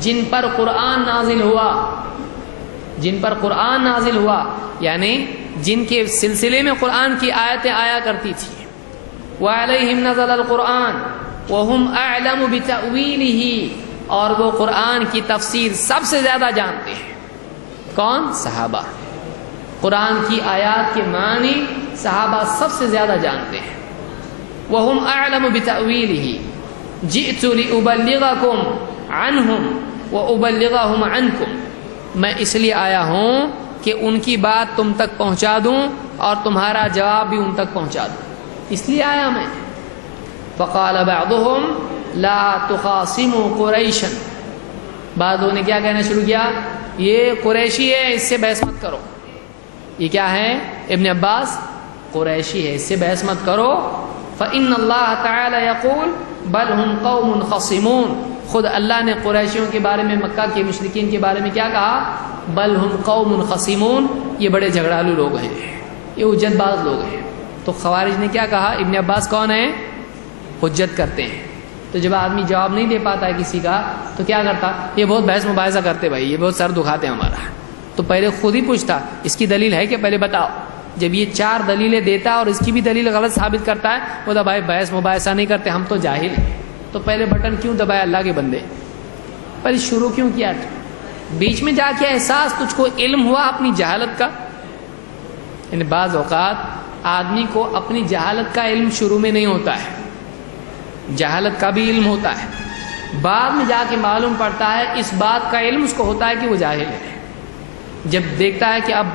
جن پر قرآن نازل ہوا، جن پر قرآن نازل ہوا، یعنی جن کے سلسلے میں قرآن کی آیتیں آیا کرتی تھی۔ وَعَلَيْهِمْ نَزَلَ الْقُرْآنِ وَهُمْ أَعْلَمُ بِتَأْوِيلِهِ، اور وہ قرآن کی تفسیر سب سے زیادہ جانتے ہیں۔ کون؟ صحابہ۔ قرآن کی آیات کے معنی صحابہ سب سے زیادہ جانتے ہیں۔ وَهُمْ أَعْلَمُ بِتَأْوِيلِهِ جِئْتُ لِأُبَلِّغَكُمْ عَنْهُمْ وَأُبَلِّغَهُمْ عَنْكُمْ، میں اس لیے آیا ہوں کہ ان کی بات تم تک پہنچا دوں اور تمہارا جواب بھی ان تک پہنچا دوں، اس لیے آیا میں۔ فَقَالَ بَعْضُهُمْ لَا تُخَاصِمُوا قُرَيْشًا، بعضوں نے کیا کہنا شروع کیا؟ یہ قریشی ہے، اس سے بحث مت کرو۔ یہ کیا ہے؟ ابن عباس قریشی ہے، اس سے بحث مت کرو۔ فَإِنَّ اللَّهَ تَعَالَى يَقُولُ بَلْ هُمْ قَوْمٌ خَصِمُونَ، خود اللہ نے قریشیوں کے بارے میں، مکہ کے مشرکین کے بارے میں کیا کہا؟ بل ہم قوم خصیمون، یہ بڑے جھگڑالو لوگ ہیں، یہ حجت باز لوگ ہیں۔ تو خوارج نے کیا کہا؟ ابن عباس کون ہے؟ حجت کرتے ہیں۔ تو جب آدمی جواب نہیں دے پاتا ہے کسی کا تو کیا کرتا؟ یہ بہت بحث مباحثہ کرتے، بھائی یہ بہت سر دکھاتے ہیں ہمارا۔ تو پہلے خود ہی پوچھتا اس کی دلیل ہے کہ پہلے بتاؤ۔ جب یہ 4 دلیلیں دیتا اور اس کی بھی دلیل غلط ثابت کرتا ہے، بولا بھائی بحث مباحثہ نہیں کرتے، ہم تو جاہل ہیں۔ تو پہلے بٹن کیوں دبایا اللہ کے بندے؟ پہلے شروع کیوں کیا؟ بیچ میں جا کے احساس تجھ کو علم ہوا اپنی جہالت کا؟ یعنی بعض اوقات آدمی کو اپنی جہالت کا علم شروع میں نہیں ہوتا ہے، جہالت کا بھی علم ہوتا ہے، بعد میں جا کے معلوم پڑتا ہے، اس بات کا علم اس کو ہوتا ہے کہ وہ جاہل ہے۔ جب دیکھتا ہے کہ اب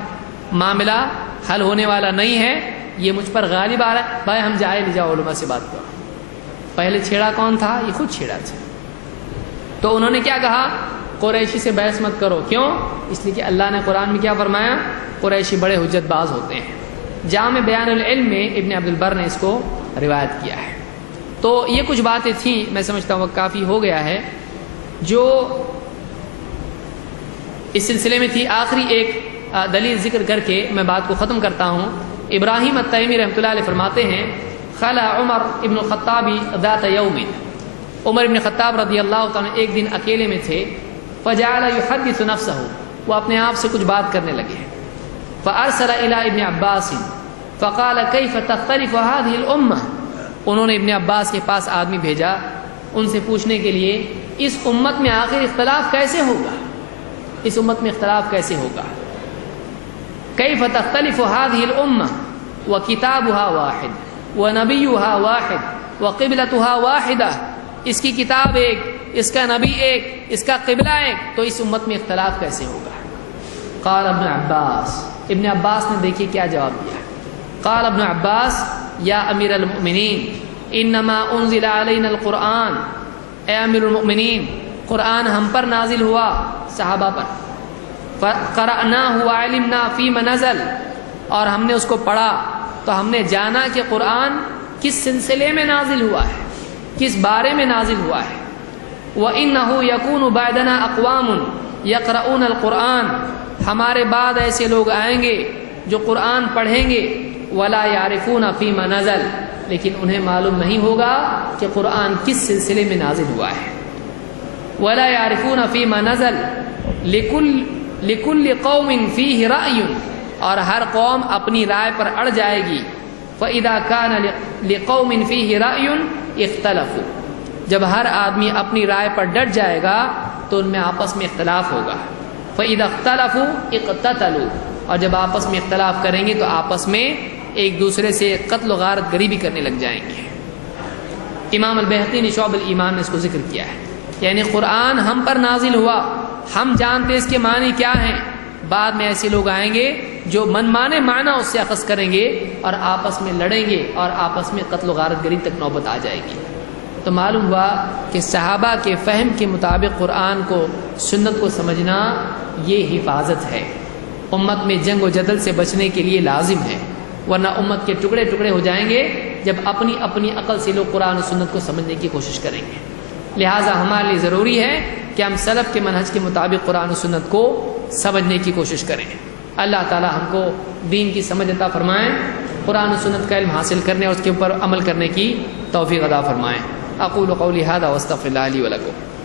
معاملہ حل ہونے والا نہیں ہے، یہ مجھ پر غالب آ رہا ہے، بھائی ہم جاہل، جاؤ علماء سے بات کرو۔ پہلے چھیڑا کون تھا؟ یہ خود چھیڑا تھا۔ تو انہوں نے کیا کہا؟ قریشی سے بحث مت کرو۔ کیوں؟ اس لیے کہ اللہ نے قرآن میں کیا فرمایا؟ قریشی بڑے حجت باز ہوتے ہیں۔ جامع بیان العلم میں ابن عبد البر نے اس کو روایت کیا ہے۔ تو یہ کچھ باتیں تھیں، میں سمجھتا ہوں وقت کافی ہو گیا ہے، جو اس سلسلے میں تھی۔ آخری ایک دلیل ذکر کر کے میں بات کو ختم کرتا ہوں۔ ابراہیم التیمی رحمۃ اللہ علیہ فرماتے ہیں، خلا عمر ابن الخطاب ذات یوم، عمر ابن خطاب رضی اللہ تعالیٰ ایک دن اکیلے میں تھے، فجعل يحدث نفسه، وہ اپنے آپ سے کچھ بات کرنے لگے۔ فارسل الى ابن عباس فقال كيف تختلف هذه الامه، انہوں نے ابن عباس کے پاس آدمی بھیجا ان سے پوچھنے کے لیے اس امت میں آخر اختلاف کیسے ہوگا، اس امت میں اختلاف کیسے ہوگا۔ كيف تختلف هذه الامه وكتابها واحد ونبيها واحد وقبلتها واحده، اس کی کتاب ایک، اس کا نبی ایک، اس کا قبلہ ایک، تو اس امت میں اختلاف کیسے ہوگا۔ قال ابن عباس، ابن عباس نے دیکھیے کیا جواب دیا۔ قال ابن عباس یا امیر المؤمنین انما انزل علینا القرآن، اے امیر المؤمنین قرآن ہم پر نازل ہوا، صحابہ پر، فقرأناہ وعلمنا فیما نزل، اور ہم نے اس کو پڑھا تو ہم نے جانا کہ قرآن کس سلسلے میں نازل ہوا ہے، کس بارے میں نازل ہوا ہے۔ وَإِنَّهُ يَكُونُ بَعْدَنَا أَقْوَامٌ يَقْرَؤُونَ الْقُرْآنَ، ہمارے بعد ایسے لوگ آئیں گے جو قرآن پڑھیں گے، وَلَا يَعْرِفُونَ فِي مَا نَزَلَ، لیکن انہیں معلوم نہیں ہوگا کہ قرآن کس سلسلے میں نازل ہوا ہے۔ وَلَا يَعْرِفُونَ فِي مَا نَزَلَ لِكُلِّ قَوْمٍ فِيهِ رَأْيٌ، اور ہر قوم اپنی رائے پر اڑ جائے گی۔ فَإِذَا كَانَ لِقَوْمٍ فِيهِ رَأْيٌ اختلفوا، جب ہر آدمی اپنی رائے پر ڈٹ جائے گا تو ان میں آپس میں اختلاف ہوگا۔ فَإِذَا اخْتَلَفُوا اقْتَتَلُوا، اور جب آپس میں اختلاف کریں گے تو آپس میں ایک دوسرے سے قتل و غارت گری بھی کرنے لگ جائیں گے۔ امام البیہقی نے شعب الایمان نے اس کو ذکر کیا ہے، یعنی قرآن ہم پر نازل ہوا، ہم جانتے اس کے معنی کیا ہیں، بعد میں ایسے لوگ آئیں گے جو منمانے معنی اس سے اخذ کریں گے اور آپس میں لڑیں گے اور آپس میں قتل و غارت گری تک نوبت آ جائے گی۔ تو معلوم ہوا کہ صحابہ کے فہم کے مطابق قرآن کو سنت کو سمجھنا یہ حفاظت ہے، امت میں جنگ و جدل سے بچنے کے لیے لازم ہے، ورنہ امت کے ٹکڑے ٹکڑے ہو جائیں گے جب اپنی اپنی عقل سے لوگ قرآن و سنت کو سمجھنے کی کوشش کریں گے۔ لہٰذا ہمارے لیے ضروری ہے کہ ہم سلف کے منہج کے مطابق قرآن و سنت کو سمجھنے کی کوشش کریں۔ اللہ تعالی ہم کو دین کی سمجھ عطا فرمائیں، قرآن و سنت کا علم حاصل کرنے اور اس کے اوپر عمل کرنے کی توفیق عطا فرمائیں۔ اقول قولی ھذا واستغفر اللہ لی ولکم۔